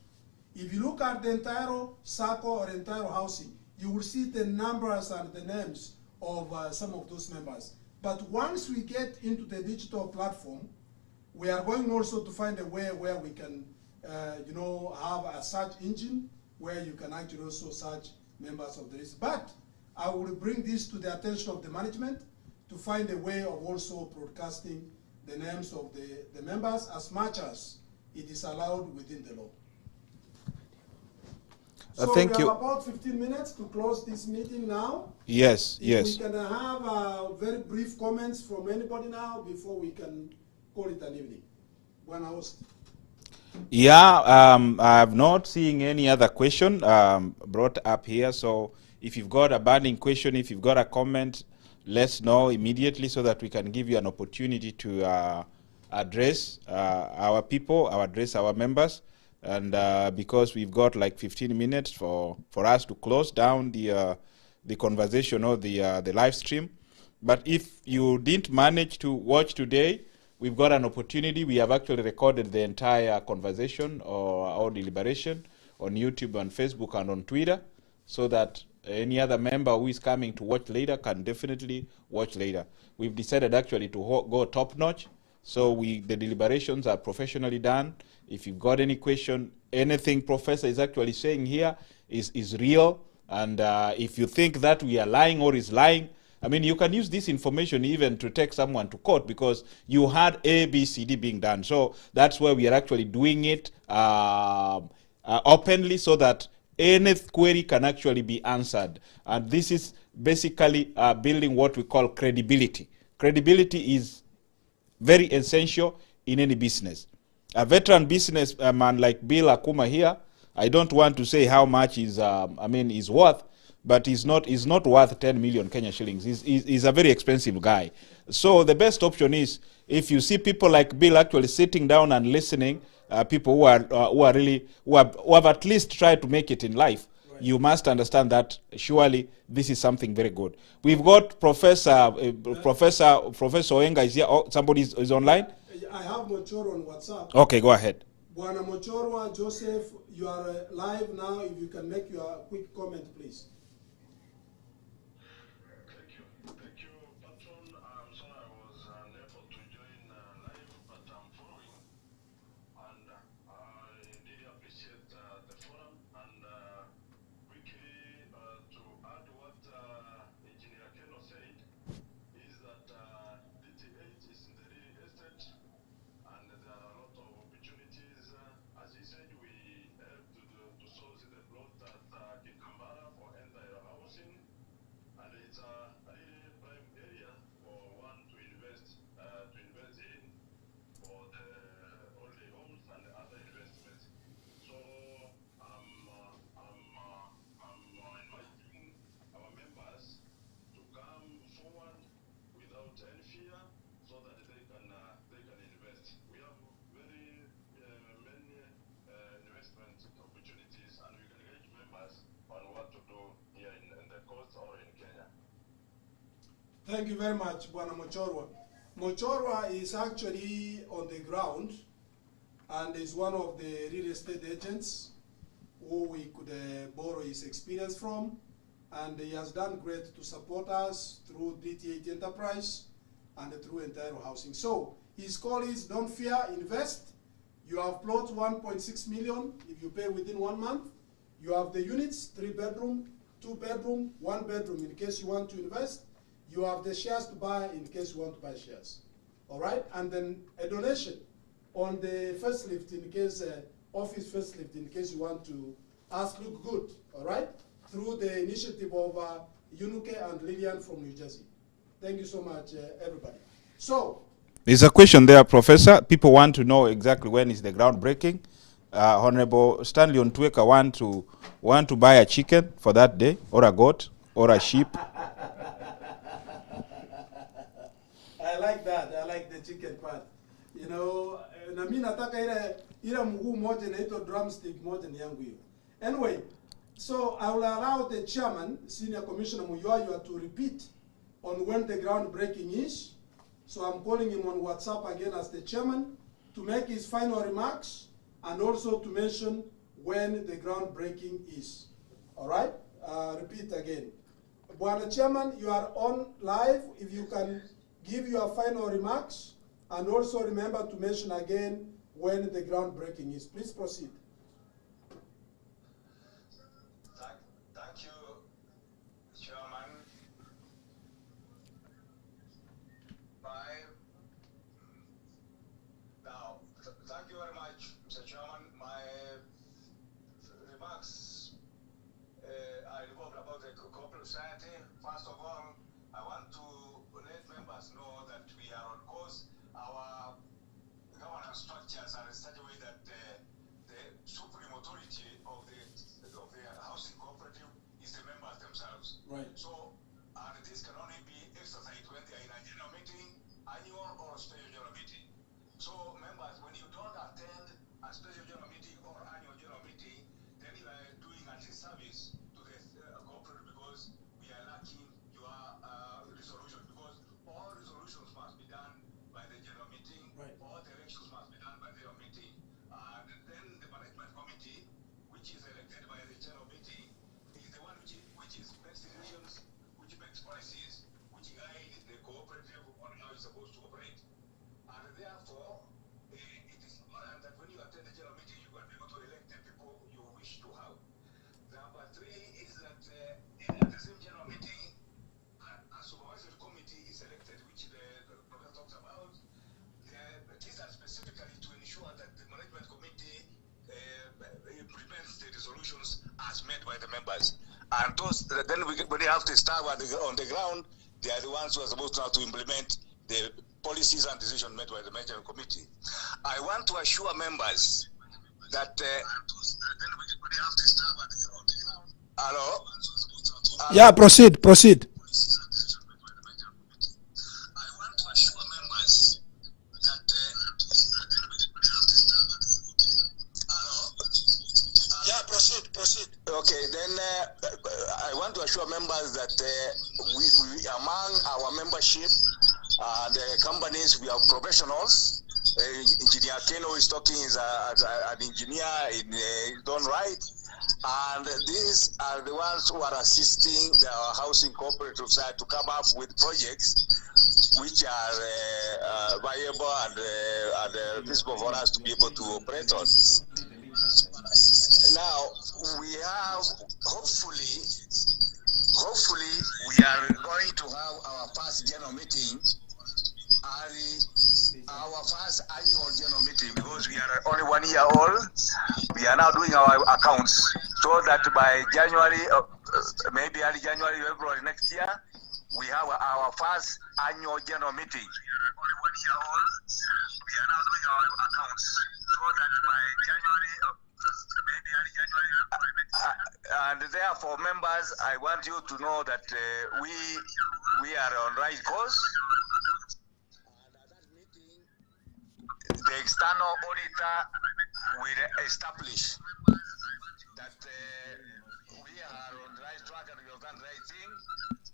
If you look at the Entaero circle or Entaero housing, you will see the numbers and the names of some of those members. But once we get into the digital platform, we are going also to find a way where we can, you know, have a search engine where you can actually also search members of the list. But I will bring this to the attention of the management to find a way of also broadcasting the names of the members as much as it is allowed within the law. So thank we you. have about 15 minutes to close this meeting now. Yes, If yes. we can have very brief comments from anybody now before we can call it an evening. One host. Yeah, I'm not seeing any other question brought up here. So if you've got a burning question, if you've got a comment, let's know immediately so that we can give you an opportunity to address our people, address our members. And because we've got like 15 minutes for us to close down the conversation or the live stream. But if you didn't manage to watch today, we've got an opportunity. We have actually recorded the entire conversation or deliberation on YouTube, and Facebook, and on Twitter, so that any other member who is coming to watch later can definitely watch later. We've decided actually to go top notch. So the deliberations are professionally done. If you've got any question, anything Professor is actually saying here is real. And if you think that we are lying or is lying, I mean, you can use this information even to take someone to court, because you had A, B, C, D being done. So that's why we are actually doing it openly, so that any query can actually be answered. And this is basically building what we call credibility. Credibility is very essential in any business. A veteran businessman like Bill Akuma here, I don't want to say how much is worth, but he's not worth 10 million Kenya shillings. He's a very expensive guy. So the best option is, if you see people like Bill actually sitting down and listening, people who have at least tried to make it in life, right, you must understand that surely this is something very good. We've got Professor Oenga is here. Oh, somebody is online. I have Mochoro on WhatsApp. Okay, go ahead. Buana Mochoro, Joseph, you are live now. If you can make your quick comment, please. Thank you, Patron. I'm sorry I was unable to join live, but I'm following, and I really appreciate the forum. And quickly to add what Engineer Keno said, is that DTH is in the real estate, and there Thank you very much, Bwana Mochorwa. Mochorwa is actually on the ground and is one of the real estate agents who we could borrow his experience from. And he has done great to support us through DT8 Enterprise and through Entaero Housing. So his call is don't fear, invest. You have plots 1.6 million if you pay within 1 month. You have the units, 3 bedroom, 2 bedroom, 1 bedroom in case you want to invest. You have the shares to buy in case you want to buy shares. All right, and then a donation on the first lift in case, office first lift in case you want to ask look good, all right? Through the initiative of Yunuke and Lillian from New Jersey. Thank you so much, everybody. So, there's a question there, Professor. People want to know exactly when is the groundbreaking. Honorable Stanley Ontweka want to buy a chicken for that day, or a goat, or a sheep. I like that. I like the chicken part. You know, na mimi nataka ile mguu moja na ito drumstick moja ni yangu hiyo. Anyway, so I will allow the chairman, Senior Commissioner Muyoyo, to repeat on when the groundbreaking is. So I'm calling him on WhatsApp again as the chairman to make his final remarks and also to mention when the groundbreaking is. All right? Repeat again. Bwana Chairman, you are on live. If you can give your final remarks and also remember to mention again when the groundbreaking is. Please proceed. Thank you, Chairman. Thank you very much, Mr. Chairman. My remarks are involved about the corporate society. First of all, I want to let members know that we are on course. Our governance structures are in such a way that the supreme authority of the housing cooperative is the members themselves. Right. So, and this can only be exercised when they are in a general meeting, annual or special general meeting. So, members, when you don't attend a special general meeting or annual general meeting, then you are doing a disservice to the cooperative because we are lacking your resolution. Because all resolutions must be done by the general meeting, right. All the elections must be done by the general meeting, and then the management committee, which is elected by the general meeting, is the one which makes decisions, which makes policies, which guide the cooperative on how it's supposed to operate. And therefore, it is important that when you attend the general meeting, you are able to elect the people you wish to have. Number 3 is that at the same general meeting, a supervisory committee is elected, which the professor talks about. These are specifically to ensure that the management committee implements the resolutions as made by the members. And those, then when they have to start on the ground, they are the ones who are supposed to have to implement the policies and decisions made by the management committee. I want to assure members that hello? Yeah, proceed. I want to assure members that hello? Yeah, proceed. Okay, then I want to assure members that we among our membership, the companies, we have professionals. Engineer Keno is talking as an engineer in his own right. And these are the ones who are assisting the housing cooperative side to come up with projects which are viable and feasible for us to be able to operate on. Now, we have, hopefully, we are going to have our first general meeting, our first annual general meeting, because we are only 1 year old. We are now doing our accounts, so that by January, maybe early January, February next year, we have our first annual general meeting. We are only 1 year old. We are now doing our accounts, so that by January, maybe early January, February next year. And therefore, members, I want you to know that we are on right course. The external auditor will establish that we are on the right track and we have done the right thing.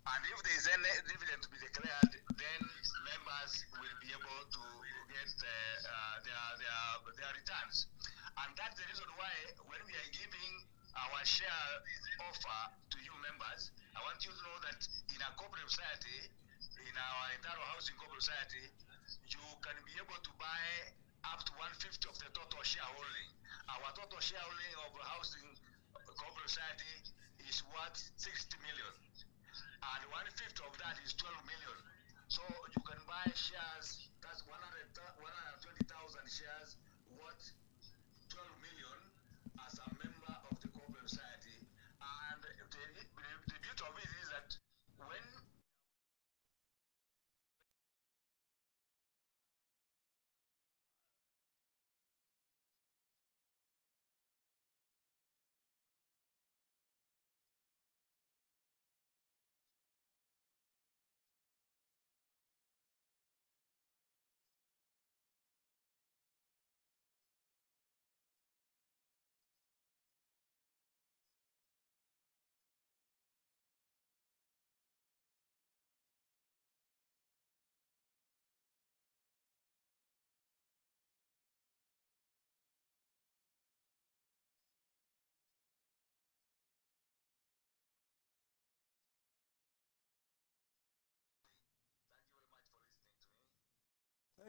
And if there is any dividend to be declared, society, in our Entaero housing cooperative society, you can be able to buy up to 1/5 of the total shareholding. Our total shareholding of a housing cooperative society is worth 60 million. And 1/5 of that is 12 million. So you can buy shares, that's 120,000 shares worth 12 million as a member of the cooperative society. And the beauty of it is that when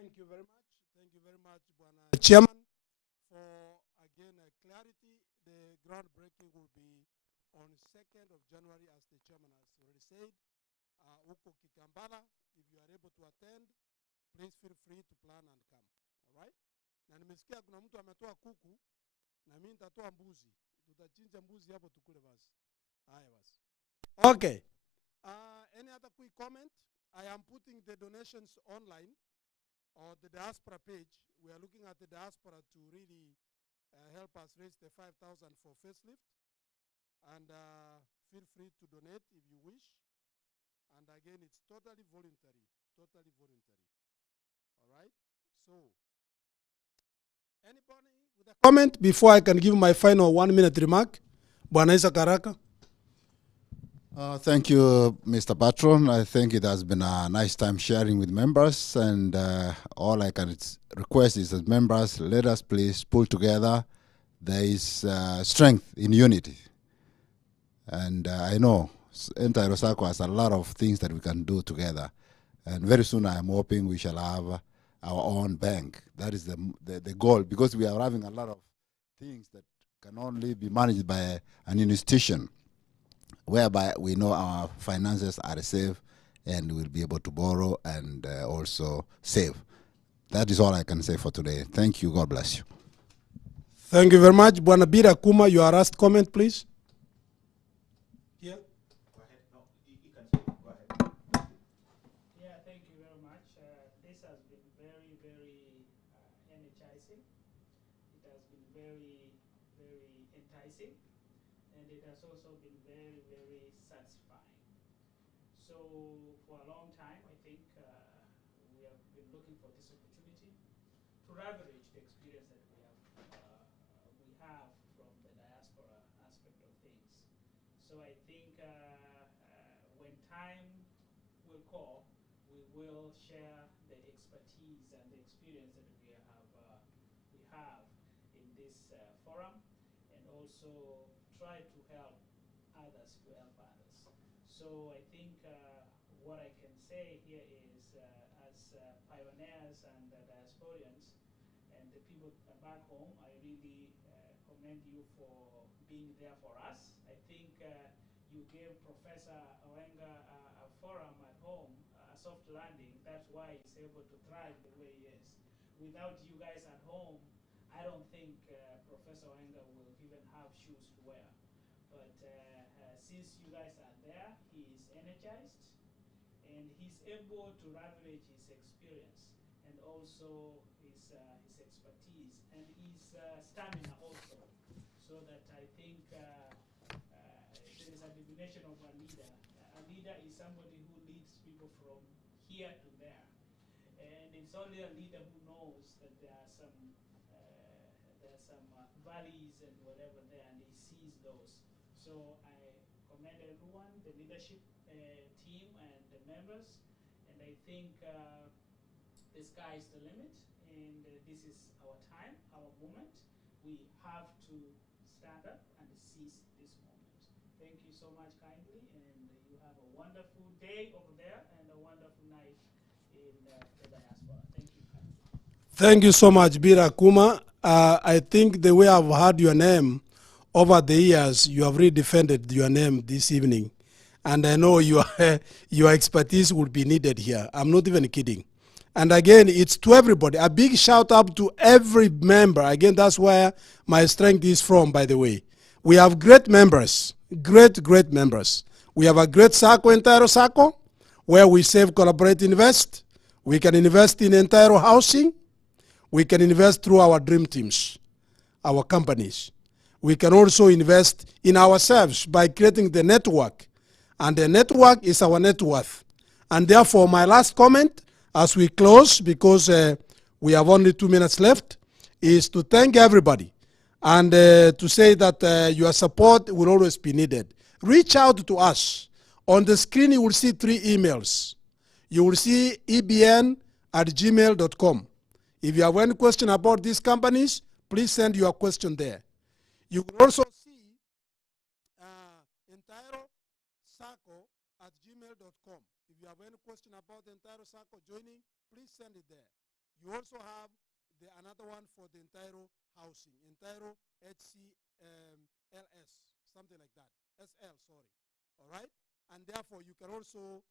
Thank you very much. Thank you very much, Bwana Chairman, for again clarity. The groundbreaking will be on 2nd of January, as the chairman has already said. Huko Kikambala, if you are able to attend, please feel free to plan and come. All right? Na nimesikia kuna mtu ametoa kuku na mimi nitatoa mbuzi. Tutachinja mbuzi hapo tukule basi. Haya basi. Okay. Any other quick comment? I am putting the donations online or the Diaspora page. We are looking at the Diaspora to really help us raise the 5,000 for facelift. And feel free to donate if you wish. And again, it's totally voluntary. Totally voluntary. All right? So, anybody with a comment before I can give my final 1-minute remark? Bwana Isa Karaka. Thank you, Mr. Patron. I think it has been a nice time sharing with members, and all I can request is that members, let us please pull together. There is strength in unity. And I know Entaero has a lot of things that we can do together. And very soon I am hoping we shall have our own bank. That is the goal, because we are having a lot of things that can only be managed by an institution, whereby we know our finances are safe and we'll be able to borrow and also save. That is all I can say for today. Thank you. God bless you. Thank you very much. Bwana Bira Kuma, your last comment, please. Yeah. Go ahead. No, you can say. Go ahead. Yeah, thank you very much. This has been very, very energizing. It has been very, very enticing. And it has also been very, very satisfying. So for a long time, I think we have been looking for this opportunity to leverage the experience that we have from the diaspora aspect of things. So I think when time will call, we will share the expertise and the experience that we have in this forum, and also try to help others to help others. So I think what I can say here is, as pioneers and diasporians and the people back home, I really commend you for being there for us. I think you gave Professor Owenga a forum at home, a soft landing. That's why he's able to thrive the way he is. Without you guys at home, I don't think Professor Owenga will even have shoes to wear. But since you guys are there, he is energized, and he's able to leverage his experience and also his expertise and his stamina also. So that I think there is a definition of a leader. A leader is somebody who leads people from here to there. And it's only a leader who knows that there are some valleys and whatever there, and he sees those. So I commend everyone, the leadership team and the members, and I think the sky is the limit, and this is our time, our moment. We have to stand up and seize this moment. Thank you so much kindly, and you have a wonderful day over there and a wonderful night in the diaspora. Thank you. Thank you so much, Bira Kuma. I think the way I've heard your name over the years, you have really defended your name this evening. And I know your, your expertise will be needed here. I'm not even kidding. And again, it's to everybody. A big shout out to every member. Again, that's where my strength is from, by the way. We have great members, great members. We have a great SACCO, Entaero SACCO, where we save, collaborate, invest. We can invest in Entaero housing. We can invest through our dream teams, our companies. We can also invest in ourselves by creating the network. And the network is our net worth. And therefore, my last comment as we close, because we have only 2 minutes left, is to thank everybody and to say that your support will always be needed. Reach out to us. On the screen, you will see 3 emails. You will see ebn@gmail.com. If you have any question about these companies, please send your question there. You will also see Entaero SACCO@gmail.com. If you have any question about the Entaero SACCO joining, please send it there. You also have another one for the Entaero housing, Entaero HCLS, something like that. SL, sorry. All right? And therefore, you can also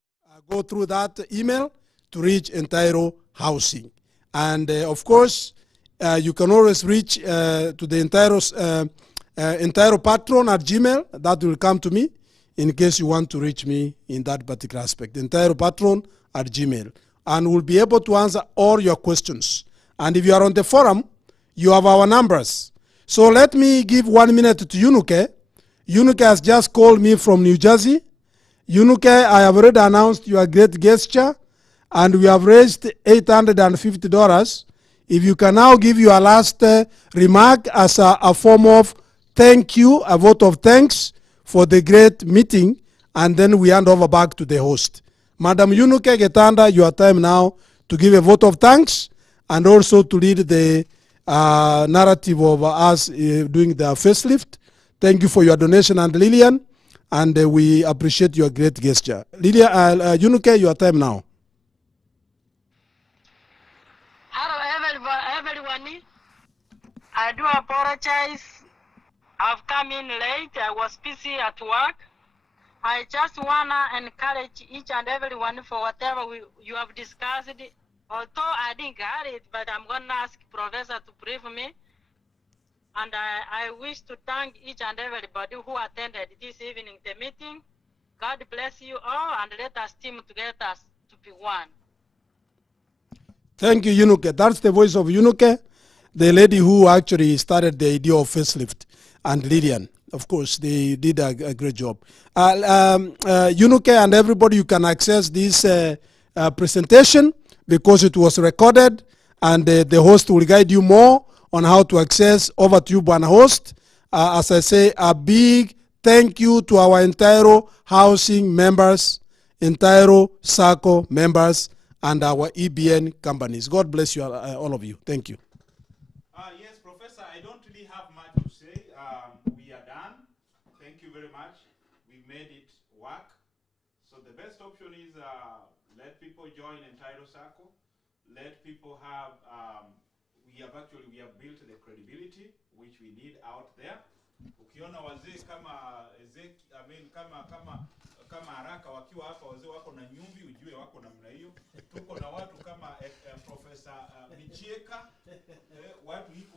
go through that email to reach Entaero housing. And of course, you can always reach to the Entaero patron at Gmail. That will come to me in case you want to reach me in that particular aspect. Entaero patron at Gmail. And we'll be able to answer all your questions. And if you are on the forum, you have our numbers. So let me give 1 minute to Yunuke. Yunuke has just called me from New Jersey. Yunuke, I have already announced your great gesture, and we have raised $850. If you can now give your last remark as a form of thank you, a vote of thanks for the great meeting, and then we hand over back to the host. Madam Yunuke Getanda, your time now to give a vote of thanks and also to lead the narrative of us doing the facelift. Thank you for your donation, and Lillian, and we appreciate your great gesture. Lillian, Yunuke, your time now. Hello, everyone. I do apologize. I've come in late. I was busy at work. I just want to encourage each and everyone for whatever you have discussed. Although I didn't get it, but I'm going to ask Professor to brief me. And I wish to thank each and everybody who attended this evening the meeting. God bless you all, and let us team together to be one. Thank you, Yunuke. That's the voice of Yunuke, the lady who actually started the idea of facelift, and Lillian. Of course, they did a great job. Yunuke and everybody, you can access this presentation because it was recorded, and the host will guide you more on how to access. Over to you, Buana Host. As I say, a big thank you to our Entaero housing members, Entaero SACCO members, and our EBN companies. God bless you, all of you. Thank you. Yes, Professor, I don't really have much to say. We are done. Thank you very much. We made it work. So the best option is let people join Entaero SACCO. Let people have, we have built the credibility which we need out there. Ukiona wazee kama kama haraka wakiwa hapa, wazee wako na nyumbi, ujue wako namna hiyo. Tuko na watu kama Professor Michieka,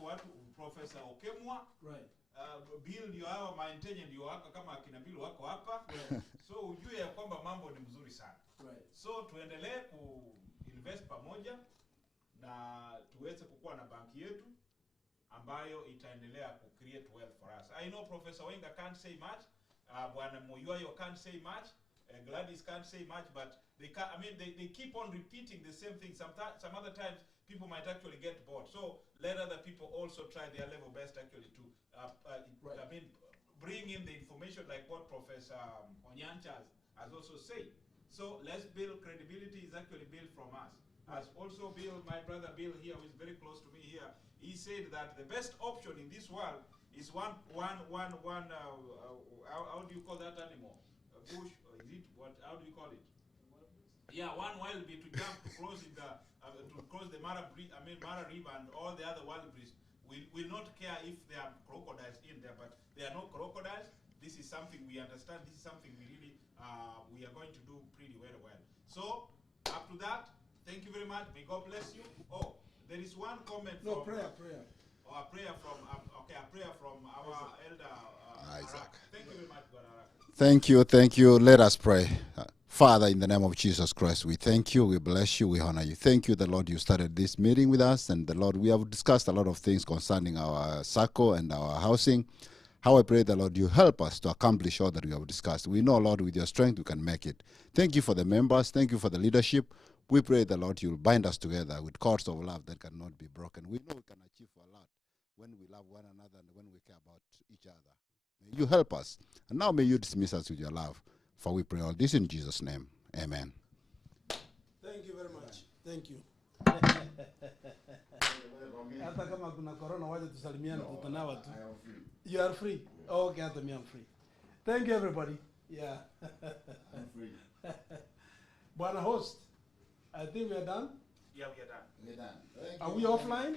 watu Professor Okemwa, right. Bill ndio hao, maintenye ndio wako kama akina Bill wako hapa, right. So ujue ya kwamba mambo ni mzuri sana, right. So tuendelee ku-invest pamoja na tuweze kukua na banki yetu ambayo itaendelea ku-create wealth for us. I know Professor Wenga can't say much, Bwana Moyoyo can't say much, Gladys can't say much, but they can, they keep on repeating the same thing. Some other times people might actually get bored. So let other people also try their level best actually to right. Bring in the information like what Professor Onyancha has also said. So let's build credibility is actually built from us. As also Bill, my brother Bill here, who is very close to me here, he said that the best option in this world is how do you call that animal? push, or is it what? How do you call it? Yeah, one wild bee to jump to close the Mara River and all the other wild bees. Will not care if there are crocodiles in there, but there are no crocodiles. This is something we understand. This is something we really we are going to do pretty very well. So up to that, thank you very much. May God bless you. Oh, there is one comment. No, from, prayer. Or a prayer from a prayer from our elder Isaac. Thank you very much, Brother Arak. Thank you. Let us pray. Father, in the name of Jesus Christ, we thank you, we bless you, we honor you. Thank you, the Lord, you started this meeting with us, and the Lord, we have discussed a lot of things concerning our circle and our housing. How I pray, the Lord, you help us to accomplish all that we have discussed. We know, Lord, with your strength, we can make it. Thank you for the members. Thank you for the leadership. We pray, the Lord, you'll bind us together with cords of love that cannot be broken. We know we can achieve a lot when we love one another and when we care about each other. May you help us. And now may you dismiss us with your love. For we pray all this in Jesus' name. Amen. Thank you very much. Thank you. Hata kama kuna corona waje tusalimiane tutanawa tu. You are free. Oh, okay, hata I'm free. Thank you everybody. Yeah. I'm free. Bwana host, I think we are done. Yeah, we are done. We're done. Are we offline?